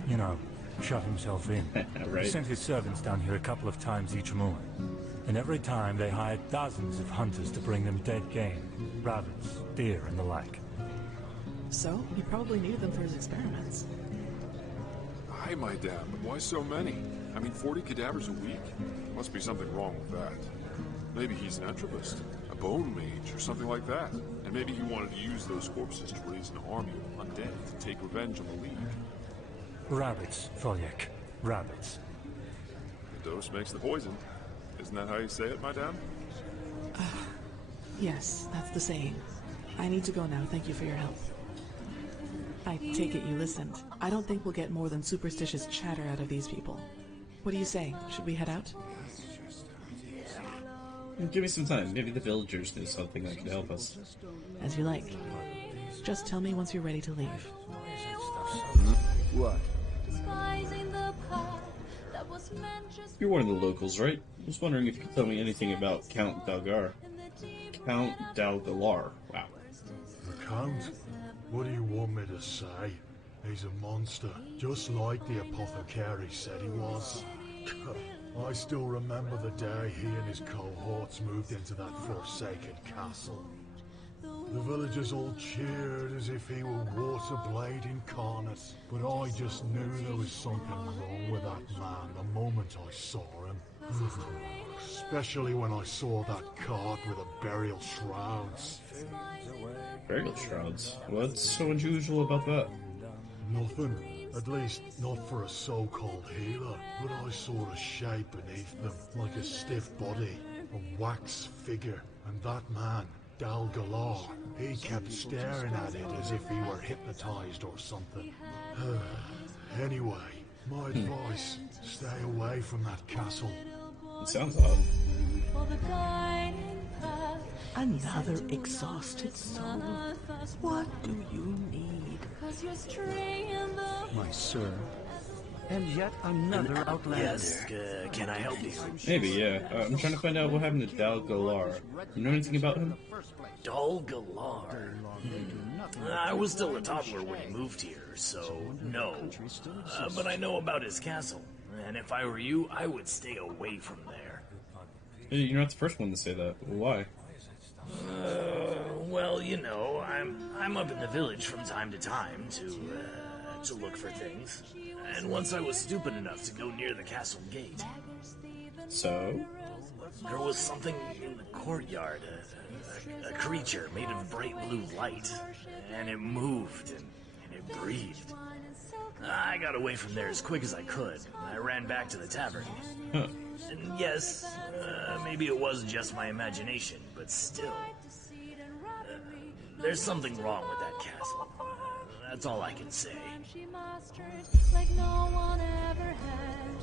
you know, shut himself in, Right. he sent his servants down here a couple of times each morning. And every time they hired dozens of hunters to bring them dead game, rabbits, deer, and the like. So, he probably needed them for his experiments. Hi, my dad, but why so many? I mean, 40 cadavers a week? Must be something wrong with that. Maybe he's an entropist, a bone mage, or something like that. And maybe he wanted to use those corpses to raise an army of undead to take revenge on the League. Rabbits, Folyak. Rabbits. The dose makes the poison. Isn't that how you say it, my dad? Yes, that's the saying. I need to go now. Thank you for your help. I take it you listened. I don't think we'll get more than superstitious chatter out of these people. What do you say? Should we head out? Give me some time. Maybe the villagers knew something that could help us. As you like. Just tell me once you're ready to leave. What? You're one of the locals, right? I was wondering if you could tell me anything about Count Dalgar. Count Dalgalar. Wow. The Count? What do you want me to say? He's a monster, just like the apothecary said he was. I still remember the day he and his cohorts moved into that forsaken castle. The villagers all cheered as if he were Waterblade incarnate, but I just knew there was something wrong with that man the moment I saw him. Especially when I saw that cart with the burial shrouds. Burial shrouds? What's so unusual about that? Nothing. At least, not for a so-called healer. But I saw a shape beneath them, like a stiff body, a wax figure. And that man, Dalgalar, he kept staring at it as if he were hypnotized or something. Anyway, my advice, stay away from that castle. It sounds odd. Another exhausted soul. What do you need? My sir, And yet another outlander. Yes, can I help you? Maybe, yeah. I'm trying to find out what happened to Dal Galar. You know anything about him? Dal Galar. I was still a toddler when he moved here, so no. But I know about his castle, and if I were you, I would stay away from there. You're not the first one to say that. Why? Well, you know, I'm up in the village from time to time to look for things. And once I was stupid enough to go near the castle gate. So? There was something in the courtyard, a creature made of bright blue light. And it moved, and it breathed. I got away from there as quick as I could. I ran back to the tavern. Huh. And yes, maybe it was just my imagination, but still. There's something wrong with that castle. That's all I can say. Like no one ever had.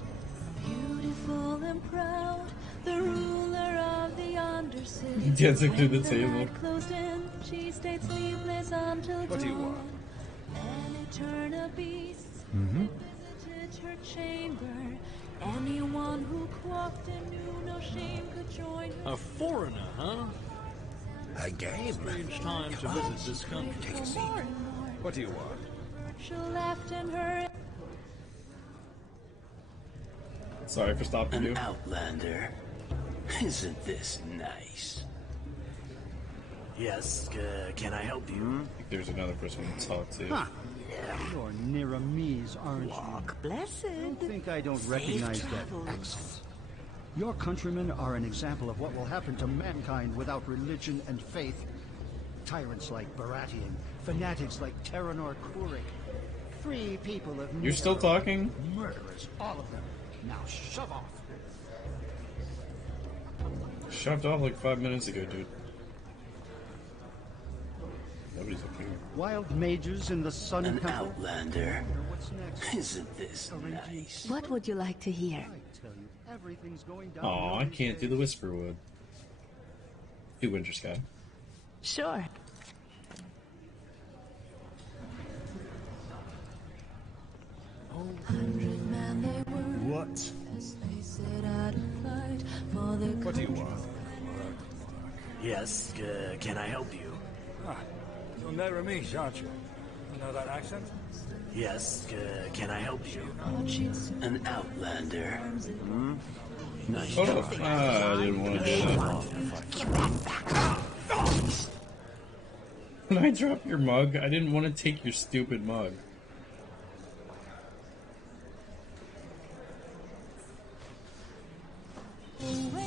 Beautiful and proud, the ruler of the Undercity. Dancing through the table. Closed in, she stayed sleepless until What do you want? An eternal beast visited her chamber. Anyone who quaffed and knew no shame could join her. A foreigner, huh? A game. Strange time to visit this country. Take a seat. What do you want? She laughed in her. Sorry for stopping you. An outlander. Isn't this nice? Yes, can I help you? I think there's another person to talk to. Huh. You're Niramise, aren't Walk you? blessed. You think I don't recognize that accent? Your countrymen are an example of what will happen to mankind without religion and faith. Tyrants like Baratheon, fanatics like Terranor Kurik, free people of You're still talking? Murderers, all of them. Now shove off. Shoved off like 5 minutes ago, dude. Nobody's up here. Wild mages in the Sun An Temple. outlander. What's next? Isn't this nice? What would you like to hear? I tell you, everything's going down. Aw, I can't do the Whisperwood. Do Winter Sky. Sure. What? What do you want? Yes, can I help you? Ah, you're Niramise, aren't you? You know that accent? Yes, can I help you? An outlander. Nice Oh, try. I didn't want to do that. When I drop your mug, I didn't want to take your stupid mug.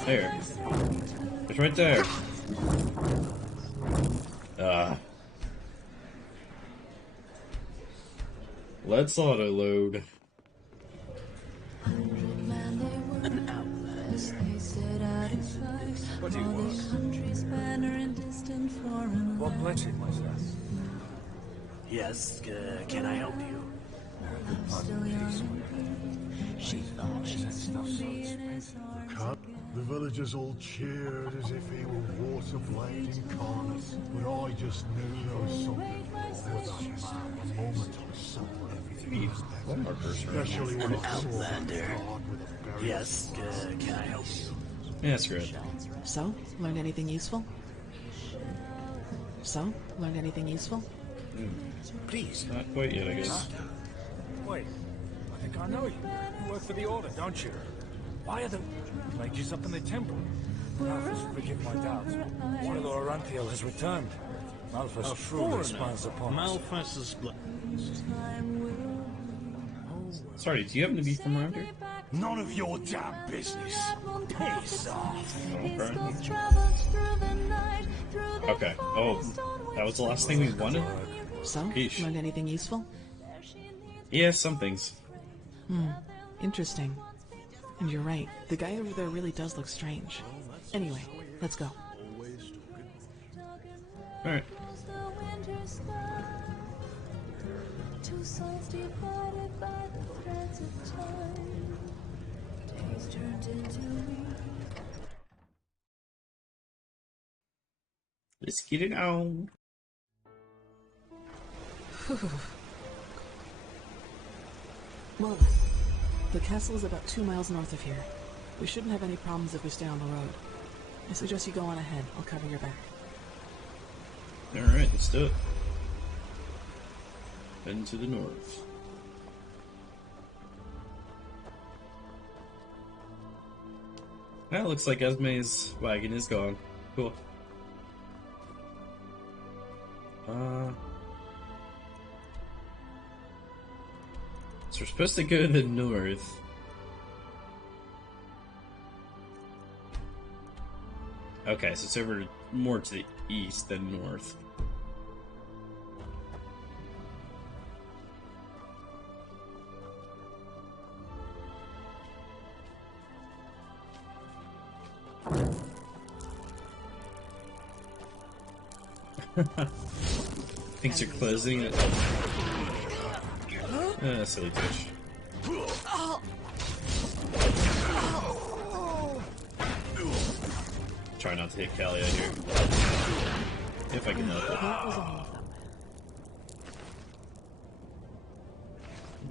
There. It's right there. Let's auto load. What do you want? What blessing was that? Yes, can I help you? The villagers all cheered as if he were Waterblade incarnate, but I just knew there was something wrong with that man the moment I saw him. Especially when I saw that card with a berry. Yes, can I help you? Yeah, that's great. So, learned anything useful? So, learned anything useful? Please. Not quite yet, I guess. Wait, I think I know you. You work for the Order, don't you? Why are the mages up in the temple? Malthus, forgive my doubts. One of the Orantiel has returned. Malthus truly smiles upon us. Malthus's blood. Sorry, do you happen to be from around here? None of your damn business. Piss off. Okay. Oh, that was the last thing we wanted? So, Yeesh. learned anything useful? Yeah, some things. Interesting. And you're right, the guy over there really does look strange. Anyway, let's go. Alright. Two souls divided by the threads of time. Days turned into weeks. Let's get it on. Well, The castle is about 2 miles north of here. We shouldn't have any problems if we stay on the road. I suggest you go on ahead. I'll cover your back. Alright, let's do it. Heading to the north. Well, looks like Esme's wagon is gone. Cool. So we're supposed to go to the north. Okay, so it's over more to the east than north. Things are closing. Silly fish. Try not to hit Callie out here. If I can help it. That was all of them.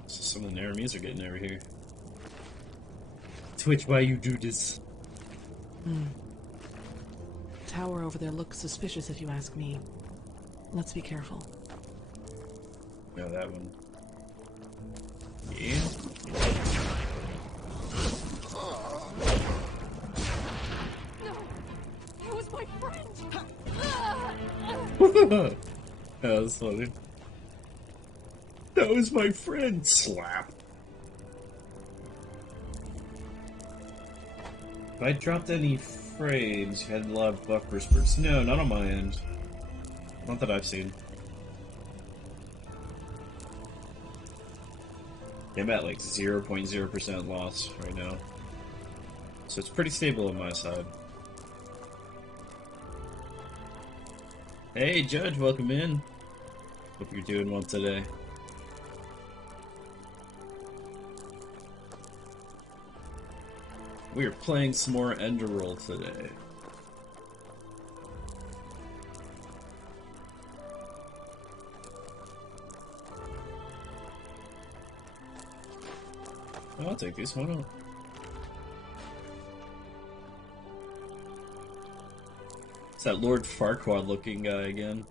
So some of the enemies are getting over here. Twitch, why you do this? Tower over there looks suspicious if you ask me. Let's be careful. No, that one. Yeah. That was my friend! That was funny. That was my friend! Slap. If I dropped any frames, you had a lot of buffer spurts. No, not on my end. Not that I've seen. I'm at like 0.0% loss right now. So it's pretty stable on my side. Hey Judge, welcome in. Hope you're doing well today. We are playing some more Enderal today. I'll take this one out. It's that Lord Farquaad looking guy again.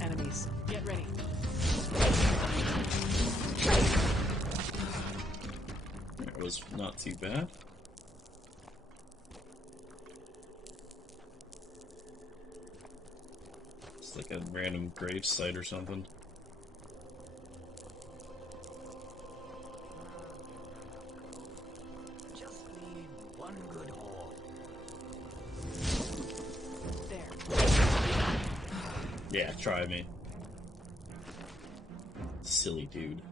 Enemies, get ready. That was not too bad. It's like a random grave site or something. Just need one good haul. Yeah, try me. Silly dude.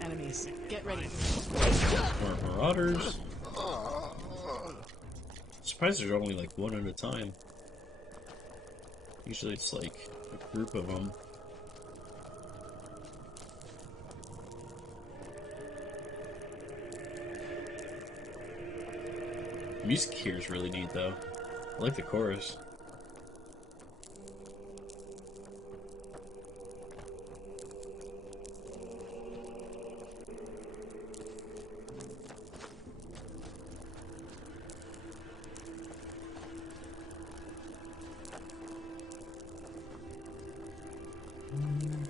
Enemies, get ready. More marauders. Surprised there's only like one at a time. Usually it's like a group of them. The music here is really neat though. I like the chorus.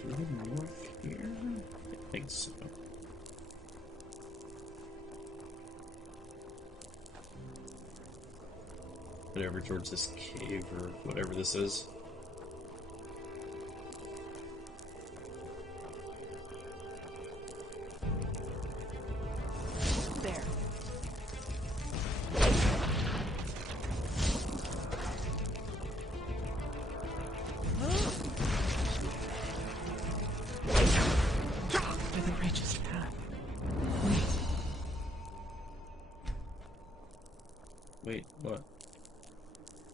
Do we have north here? I think so. Head over towards this cave or whatever this is.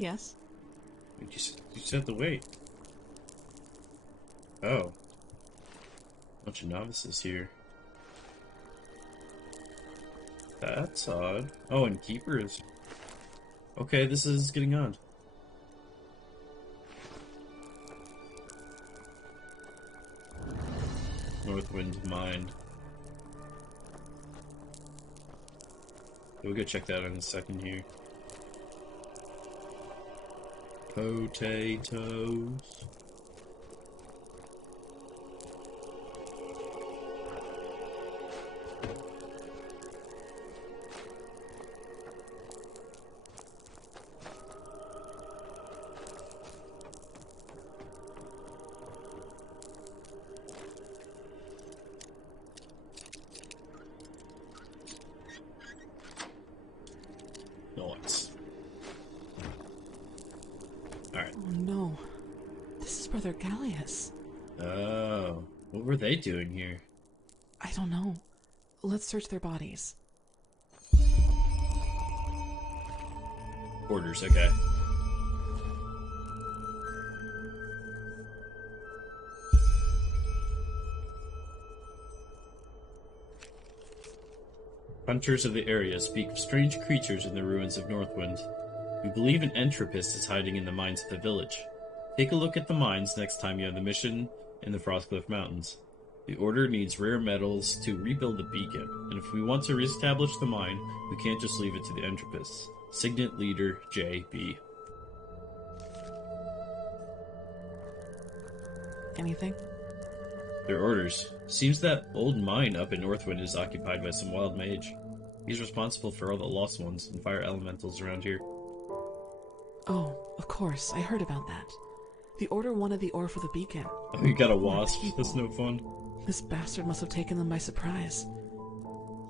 Yes? You just have to wait. Oh. Bunch of novices here. That's odd. Oh, and keepers. Okay, this is getting on. Northwind Mine. We'll go check that out in a second here. Potatoes. Nice. Alright. Oh no. This is Brother Gallius. Oh. What were they doing here? I don't know. Let's search their bodies. Orders, okay. Hunters of the area speak of strange creatures in the ruins of Northwind. We believe an entropist is hiding in the mines of the village. Take a look at the mines next time you have the mission in the Frostcliff Mountains. The Order needs rare metals to rebuild the beacon, and if we want to reestablish the mine, we can't just leave it to the entropists. Signet Leader J.B. Anything? Their orders. Seems that old mine up in Northwind is occupied by some wild mage. He's responsible for all the lost ones and fire elementals around here. Oh, of course, I heard about that. The Order wanted the ore for the beacon. Oh, you got a wasp? That's no fun. This bastard must have taken them by surprise.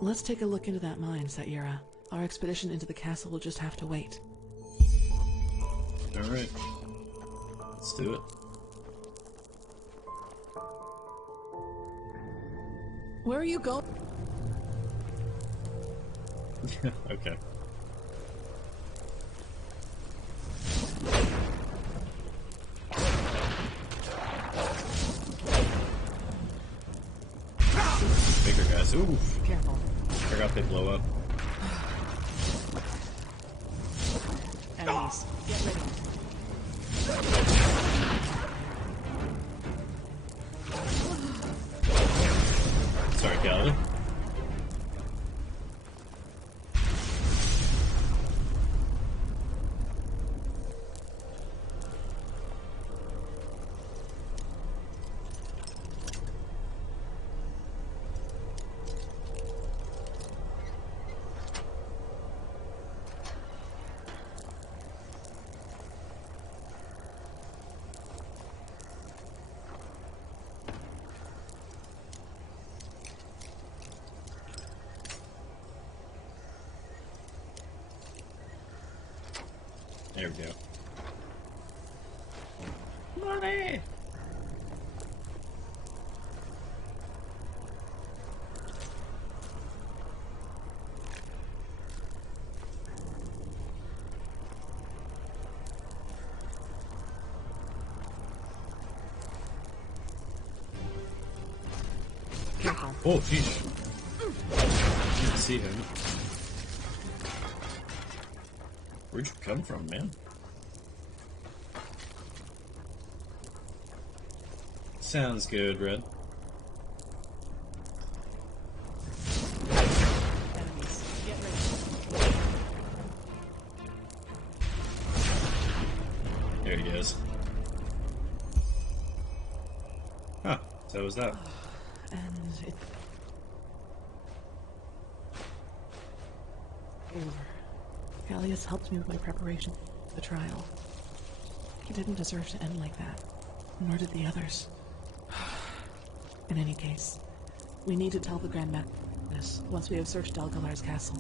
Let's take a look into that mine, Satyra. Our expedition into the castle will just have to wait. Alright. Let's do it. Where are you going? Okay. Bigger guys. Ooh. Careful. Forgot they blow up. Enemies, get ready. Sorry, Callie. There we go. Money! Careful. Oh, jeez. Didn't see him. Where'd you come from, man? Sounds good, Red. Enemies, get ready. There he is. Huh, so was that. And it... Over. Gallius helped me with my preparation for the trial. He didn't deserve to end like that, nor did the others. In any case, we need to tell the Grand Master once we have searched Delgalar's castle.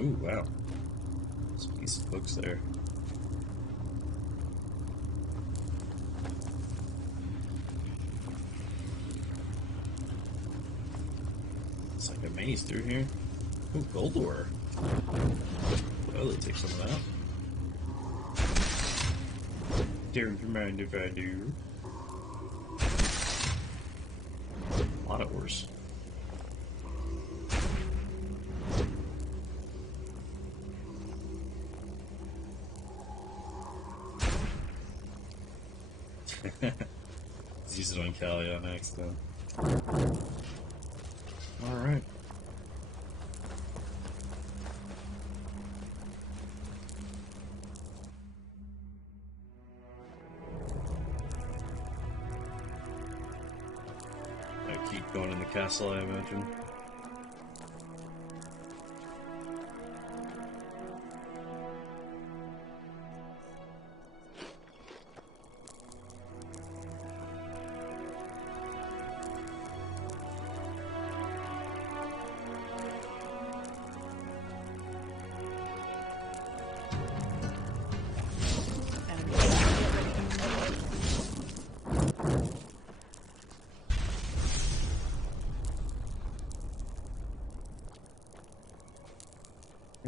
Ooh, wow. Some decent books there. It's like a maze through here. Ooh, gold ore. Well, let's take some of that. Don't mind if I do. A lot of ores. Let's use it on Callie on accident. Alright. I keep going in the castle, I imagine.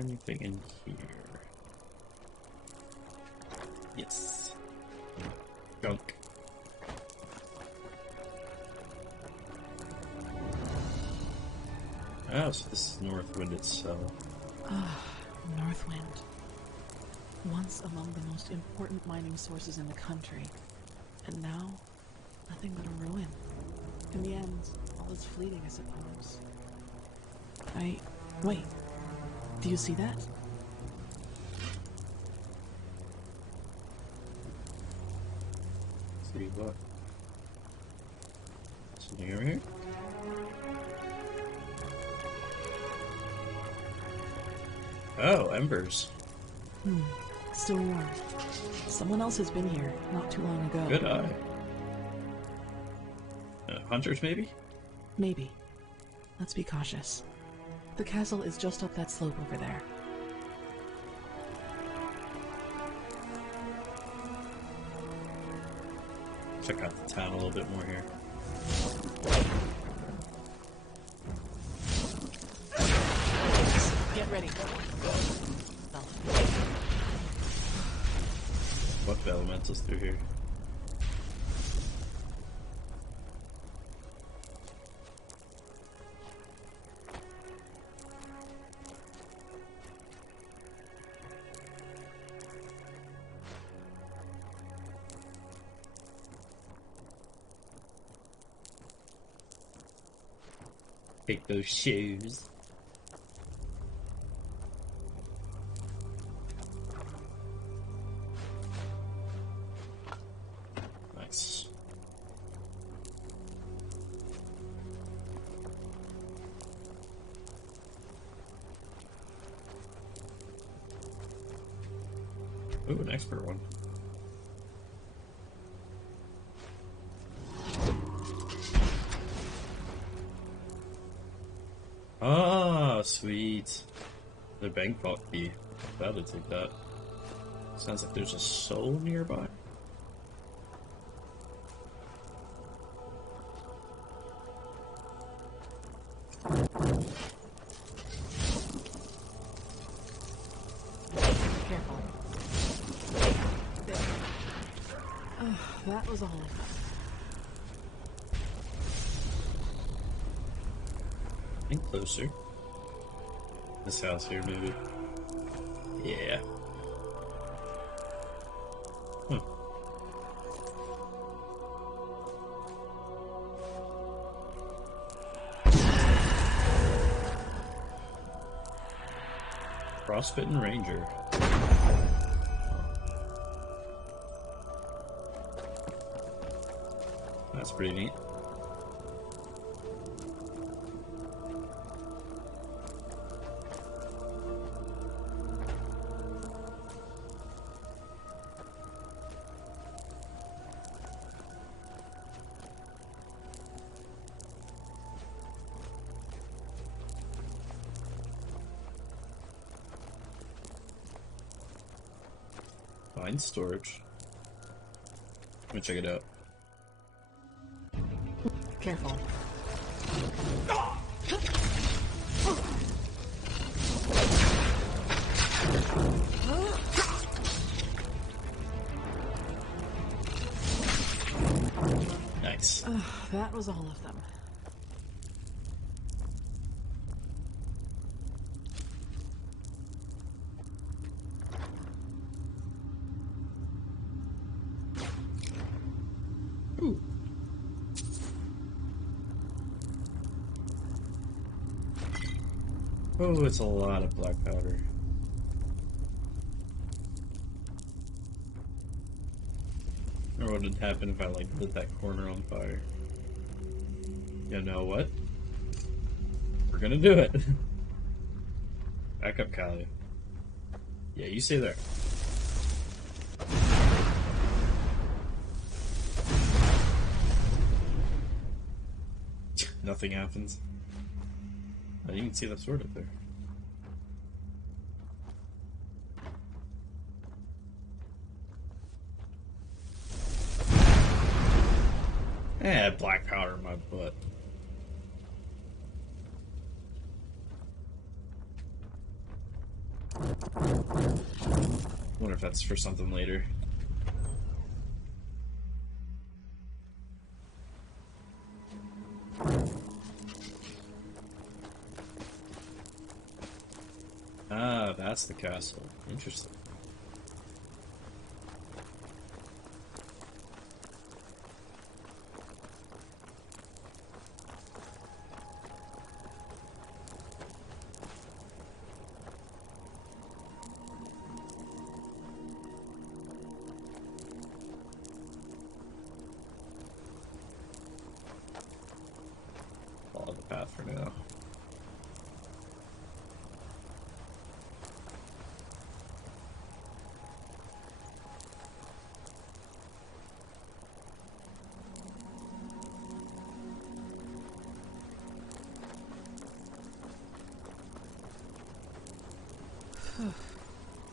Anything in here? Yes. Gunk. Oh, so this is Northwind itself. Ah, Northwind. Once among the most important mining sources in the country. And now, nothing but a ruin. In the end, all is fleeting, I suppose. Wait. Do you see that? See what? Something over here? Oh, embers. Still warm. Someone else has been here not too long ago. Good eye. Hunters, maybe? Maybe. Let's be cautious. The castle is just up that slope over there. Check out the town a little bit more here. Get ready. What elementals through here? Take those shoes. Nice. Ooh, an expert one. Ah, sweet. The bank vault key. That'll take that. Sounds like there's a soul nearby. Careful. There. Oh, that was all. And closer. This house here, maybe. Yeah. Frostbitten Ranger. That's pretty neat. Find storage. Let me check it out. Careful. Nice. That was all of them. Ooh. Oh, it's a lot of black powder. Or what would happen if I, like, lit that corner on fire? You know what? We're gonna do it! Back up, Callie. Yeah, you stay there. Nothing happens. Oh, you can see that sword up there. Black powder in my butt. Wonder if that's for something later. Ah, that's the castle. Interesting. Follow the path for now.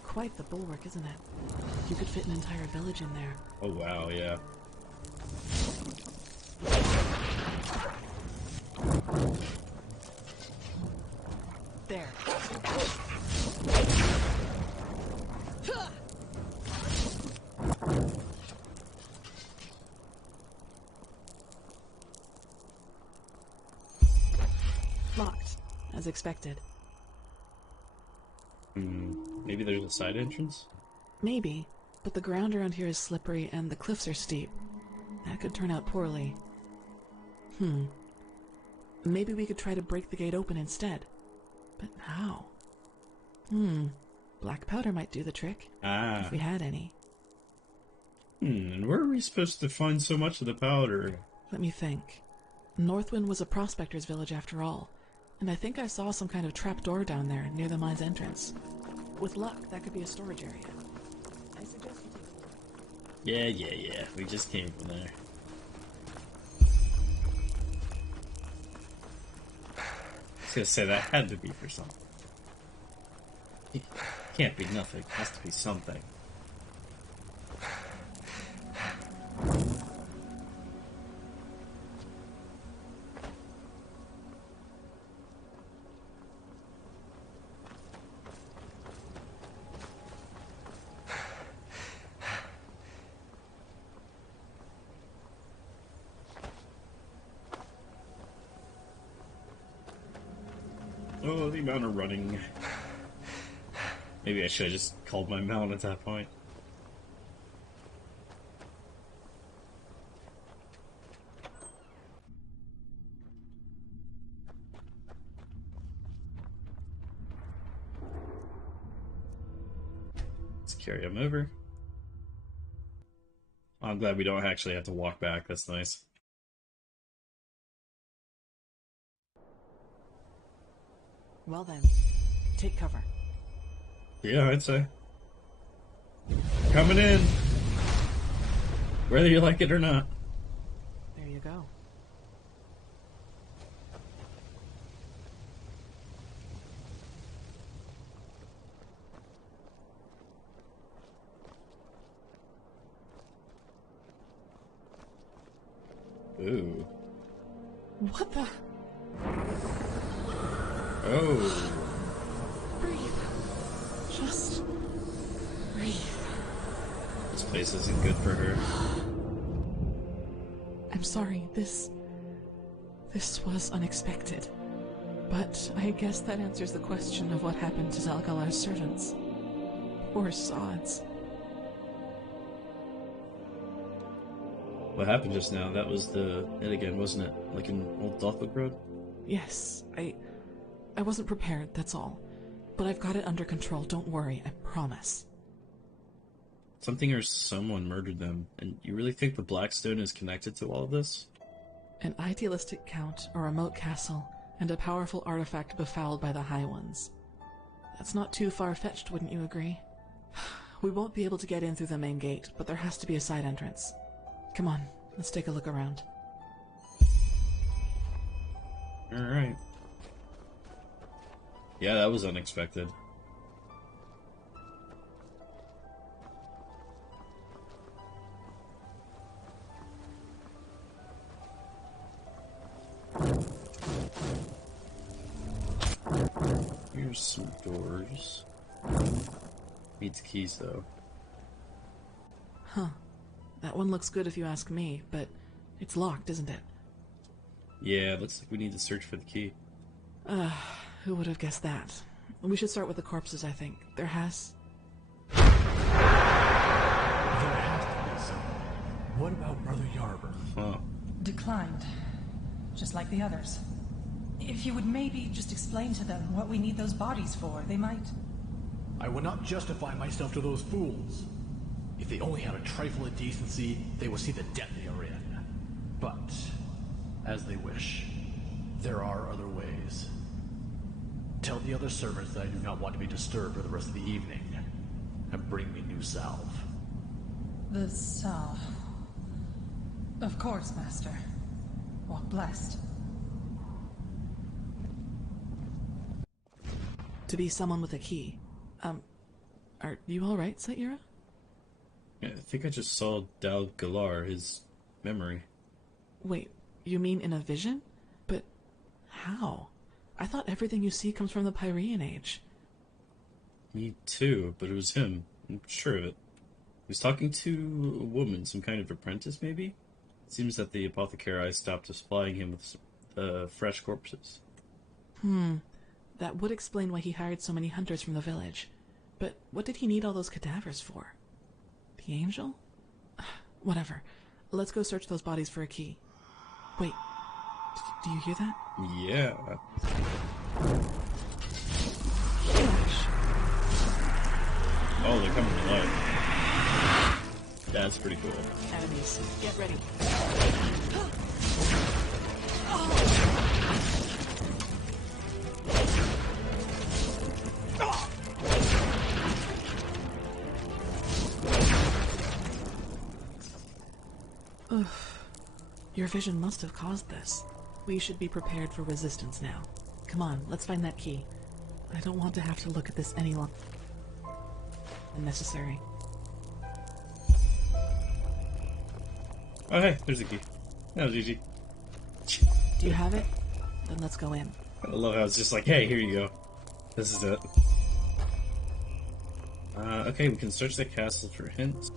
Quite the bulwark, isn't it? You could fit an entire village in there. Oh wow, yeah. There. Locked, as expected. Maybe there's a side entrance? Maybe, but the ground around here is slippery and the cliffs are steep. That could turn out poorly. Maybe we could try to break the gate open instead. But how? Black powder might do the trick. If we had any. And where are we supposed to find so much of the powder? Let me think. Northwind was a prospector's village after all, and I think I saw some kind of trapdoor down there near the mine's entrance. With luck, that could be a storage area. I suggest you take a look. Yeah. We just came from there. I was gonna say that had to be for something. It can't be nothing. It has to be something. Oh, the amount of running. Maybe I should have just called my mount at that point. Let's carry him over. I'm glad we don't actually have to walk back. That's nice. Well then, take cover. Yeah, I'd say. Coming in! Whether you like it or not. There you go. Ooh. What the? Oh. Breathe. Just breathe. This place isn't good for her. I'm sorry, this was unexpected. But I guess that answers the question of what happened to Dalgalar's servants. Poor sods. What happened just now? That was it again, wasn't it? Like in Old Dothwick Road? Yes, I wasn't prepared, that's all. But I've got it under control, don't worry, I promise. Something or someone murdered them, and you really think the Blackstone is connected to all of this? An idealistic count, a remote castle, and a powerful artifact befouled by the High Ones. That's not too far-fetched, wouldn't you agree? We won't be able to get in through the main gate, but there has to be a side entrance. Come on, let's take a look around. Alright. Yeah, that was unexpected. Here's some doors. Needs keys, though. Huh. That one looks good if you ask me, but it's locked, isn't it? Yeah, it looks like we need to search for the key. Who would have guessed that? We should start with the corpses, I think. There has to be someone. What about Brother Yarber? Huh. Declined. Just like the others. If you would maybe just explain to them what we need those bodies for, they might... I will not justify myself to those fools. If they only had a trifle of decency, they will see the debt they are in. But, as they wish, there are other ways. Tell the other servants that I do not want to be disturbed for the rest of the evening, and bring me new salve. The salve. Of course, Master. Walk blessed. to be someone with a key. Are you alright, Saira? Yeah, I think I just saw Dalgalar, his memory. Wait, you mean in a vision? But how? I thought everything you see comes from the Pyrean Age. Me too, but it was him. I'm sure of it. He was talking to a woman, some kind of apprentice, maybe? It seems that the apothecary stopped supplying him with fresh corpses. That would explain why he hired so many hunters from the village. But what did he need all those cadavers for? The angel? Whatever. Let's go search those bodies for a key. Wait, do you hear that? Yeah. Oh, they're coming to life. That's pretty cool. Enemies, get ready. Your vision must have caused this. We should be prepared for resistance now. Come on, let's find that key. I don't want to have to look at this any longer. Unnecessary. Oh hey, there's the key. That was easy. Do you have it? Then let's go in. I love how it's just like, hey, here you go. This is it. Okay, we can search the castle for hints.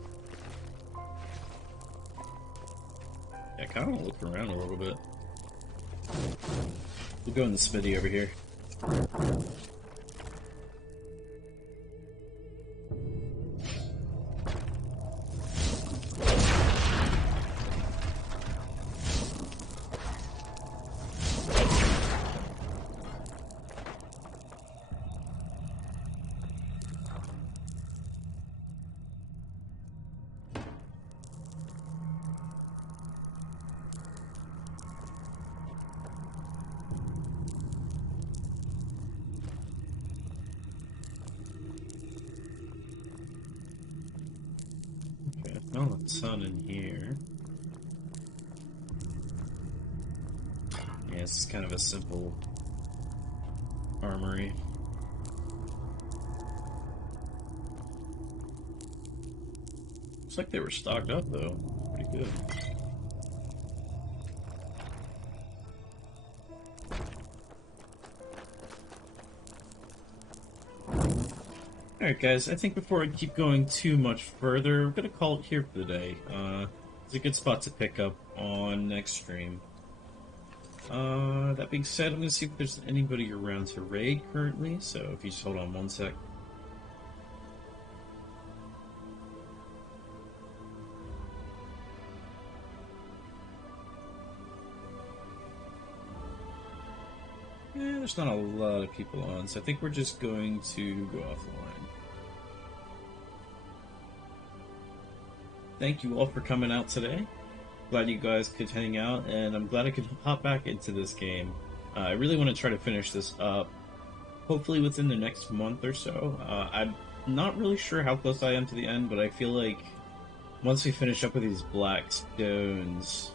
Yeah, I kind of want to look around a little bit. We'll go in the smithy over here. Oh, a ton in here. Yeah, this is kind of a simple armory. Looks like they were stocked up, though. Pretty good. Alright guys, I think before I keep going too much further, I'm gonna call it here for the day. It's a good spot to pick up on next stream. That being said, I'm gonna see if there's anybody around to raid currently, so if you just hold on one sec. Yeah, there's not a lot of people on, so I think we're just going to go offline. Thank you all for coming out today. Glad you guys could hang out, and I'm glad I could hop back into this game. I really want to try to finish this up, hopefully within the next month or so. I'm not really sure how close I am to the end, but I feel like once we finish up with these black stones...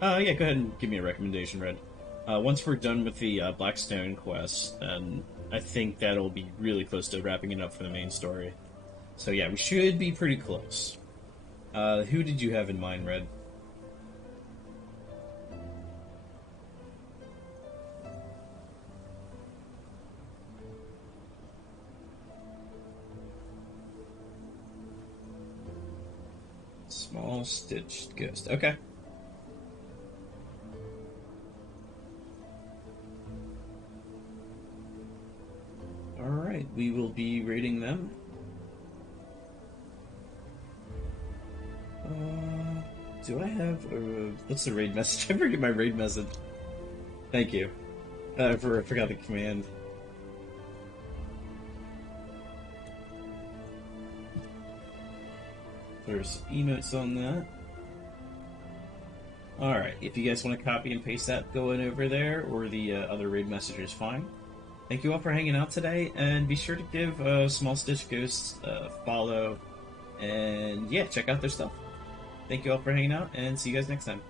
yeah, go ahead and give me a recommendation, Red. Once we're done with the Blackstone quest, then I think that'll be really close to wrapping it up for the main story. So yeah, we should be pretty close. Who did you have in mind, Red? Small stitched ghost. Okay. Alright, we will be raiding them. Do I have a... What's the raid message? I forget my raid message. Thank you. I forgot the command. There's emotes on that. Alright, if you guys want to copy and paste that going over there, or the other raid message is fine. Thank you all for hanging out today, and be sure to give Small Stitch Ghosts a follow, and yeah, check out their stuff. Thank you all for hanging out, and see you guys next time.